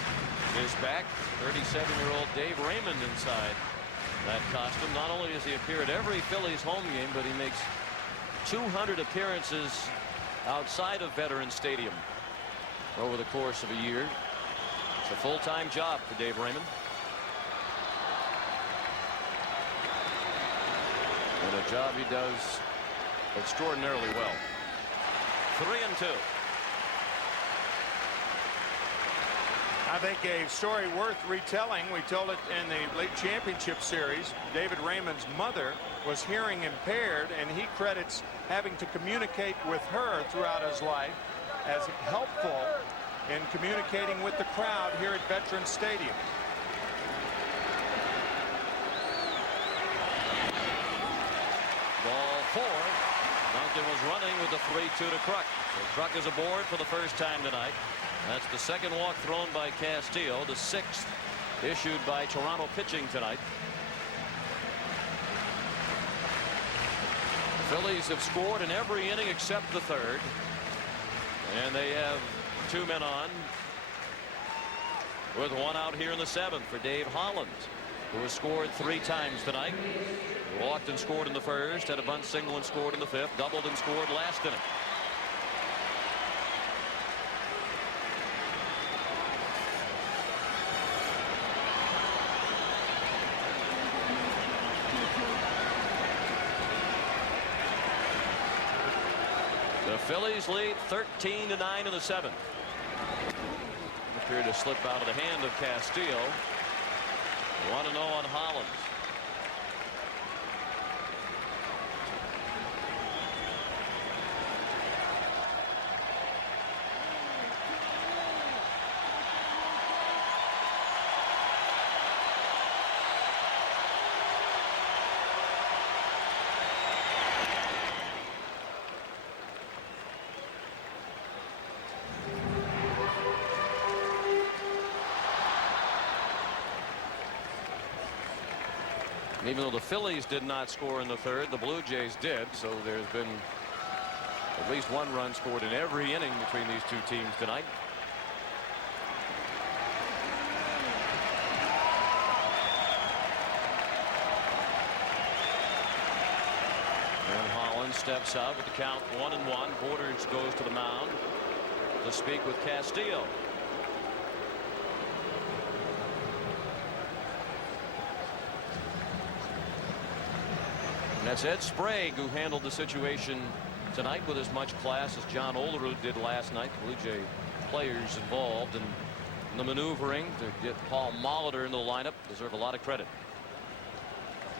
is back. 37-year-old Dave Raymond inside that costume. Not only does he appear at every Phillies home game, but he makes 200 appearances outside of Veterans Stadium over the course of a year. It's a full-time job for Dave Raymond. And a job he does extraordinarily well. 3-2. I think a story worth retelling. We told it in the League Championship Series. David Raymond's mother was hearing impaired, and he credits having to communicate with her throughout his life as helpful in communicating with the crowd here at Veterans Stadium. Ball 4. Duncan was running with the 3-2 to Kruk. So Kruk is aboard for the first time tonight. That's the second walk thrown by Castillo, the 6th issued by Toronto pitching tonight. The Phillies have scored in every inning except the 3rd. And they have 2 men on with 1 out here in the 7th for Dave Holland, who has scored 3 times tonight. Walked and scored in the 1st, had a bunt single and scored in the 5th, doubled and scored last inning. The Phillies lead 13-9 in the 7th. Appeared to slip out of the hand of Castillo. 1-0 on Holland. Even though the Phillies did not score in the third, the Blue Jays did. So there's been at least one run scored in every inning between these two teams tonight. And Holland steps up with the count 1-1. Borders goes to the mound to speak with Castillo. And that's Ed Sprague who handled the situation tonight with as much class as John Olerud did last night. The Blue Jay players involved in the maneuvering to get Paul Molitor into the lineup deserve a lot of credit.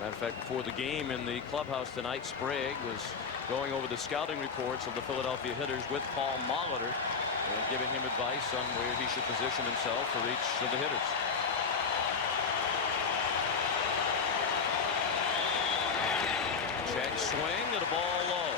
Matter of fact, before the game in the clubhouse tonight, Sprague was going over the scouting reports of the Philadelphia hitters with Paul Molitor and giving him advice on where he should position himself for each of the hitters. Check swing and a ball low.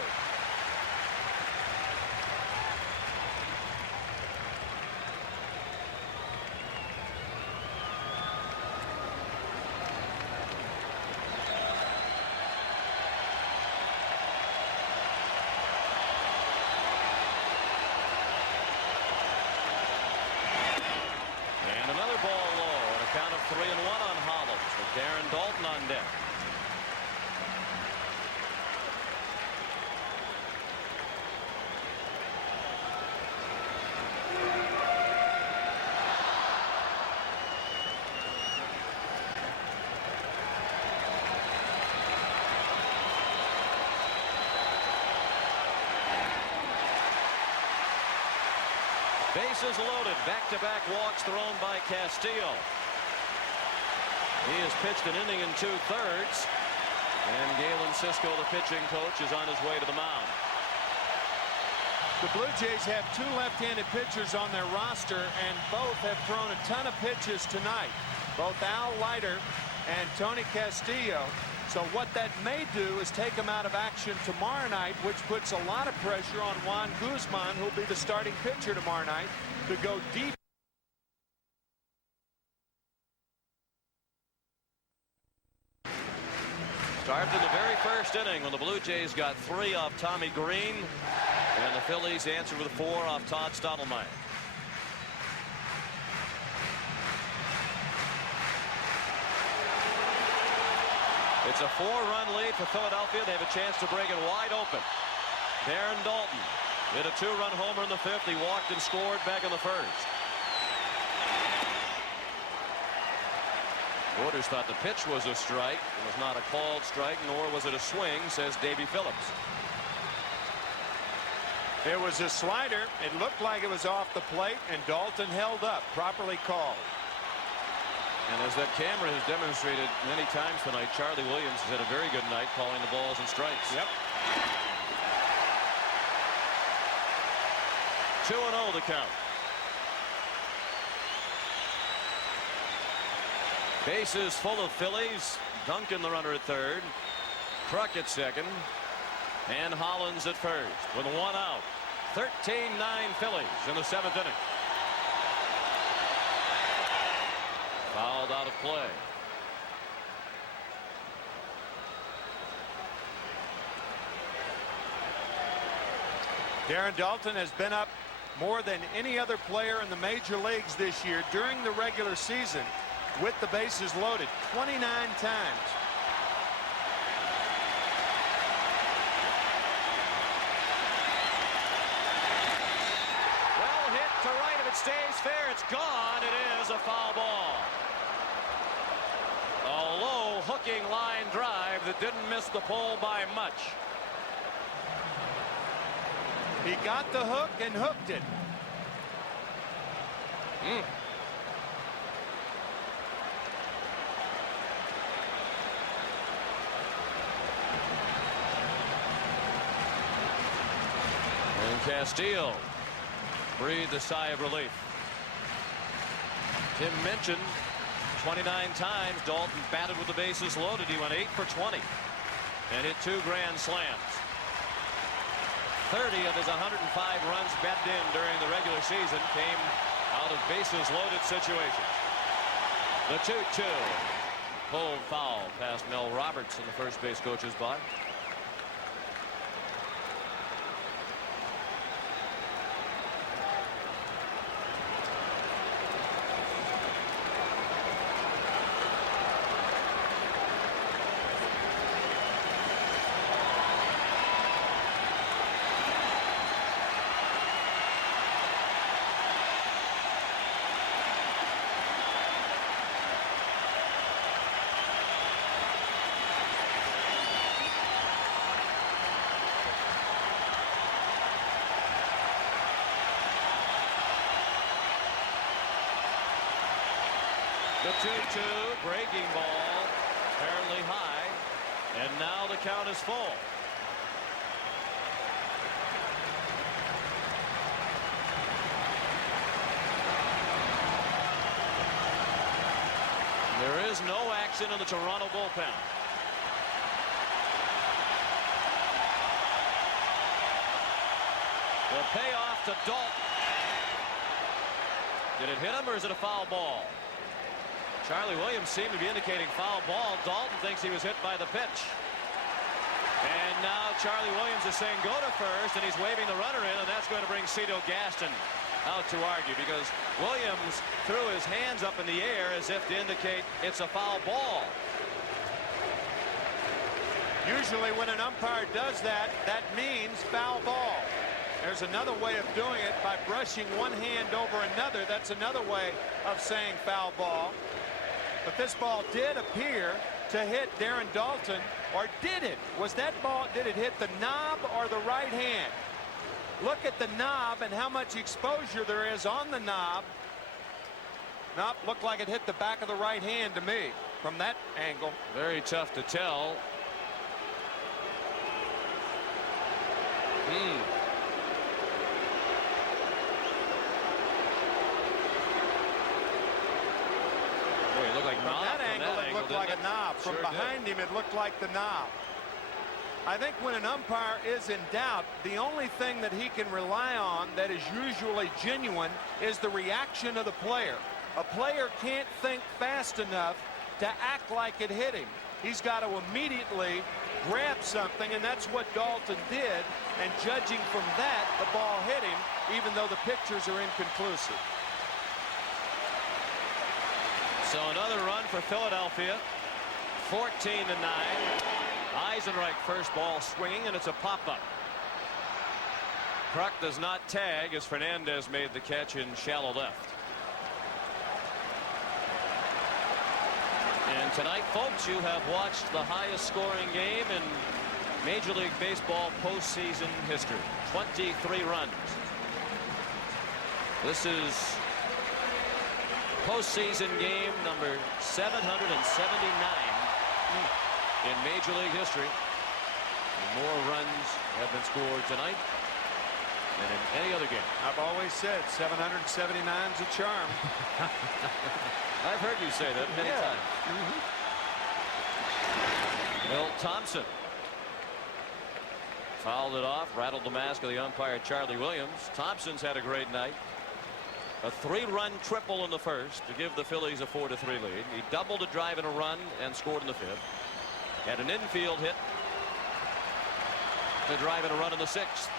And another ball low, and a count of 3-1 on Hollins with Darren Dalton on deck. Bases loaded. Back-to-back walks thrown by Castillo. He has pitched an inning and 2/3. And Galen Cisco, the pitching coach, is on his way to the mound. The Blue Jays have two left-handed pitchers on their roster, and both have thrown a ton of pitches tonight. Both Al Leiter and Tony Castillo. So what that may do is take him out of action tomorrow night, which puts a lot of pressure on Juan Guzman, who'll be the starting pitcher tomorrow night, to go deep. Started in the very first inning when the Blue Jays got 3 off Tommy Green, and the Phillies answered with 4 off Todd Stottlemyre. It's a 4-run lead for Philadelphia. They have a chance to break it wide open. Darren Dalton hit a 2-run homer in the 5th. He walked and scored back in the 1st. Borders thought the pitch was a strike. It was not a called strike, nor was it a swing, says Davey Phillips. It was a slider. It looked like it was off the plate, and Dalton held up. Properly called. And as that camera has demonstrated many times tonight, Charlie Williams has had a very good night calling the balls and strikes. Yep. 2-0 the count. Bases full of Phillies. Duncan the runner at third. Kruk at second. And Hollins at first with 1 out. 13-9 Phillies in the 7th inning. Fouled out of play. Darren Dalton has been up more than any other player in the major leagues this year during the regular season with the bases loaded 29 times. Well hit to right. If it stays fair, it's gone. It is a foul ball. A low hooking line drive that didn't miss the pole by much. He got the hook and hooked it. And Castillo breathed a sigh of relief. Tim mentioned 29 times Dalton batted with the bases loaded. He went 8 for 20 and hit 2 grand slams. 30 of his 105 runs batted in during the regular season came out of bases loaded situations. The 2-2. pulled foul past Mel Roberts in the first base coach's box. The 2-2 breaking ball fairly high, and now the count is full. There is no action in the Toronto bullpen. The payoff to Dalton. Did it hit him, or is it a foul ball? Charlie Williams seemed to be indicating foul ball. Dalton thinks he was hit by the pitch. And now Charlie Williams is saying go to first, and he's waving the runner in, and that's going to bring Cito Gaston out to argue, because Williams threw his hands up in the air as if to indicate it's a foul ball. Usually when an umpire does that, that means foul ball. There's another way of doing it by brushing one hand over another. That's another way of saying foul ball. But this ball did appear to hit Darren Dalton, or did it? Was that ball, did it hit the knob or the right hand? Look at the knob and how much exposure there is on the knob. Nope, looked like it hit the back of the right hand to me from that angle. Very tough to tell. From that angle, it looked like a knob. From behind him, it looked like the knob. I think when an umpire is in doubt, the only thing that he can rely on that is usually genuine is the reaction of the player. A player can't think fast enough to act like it hit him. He's got to immediately grab something, and that's what Dalton did. And judging from that, the ball hit him, even though the pictures are inconclusive. So another run for Philadelphia. 14-9. Eisenreich first ball swinging, and it's a pop-up. Kruk does not tag as Fernandez made the catch in shallow left. And tonight, folks, you have watched the highest scoring game in Major League Baseball postseason history. 23 runs. This is postseason game number 779 in Major League history. And more runs have been scored tonight than in any other game. I've always said 779 is a charm. I've heard you say that many times. Milt Thompson fouled it off, rattled the mask of the umpire Charlie Williams. Thompson's had a great night. A 3-run triple in the first to give the Phillies a 4-3 lead. He doubled a drive and a run and scored in the fifth. Had an infield hit to drive and a run in the sixth.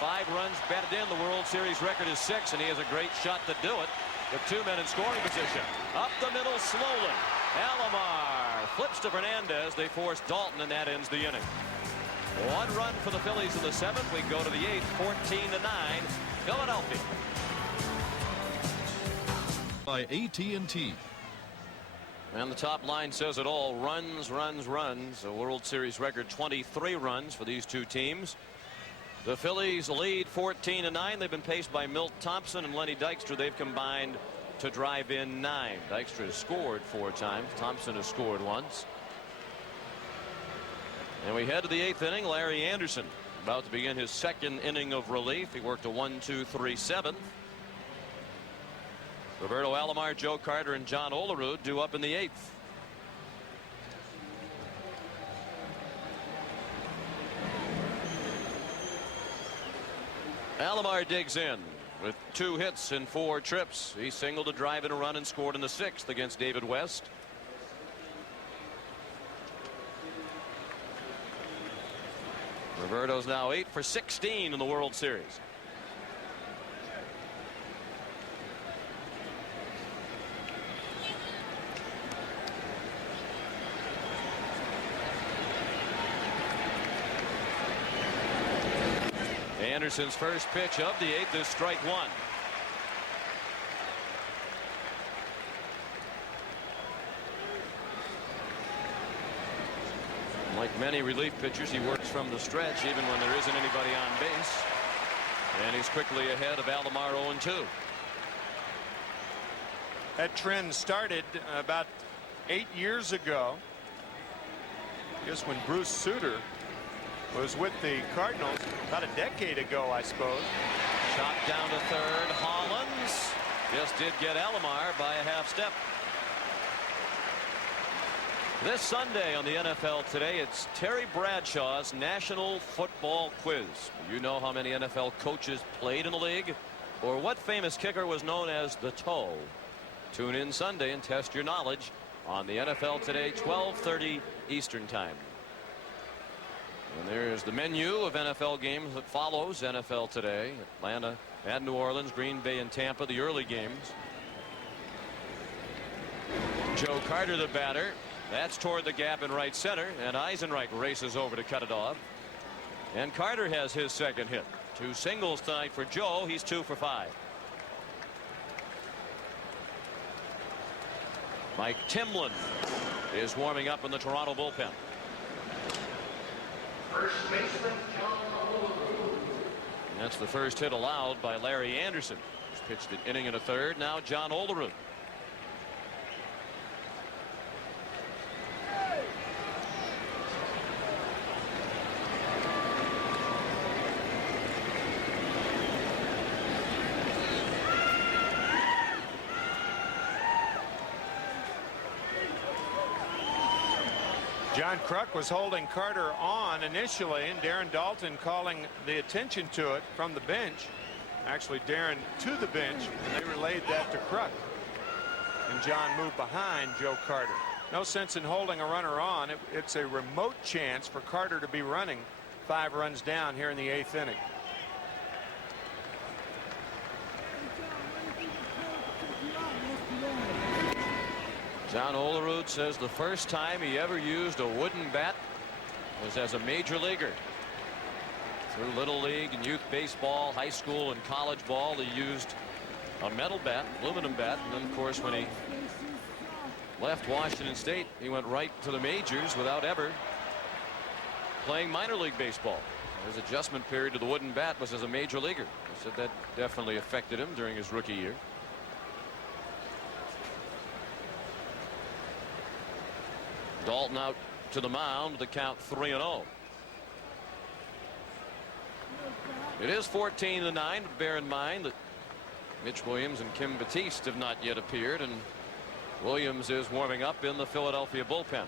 5 runs batted in. The World Series record is 6, and he has a great shot to do it with 2 men in scoring position. Up the middle slowly. Alomar flips to Fernandez. They force Dalton, and that ends the inning. 1 run for the Phillies in the 7th. We go to the 8th. 14-9. Philadelphia. By AT&T. And the top line says it all. Runs, runs, runs. A World Series record 23 runs for these two teams. The Phillies lead 14-9. They've been paced by Milt Thompson and Lenny Dykstra. They've combined to drive in 9. Dykstra has scored 4 times. Thompson has scored once. And we head to the 8th inning. Larry Anderson about to begin his 2nd inning of relief. He worked a 1-2-3-7. Roberto Alomar, Joe Carter, and John Olerud due up in the 8th. Alomar digs in with 2 hits and 4 trips. He singled a drive and a run and scored in the 6th against David West. Roberto's now 8 for 16 in the World Series. Anderson's first pitch of the 8th is strike 1. Like many relief pitchers, he works from the stretch even when there isn't anybody on base. And he's quickly ahead of Alomar 0-2. That trend started about 8 years ago. Just when Bruce Sutter was with the Cardinals about a decade ago, I suppose. Shot down to third. Hollins just did get Alomar by a half step. This Sunday on the NFL Today, it's Terry Bradshaw's National Football Quiz. You know how many NFL coaches played in the league, or what famous kicker was known as the toe? Tune in Sunday and test your knowledge on the NFL Today, 12:30 Eastern Time. And there's the menu of NFL games that follows NFL Today. Atlanta and New Orleans, Green Bay and Tampa, the early games. Joe Carter, the batter. That's toward the gap in right center, and Eisenreich races over to cut it off. And Carter has his second hit. 2 singles tonight for Joe. He's 2 for 5. Mike Timlin is warming up in the Toronto bullpen. And that's the first hit allowed by Larry Anderson. He's pitched an inning and a third. Now John Olerud. John Kruk was holding Carter on initially, and Darren Dalton calling the attention to it from the bench. Actually, Darren to the bench, and they relayed that to Kruk. And John moved behind Joe Carter. No sense in holding a runner on. It's a remote chance for Carter to be running 5 runs down here in the 8th inning. John Olerud says the first time he ever used a wooden bat was as a major leaguer. Through Little League and youth baseball, high school and college ball, he used a metal bat, aluminum bat. And then, of course, when he left Washington State, he went right to the majors without ever playing minor league baseball. His adjustment period to the wooden bat was as a major leaguer. He said that definitely affected him during his rookie year. Dalton out to the mound, the count 3-0. It is 14-9, but bear in mind that Mitch Williams and Kim Batiste have not yet appeared, and Williams is warming up in the Philadelphia bullpen.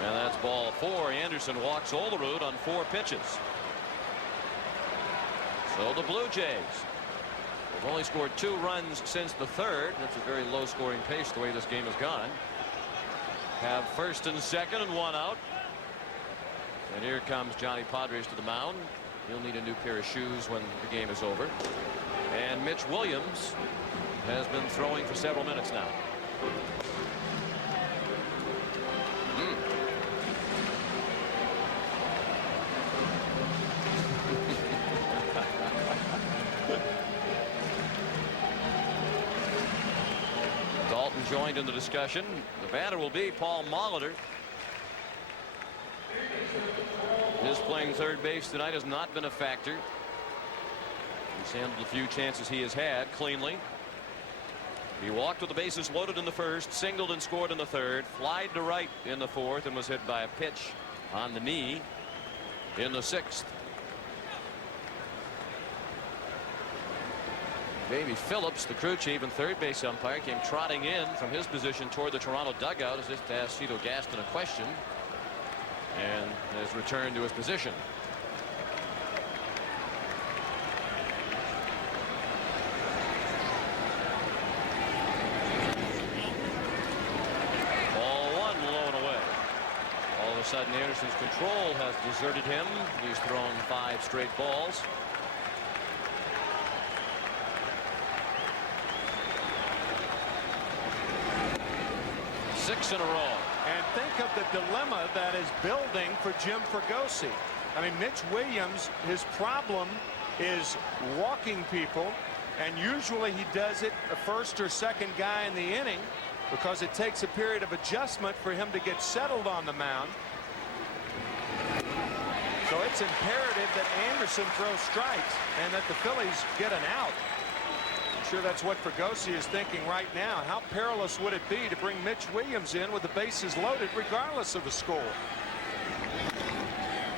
And that's ball 4. Anderson walks Olerud on 4 pitches. So the Blue Jays have only scored 2 runs since the 3rd. That's a very low scoring pace the way this game has gone. Have first and second and 1 out. And here comes Johnny Padres to the mound. He'll need a new pair of shoes when the game is over. And Mitch Williams has been throwing for several minutes now. Dalton joined in the discussion. The batter will be Paul Molitor. His playing third base tonight has not been a factor. He's handled a few chances he has had cleanly. He walked with the bases loaded in the first, singled and scored in the third, flied to right in the fourth, and was hit by a pitch on the knee in the 6th. Davey Phillips, the crew chief and third base umpire, came trotting in from his position toward the Toronto dugout as if to ask Cito Gaston a question, and has returned to his position. sudden, Anderson's control has deserted him. He's thrown 5 straight balls. Six in a row. And think of the dilemma that is building for Jim Fregosi. I mean, Mitch Williams, his problem is walking people, and usually he does it a first or second guy in the inning because it takes a period of adjustment for him to get settled on the mound. So it's imperative that Anderson throws strikes and that the Phillies get an out. I'm sure that's what Fregosi is thinking right now. How perilous would it be to bring Mitch Williams in with the bases loaded regardless of the score?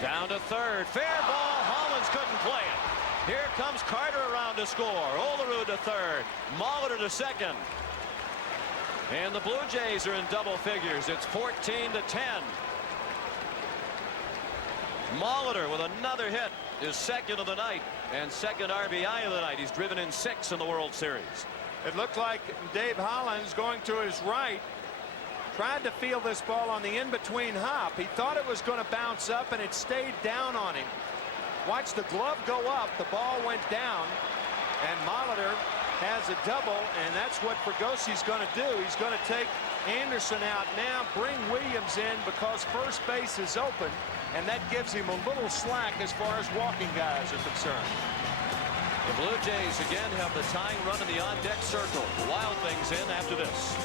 Down to third. Fair ball. Hollins couldn't play it. Here comes Carter around to score. Olerud to third. Molitor to second. And the Blue Jays are in double figures. It's 14-10. Molitor with another hit, his second of the night and second RBI of the night. He's driven in 6 in the World Series. It looked like Dave Hollins, going to his right, tried to feel this ball on the in-between hop. He thought it was going to bounce up, and it stayed down on him. Watch the glove go up. The ball went down, and Molitor has a double, and that's what Fregosi's going to do. He's going to take Anderson out now, bring Williams in because first base is open, and that gives him a little slack as far as walking guys are concerned. The Blue Jays again have the tying run in the on-deck circle. Wild things in after this.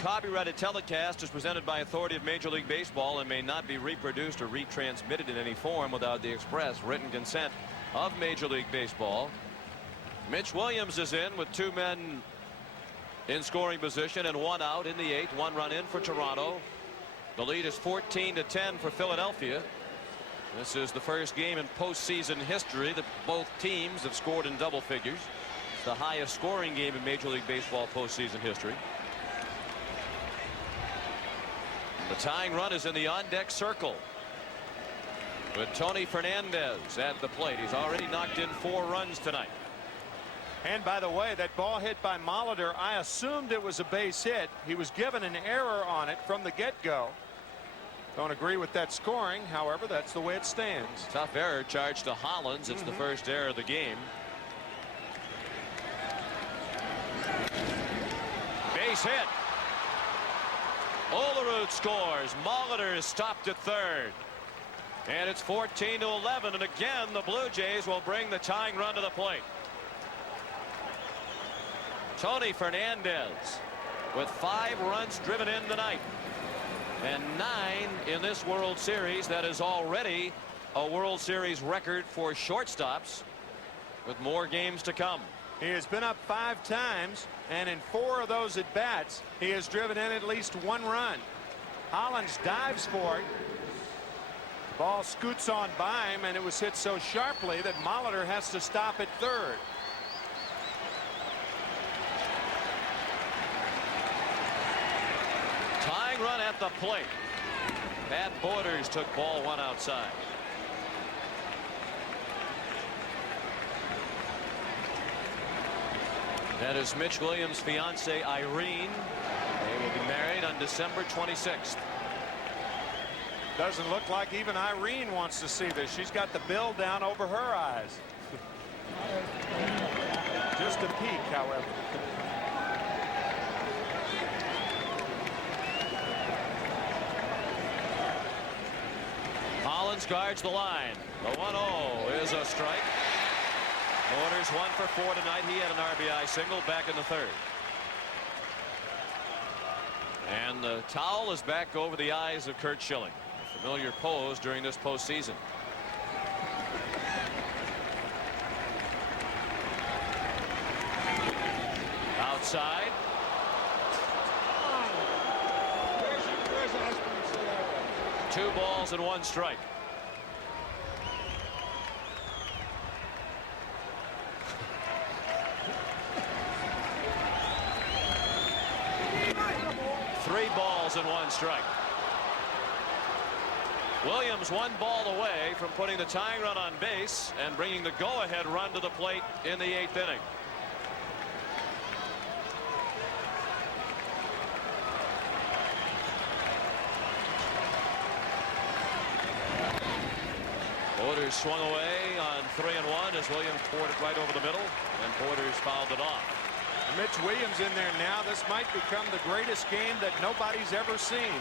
Copyrighted telecast is presented by authority of Major League Baseball and may not be reproduced or retransmitted in any form without the express written consent of Major League Baseball. Mitch Williams is in with 2 men in scoring position and 1 out in the 8th. 1 run in for Toronto. The lead is 14-10 for Philadelphia. This is the first game in postseason history that both teams have scored in double figures. It's the highest scoring game in Major League Baseball postseason history. The tying run is in the on-deck circle with Tony Fernandez at the plate. He's already knocked in 4 runs tonight. And by the way, that ball hit by Molitor, I assumed it was a base hit. He was given an error on it from the get-go. Don't agree with that scoring. However, that's the way it stands. Tough error charged to Hollins. It's the first error of the game. Base hit. Olerud scores. Molitor is stopped at third. And it's 14-11. And again, the Blue Jays will bring the tying run to the plate. Tony Fernandez with 5 runs driven in tonight. And 9 in this World Series. That is already a World Series record for shortstops, with more games to come. He has been up 5 times, and in 4 of those at bats, he has driven in at least 1 run. Hollins dives for it. Ball scoots on by him, and it was hit so sharply that Molitor has to stop at third. Tying run at the plate. Pat Borders took ball 1 outside. That is Mitch Williams' fiancee Irene. They will be married on December 26th. Doesn't look like even Irene wants to see this. She's got the bill down over her eyes. Just a peek, however. Hollins guards the line. The 1-0 is a strike. Borders 1 for 4 tonight. He had an RBI single back in the 3rd. And the towel is back over the eyes of Curt Schilling. A familiar pose during this postseason. Outside. Two balls and 1 strike. Three balls and 1 strike. Williams 1 ball away from putting the tying run on base and bringing the go-ahead run to the plate in the 8th inning. Borders swung away on 3-1 as Williams poured it right over the middle, and Borders fouled it off. Mitch Williams in there now. This might become the greatest game that nobody's ever seen.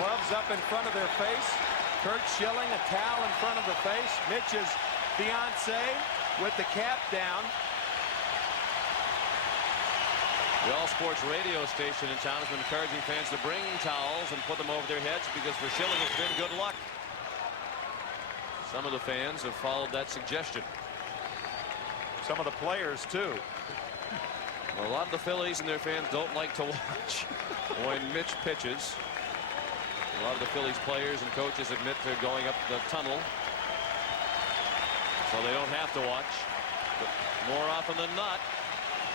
Gloves up in front of their face. Kurt Schilling, a towel in front of the face. Mitch's fiance with the cap down. The All Sports radio station in town has been encouraging fans to bring towels and put them over their heads because for Schilling it's been good luck. Some of the fans have followed that suggestion. Some of the players too. A lot of the Phillies and their fans don't like to watch when Mitch pitches. A lot of the Phillies players and coaches admit to going up the tunnel so they don't have to watch. But more often than not,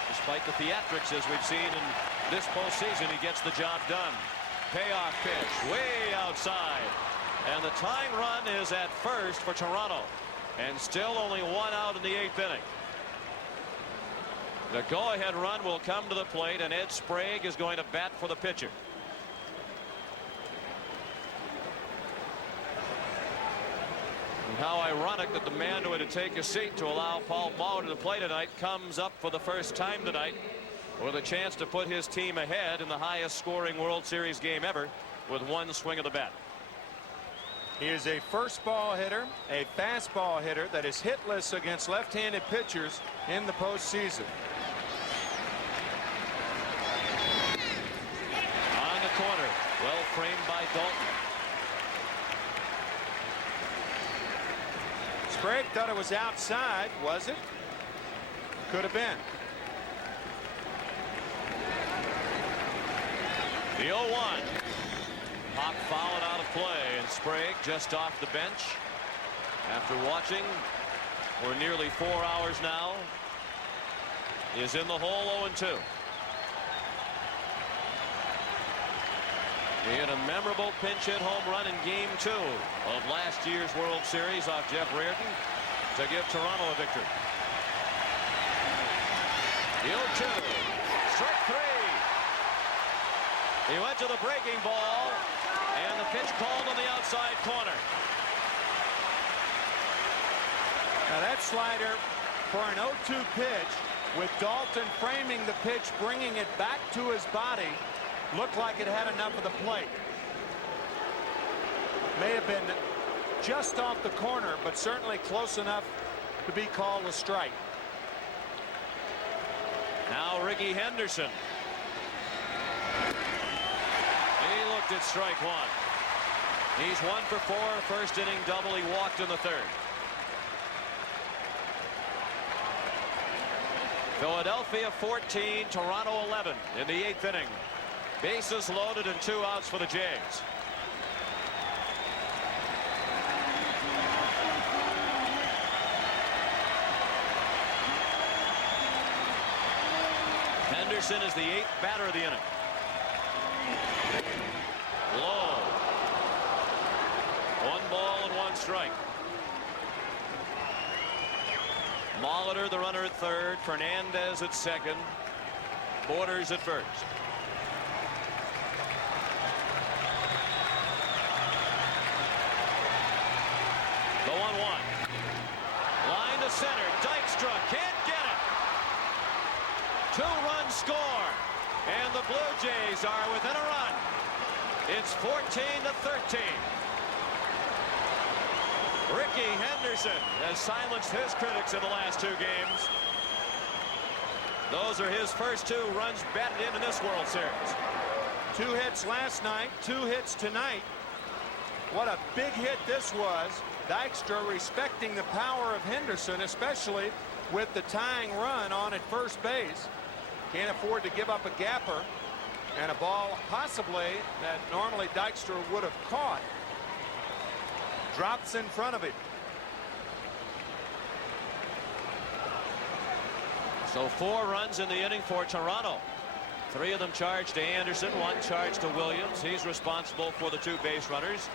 despite the theatrics as we've seen in this postseason, he gets the job done. Payoff pitch way outside. And the tying run is at first for Toronto. And still only 1 out in the 8th inning. The go-ahead run will come to the plate, and Ed Sprague is going to bat for the pitcher. And how ironic that the man who had to take a seat to allow Paul Molitor to play tonight comes up for the first time tonight with a chance to put his team ahead in the highest scoring World Series game ever with 1 swing of the bat. He is a first ball hitter, a fastball hitter that is hitless against left-handed pitchers in the postseason. On the corner, well framed by Dalton. Sprague thought it was outside, was it? Could have been. The 0-1. Pop fouled out of play, and Sprague just off the bench after watching for nearly 4 hours now is in the hole 0-2. He had a memorable pinch hit home run in game 2 of last year's World Series off Jeff Reardon to give Toronto a victory. The 0-2. Strike 3. He went to the breaking ball, and the pitch called on the outside corner. Now that slider for an 0-2 pitch with Dalton framing the pitch, bringing it back to his body, looked like it had enough of the plate. May have been just off the corner, but certainly close enough to be called a strike. Now Ricky Henderson. He looked at strike 1. He's 1 for 4, first inning double. He walked in the 3rd. Philadelphia 14, Toronto 11 in the 8th inning. Bases loaded and 2 outs for the Jays. Henderson is the 8th batter of the inning. Low. 1 ball and 1 strike. Molitor, the runner at 3rd. Fernandez at 2nd. Borders at 1st. The 1-1. Line to center. Dykstra can't get it. 2-run score. And the Blue Jays are within a run. It's 14-13. Ricky Henderson has silenced his critics in the last 2 games. Those are his first 2 runs batted in this World Series. 2 hits last night, 2 hits tonight. What a big hit this was. Dykstra respecting the power of Henderson, especially with the tying run on at first base. Can't afford to give up a gapper, and a ball possibly that normally Dykstra would have caught drops in front of him. So 4 runs in the inning for Toronto. 3 of them charged to Anderson, 1 charged to Williams. He's responsible for the 2 base runners.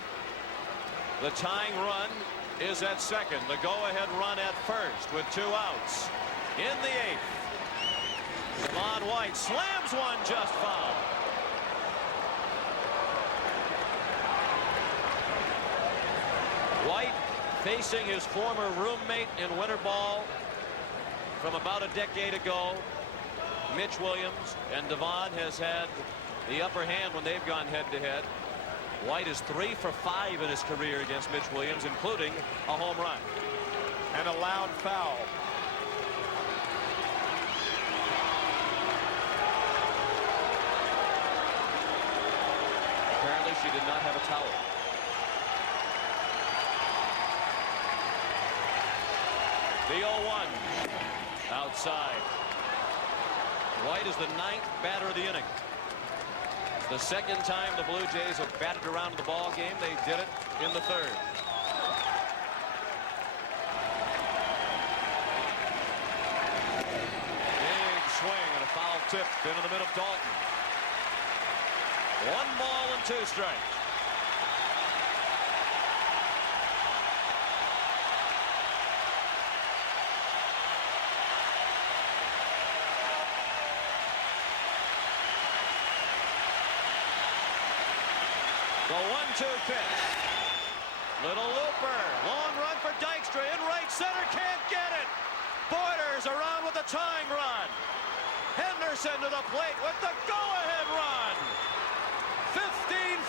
The tying run is at 2nd. The go-ahead run at 1st with 2 outs. In the 8th, Devon White slams one just foul. White facing his former roommate in winter ball from about a decade ago, Mitch Williams, and Devon has had the upper hand when they've gone head-to-head. White is 3 for 5 in his career against Mitch Williams, including a home run. And a loud foul. Apparently she did not have a towel. The 0-1 outside. White is the 9th batter of the inning. It's the second time the Blue Jays have batted around in the ball game. They did it in the 3rd. Big swing and a foul tip into the middle of Dalton. 1 ball and 2 strikes. The 1-2 pitch. Little looper. Long run for Dykstra in right center. Can't get it. Borders around with the tying run. Henderson to the plate with the go-ahead run.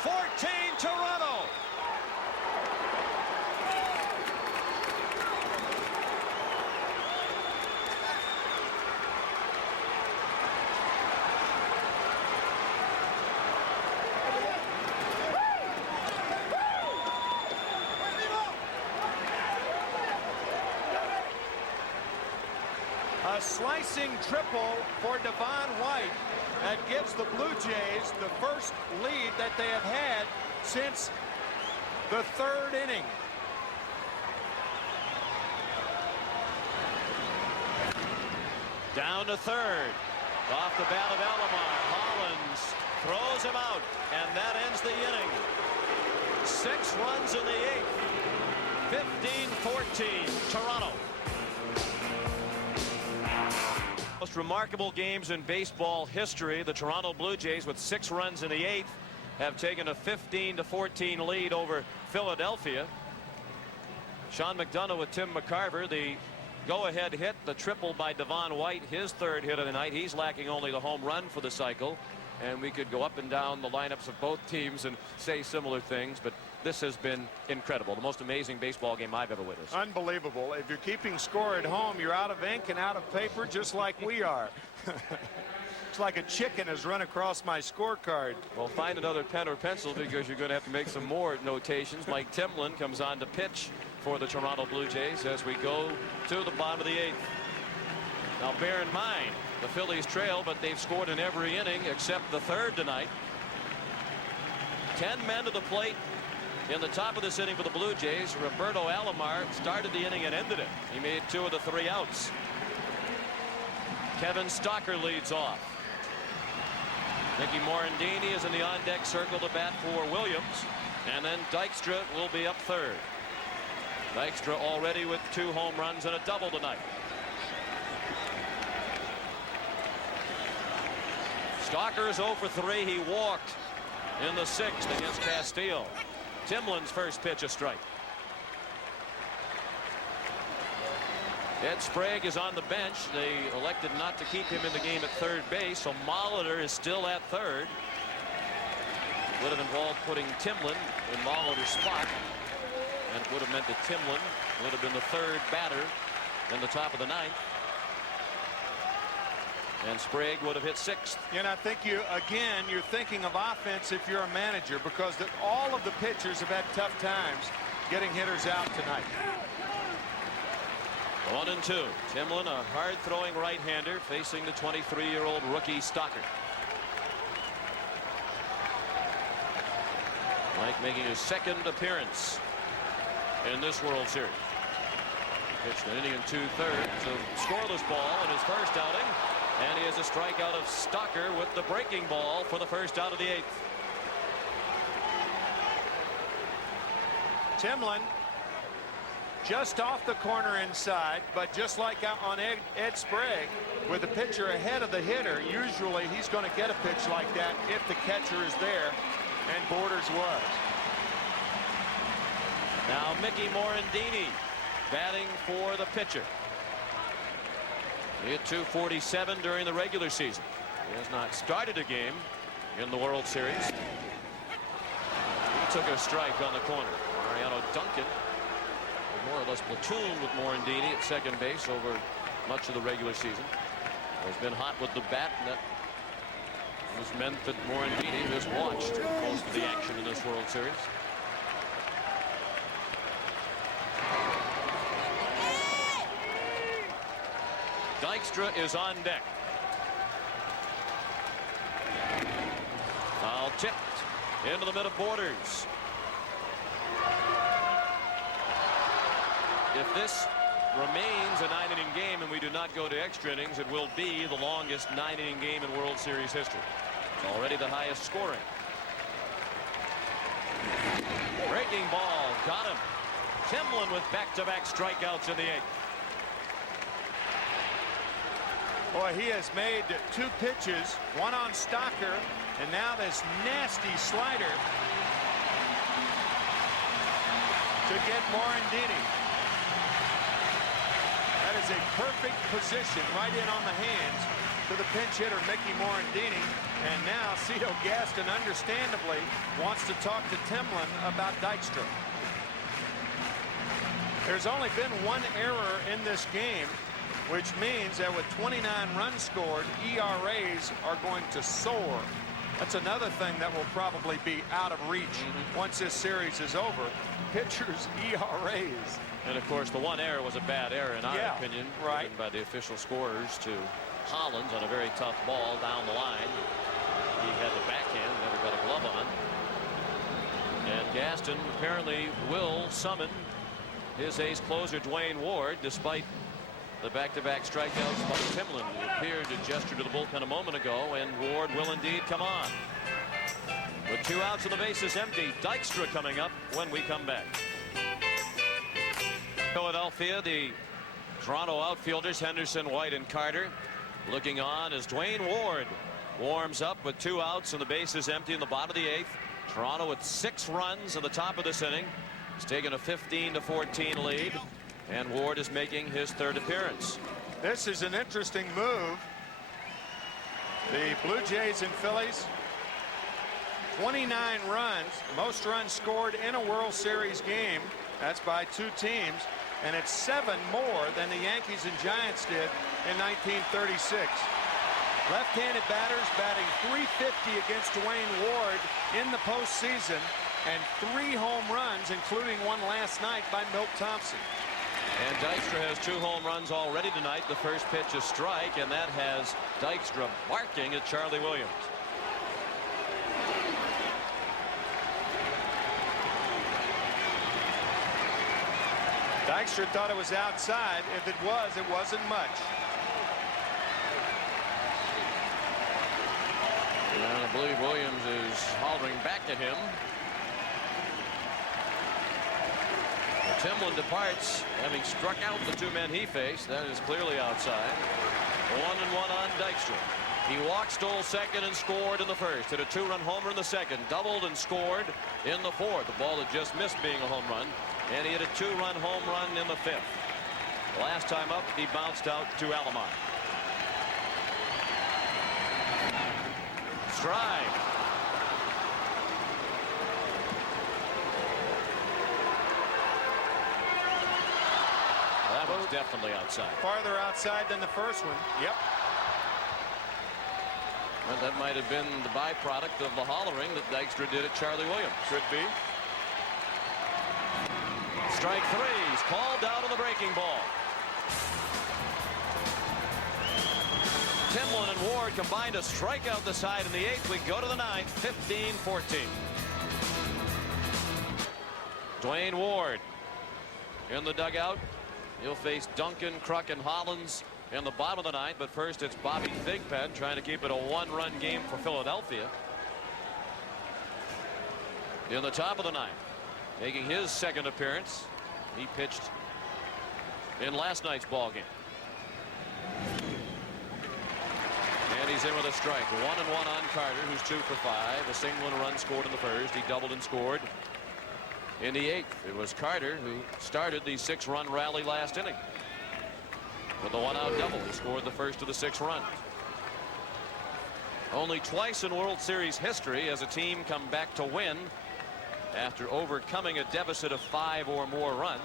15-14 Toronto. A slicing triple for Devon White that gives the Blue Jays the first lead that they have had since the 3rd inning. Down to 3rd. Off the bat of Alomar. Hollins throws him out, and that ends the inning. 6 runs in the 8th. 15-14 Toronto. Most remarkable games in baseball history. The Toronto Blue Jays, with 6 runs in the 8th, have taken a 15-14 lead over Philadelphia. Sean McDonough with Tim McCarver. The go-ahead hit, the triple by Devon White, his 3rd hit of the night. He's lacking only the home run for the cycle. And we could go up and down the lineups of both teams and say similar things, but this has been incredible. The most amazing baseball game I've ever witnessed. Unbelievable. If you're keeping score at home, you're out of ink and out of paper, just like we are. It's like a chicken has run across my scorecard. Well, find another pen or pencil, because you're going to have to make some more notations. Mike Timlin comes on to pitch for the Toronto Blue Jays as we go to the bottom of the 8th. Now, bear in mind, the Phillies trail, but they've scored in every inning except the 3rd tonight. 10 men to the plate in the top of this inning for the Blue Jays. Roberto Alomar started the inning and ended it. He made 2 of the 3 outs. Kevin Stalker leads off. Mickey Morandini is in the on-deck circle to bat for Williams. And then Dykstra will be up 3rd. Dykstra already with 2 home runs and a double tonight. Stalker is 0 for 3. He walked in the 6th against Castillo. Timlin's first pitch a strike. Ed Sprague is on the bench. They elected not to keep him in the game at 3rd base, so Molitor is still at 3rd. Would have involved putting Timlin in Molitor's spot, and it would have meant that Timlin would have been the 3rd batter in the top of the 9th. And Sprague would have hit 6th. And I think you're thinking of offense if you're a manager, because all of the pitchers have had tough times getting hitters out tonight. 1-2. Timlin, a hard-throwing right-hander, facing the 23-year-old rookie Stalker. Mike making his 2nd appearance in this World Series. Pitched an inning and 2/3, a scoreless ball in his first outing. And he has a strikeout of Stalker with the breaking ball for the first out of the 8th. Timlin just off the corner inside, but just like out on Ed Sprague, with the pitcher ahead of the hitter, usually he's going to get a pitch like that if the catcher is there, and Borders was. Now Mickey Morandini batting for the pitcher. He hit .247 during the regular season. He has not started a game in the World Series. He took a strike on the corner. Mariano Duncan more or less platooned with Morandini at second base over much of the regular season. Has been hot with the bat, and that has meant that Morandini has watched most of the action in this World Series. Dykstra is on deck. Foul tipped into the mid of Borders. If this remains a 9-inning game and we do not go to extra innings, it will be the longest 9-inning game in World Series history. It's already the highest scoring. Breaking ball, got him. Timlin with back-to-back strikeouts in the 8th. Boy, he has made 2 pitches, one on Stocker, and now this nasty slider to get Morandini. That is a perfect position right in on the hands to the pinch hitter Mickey Morandini. And now Cito Gaston understandably wants to talk to Timlin about Dykstra. There's only been 1 error in this game, which means that with 29 runs scored, ERAs are going to soar. That's another thing that will probably be out of reach once this series is over. Pitchers' ERAs. And of course, the 1 error was a bad error in our opinion, given by the official scorers to Hollins on a very tough ball down the line. He had the backhand, never got a glove on. And Gaston apparently will summon his ace closer Dwayne Ward, despite the back-to-back strikeouts by Timlin, who appeared to gesture to the bullpen a moment ago, and Ward will indeed come on. With 2 outs and the bases empty, Dykstra coming up when we come back. Philadelphia, the Toronto outfielders Henderson, White, and Carter looking on as Dwayne Ward warms up with 2 outs and the bases empty in the bottom of the 8th. Toronto with 6 runs in the top of this inning. He's taken a 15-14 lead. And Ward is making his 3rd appearance. This is an interesting move. The Blue Jays and Phillies, 29 runs, most runs scored in a World Series game. That's by 2 teams, and it's 7 more than the Yankees and Giants did in 1936. Left-handed batters batting .350 against Dwayne Ward in the postseason, and 3 home runs, including one last night by Milt Thompson. And Dykstra has 2 home runs already tonight. The first pitch a strike, and that has Dykstra barking at Charlie Williams. Dykstra thought it was outside. If it was, it wasn't much. And I believe Williams is hollering back at him. Timlin departs, having struck out the 2 men he faced. That is clearly outside. 1-1 on Dykstra. He walked, stole second, and scored in the first. Hit a 2-run homer in the second. Doubled and scored in the 4th. The ball that just missed being a home run. And he hit a 2-run home run in the 5th. Last time up, he bounced out to Alomar. Strike. That was definitely outside. Farther outside than the first one. Yep. Well, that might have been the byproduct of the hollering that Dykstra did at Charlie Williams. Could be. Strike 3. He's called out on the breaking ball. Timlin and Ward combined to strike out the side in the 8th. We go to the 9th, 15-14. Dwayne Ward in the dugout. He'll face Duncan, Kruk, and Hollins in the bottom of the 9th. But first, it's Bobby Thigpen trying to keep it a 1-run game for Philadelphia. In the top of the 9th, making his 2nd appearance. He pitched in last night's ball game. And he's in with a strike. 1-1 on Carter, who's 2 for 5. A single and a run scored in the first. He doubled and scored in the 8th. It was Carter who started the 6-run rally last inning. With the 1-out double, he scored the first of the 6 runs. Only twice in World Series history has a team come back to win after overcoming a deficit of 5 or more runs.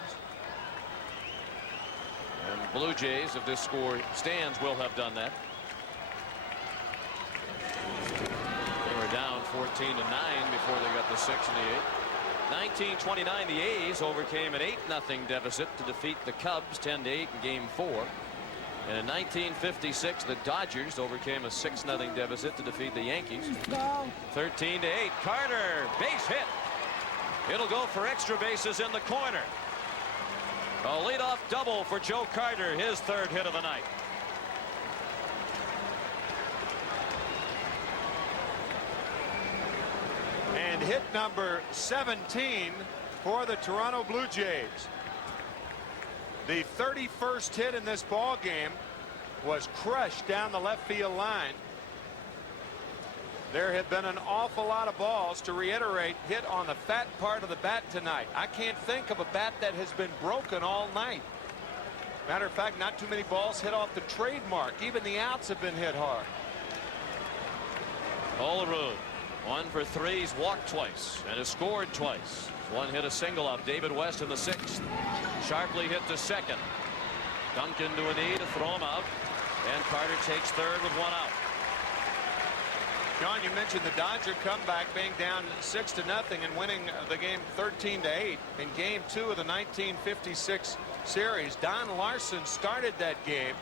And Blue Jays, if this score stands, will have done that. They were down 14-9 before they got the 6 in the 8th. 1929, the A's overcame an 8-0 deficit to defeat the Cubs 10-8 in Game 4. And in 1956, the Dodgers overcame a 6-0 deficit to defeat the Yankees 13-8. Carter, base hit. It'll go for extra bases in the corner. A leadoff double for Joe Carter, his 3rd hit of the night. And hit number 17 for the Toronto Blue Jays. The 31st hit in this ball game was crushed down the left field line. There have been an awful lot of balls, to reiterate, hit on the fat part of the bat tonight. I can't think of a bat that has been broken all night. Matter of fact, not too many balls hit off the trademark. Even the outs have been hit hard. Olerud, 1 for 3. He's walked twice and has scored twice. One hit a single off David West in the 6th. Sharply hit to second. Duncan to a knee to throw him out. And Carter takes 3rd with 1 out. John, you mentioned the Dodger comeback being down 6-0 and winning the game 13-8 in Game 2 of the 1956 series. Don Larson started that game,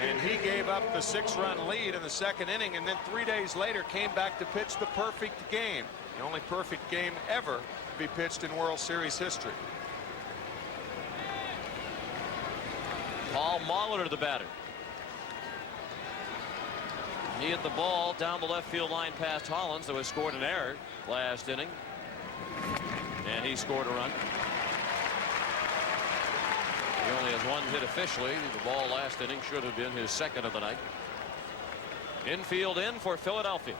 and he gave up the 6-run lead in the 2nd inning, and then 3 days later came back to pitch the perfect game. The only perfect game ever to be pitched in World Series history. Paul Molitor, the batter. He hit the ball down the left field line past Hollins, who has scored an error last inning. And he scored a run. He only has 1 hit officially. The ball last inning should have been his 2nd of the night. Infield in for Philadelphia.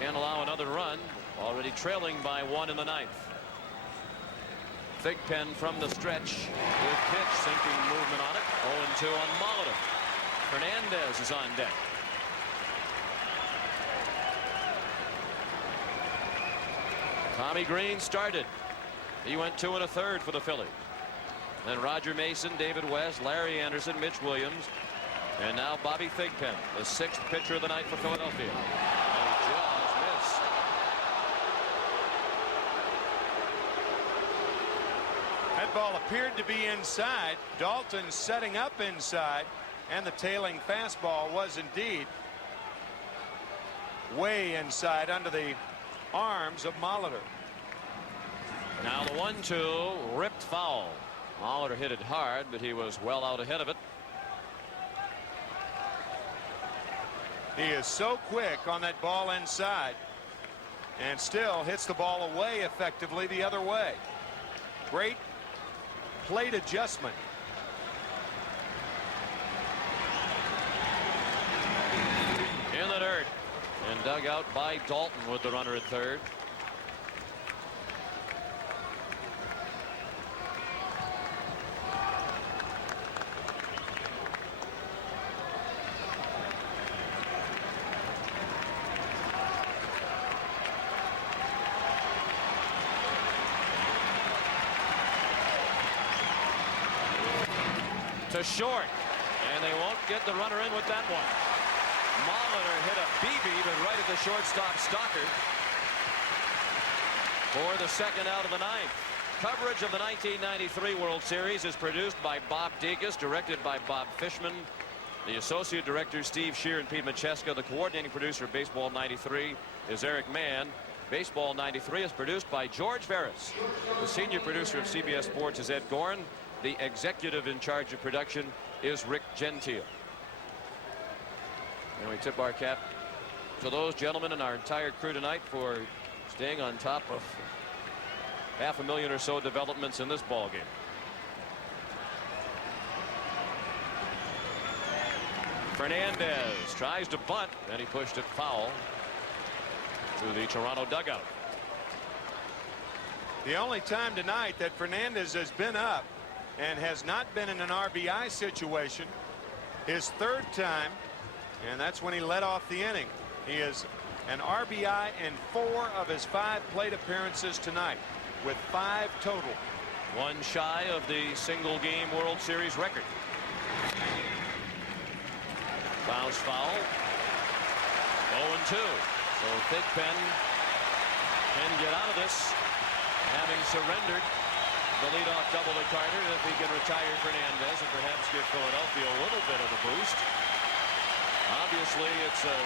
Can't allow another run. Already trailing by 1 in the 9th. Thigpen from the stretch. Good pitch, sinking movement on it. 0-2 on Molitor. Fernandez is on deck. Tommy Green started. He went 2 1/3 for the Phillies. Then Roger Mason, David West, Larry Anderson, Mitch Williams, and now Bobby Thigpen, the 6th pitcher of the night for Philadelphia. And he just missed. That ball appeared to be inside. Dalton setting up inside, and the tailing fastball was indeed way inside under the arms of Molitor. Now the 1-2 ripped foul. Molitor hit it hard, but he was well out ahead of it. He is so quick on that ball inside, and still hits the ball away effectively the other way. Great plate adjustment. In the dirt and dug out by Dalton with the runner at 3rd. To short, and they won't get the runner in with that one. Molitor hit a BB, but right at the shortstop Stocker for the 2nd out of the 9th. Coverage of the 1993 World Series is produced by Bob Degas, directed by Bob Fishman. The associate directors Steve Shear and Pete Macheska. The coordinating producer of Baseball 93 is Eric Mann. Baseball 93 is produced by George Ferris. The senior producer of CBS Sports is Ed Gorn. The executive in charge of production is Rick Gentile. And we tip our cap to those gentlemen and our entire crew tonight for staying on top of 500,000 or so developments in this ball game. Fernandez tries to bunt, and he pushed it foul to the Toronto dugout. The only time tonight that Fernandez has been up and has not been in an RBI situation, his third time, and that's when he led off the inning. He is an RBI in 4 of his 5 plate appearances tonight, with 5 total. One shy of the single game World Series record. Bounce foul. 0-2. So Thigpen can get out of this, having surrendered the leadoff double to Carter. If he can retire Fernandez and perhaps give Philadelphia a little bit of a boost. Obviously, it's a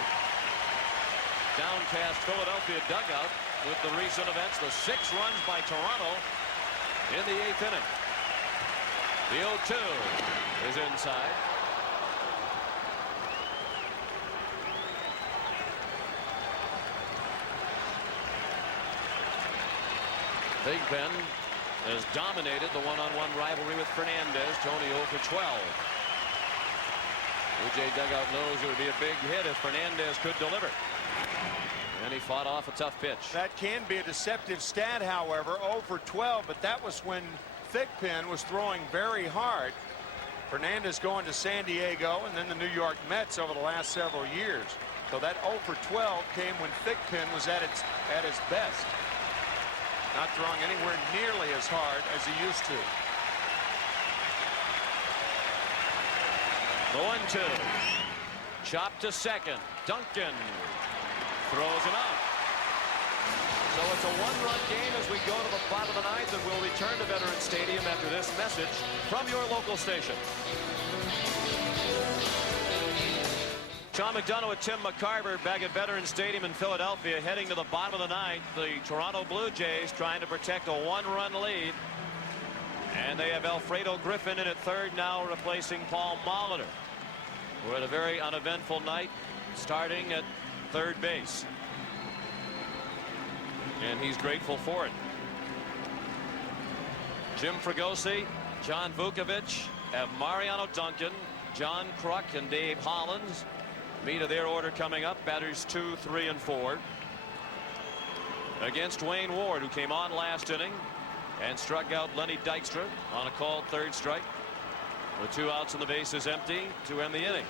downcast Philadelphia dugout with the recent events. The 6 runs by Toronto in the 8th inning. The 0-2 is inside. Thigpen has dominated the one-on-one rivalry with Fernandez. Tony 0 for 12. Blue Jay dugout knows it would be a big hit if Fernandez could deliver. And he fought off a tough pitch. That can be a deceptive stat, however. 0 for 12, but that was when Thigpen was throwing very hard. Fernandez going to San Diego and then the New York Mets over the last several years. So that 0 for 12 came when Thigpen was at his best. Not throwing anywhere nearly as hard as he used to. The 1-2. Chop to second. Duncan throws him out. So it's a 1-run game as we go to the bottom of the 9th, and we'll return to Veterans Stadium after this message from your local station. Sean McDonough with Tim McCarver back at Veterans Stadium in Philadelphia, heading to the bottom of the 9th. The Toronto Blue Jays trying to protect a 1-run lead. And they have Alfredo Griffin in at third now, replacing Paul Molitor. We're at a very uneventful night, starting at third base. And he's grateful for it. Jim Fregosi, John Vukovic, Mariano Duncan, John Kruk, and Dave Hollins. Meat of their order coming up. Batters 2, 3, and 4. Against Wayne Ward, who came on last inning and struck out Lenny Dykstra on a called third strike. With 2 outs and the bases empty to end the inning.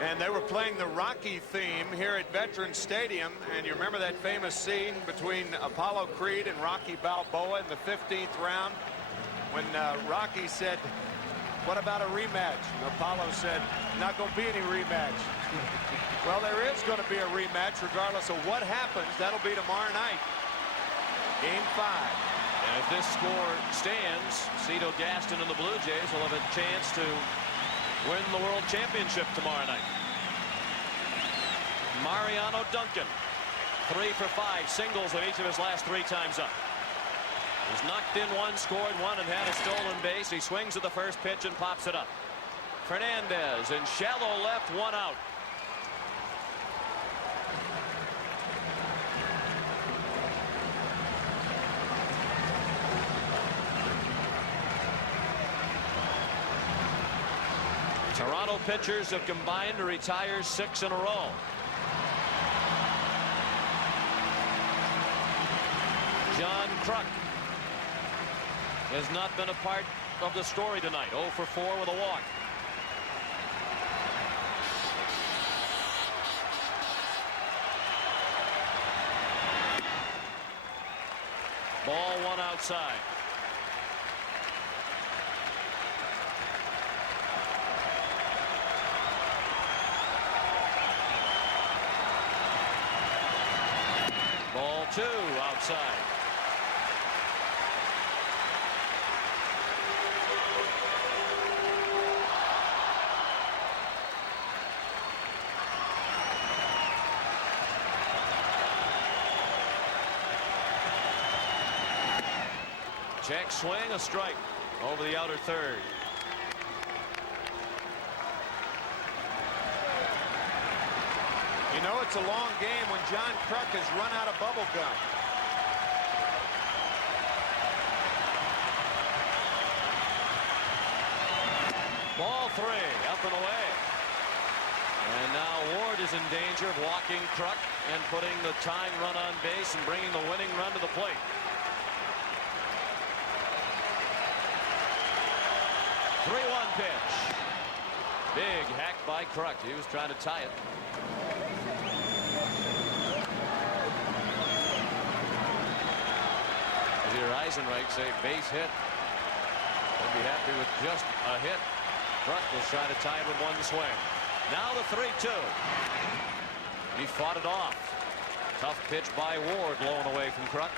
And they were playing the Rocky theme here at Veterans Stadium. And you remember that famous scene between Apollo Creed and Rocky Balboa in the 15th round when Rocky said, "What about a rematch?" And Apollo said, "Not going to be any rematch." Well, there is going to be a rematch regardless of what happens. That'll be tomorrow night. Game 5. And if this score stands, Cito Gaston and the Blue Jays will have a chance to win the World Championship tomorrow night. Mariano Duncan, 3 for 5 singles in each of his last 3 times up. He's knocked in 1, scored 1, and had a stolen base. He swings at the first pitch and pops it up. Fernandez in shallow left, 1 out. Toronto pitchers have combined to retire 6 in a row. John Kruk has not been a part of the story tonight. 0 for 4 with a walk. Ball 1 outside. Ball 2 outside. Check swing, a strike over the outer third. You know, it's a long game when John Kruk has run out of bubble gum. Ball 3 up and away. And now Ward is is in danger of walking Kruk and putting the tying run on base and bringing the winning run to the plate. Three-one pitch. Big hack by Kruk. He was trying to tie it. You hear Eisenreich say base hit. He'll be happy with just a hit. Kruk was trying to tie it with one swing. Now the 3-2. He fought it off. Tough pitch by Ward, blown away from Kruk.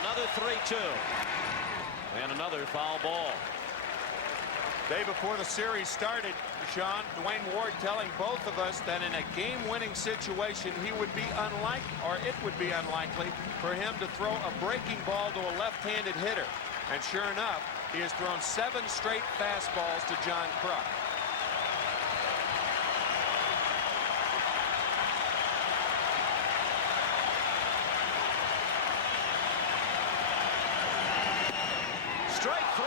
Another 3-2. And another foul ball. Day before the series started, Sean, Dwayne Ward telling both of us that in a game-winning situation, he would be unlikely, or it would be unlikely, for him to throw a breaking ball to a left-handed hitter. And sure enough, he has thrown 7 straight fastballs to John Kruk. Strike 3.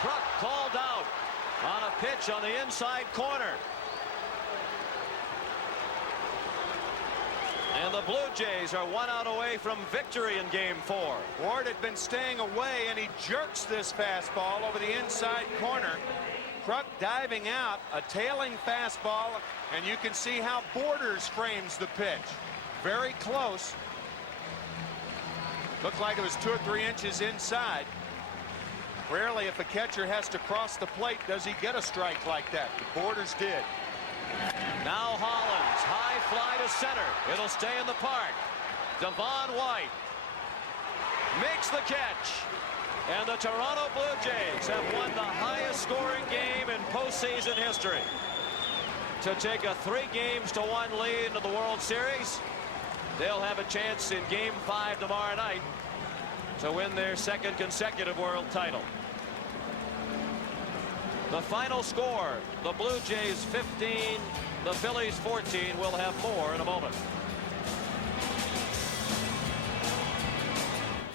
Kruk called out on a pitch on the inside corner. And the Blue Jays are 1 out away from victory in Game 4. Ward had been staying away, and he jerks this fastball over the inside corner. Kruk diving out, a tailing fastball, and you can see how Borders frames the pitch. Very close. Looked like it was 2 or 3 inches inside. Rarely, if a catcher has to cross the plate, does he get a strike like that. The Borders did. Now Hollins, high fly to center. It'll stay in the park. Devon White makes the catch. And the Toronto Blue Jays have won the highest scoring game in postseason history to take a 3-games-to-1 lead into the World Series. They'll have a chance in Game 5 tomorrow night to win their 2nd consecutive world title. The final score, the Blue Jays 15, the Phillies 14. We'll have more in a moment.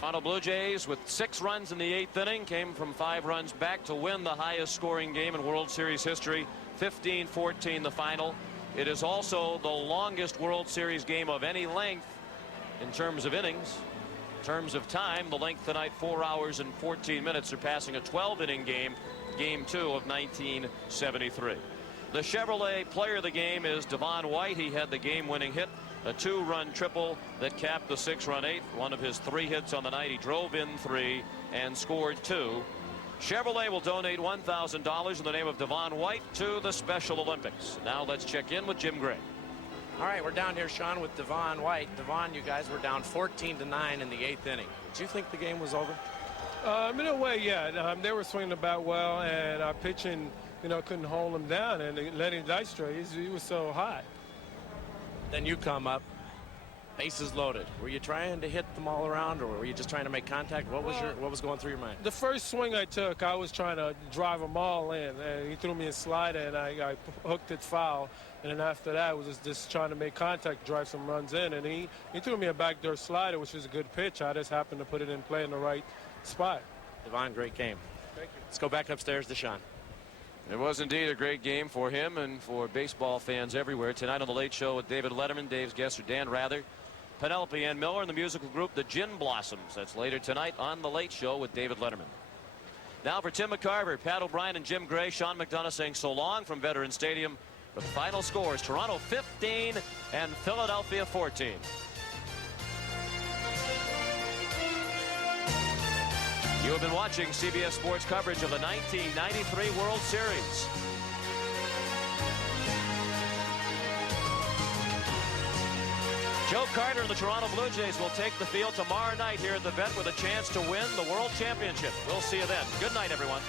Toronto Blue Jays with 6 runs in the 8th inning came from 5 runs back to win the highest scoring game in World Series history. 15-14 the final. It is also the longest World Series game of any length in terms of innings. In terms of time, the length tonight 4 hours and 14 minutes, surpassing a 12-inning game, Game 2 of 1973. The Chevrolet player of the game is Devon White. He had the game-winning hit, a 2-run triple that capped the 6-run 8th. One of his 3 hits on the night. He drove in 3 and scored 2. Chevrolet will donate $1,000 in the name of Devon White to the Special Olympics. Now let's check in with Jim Gray. All right, we're down here, Sean, with Devon White. Devon, you guys were down 14-9 in the 8th inning. Did you think the game was over? In a way, yeah. They were swinging the bat well, and our pitching, couldn't hold him down and letting dice stray. He was so high. Then you come up, bases loaded. Were you trying to hit them all around, or were you just trying to make contact? What was going through your mind? The first swing I took, I was trying to drive them all in, and he threw me a slider, and I hooked it foul. And then after that, I was just trying to make contact, drive some runs in, and he threw me a backdoor slider, which was a good pitch. I just happened to put it in play in the right spot. Devon, great game. Thank you. Let's go back upstairs to Sean. It was indeed a great game for him and for baseball fans everywhere. Tonight on The Late Show with David Letterman, Dave's guests are Dan Rather, Penelope Ann Miller, and the musical group The Gin Blossoms. That's later tonight on The Late Show with David Letterman. Now for Tim McCarver, Pat O'Brien, and Jim Gray, Sean McDonough saying so long from Veterans Stadium. The final scores, Toronto 15 and Philadelphia 14. You have been watching CBS Sports coverage of the 1993 World Series. Joe Carter and the Toronto Blue Jays will take the field tomorrow night here at the Vet with a chance to win the World Championship. We'll see you then. Good night, everyone.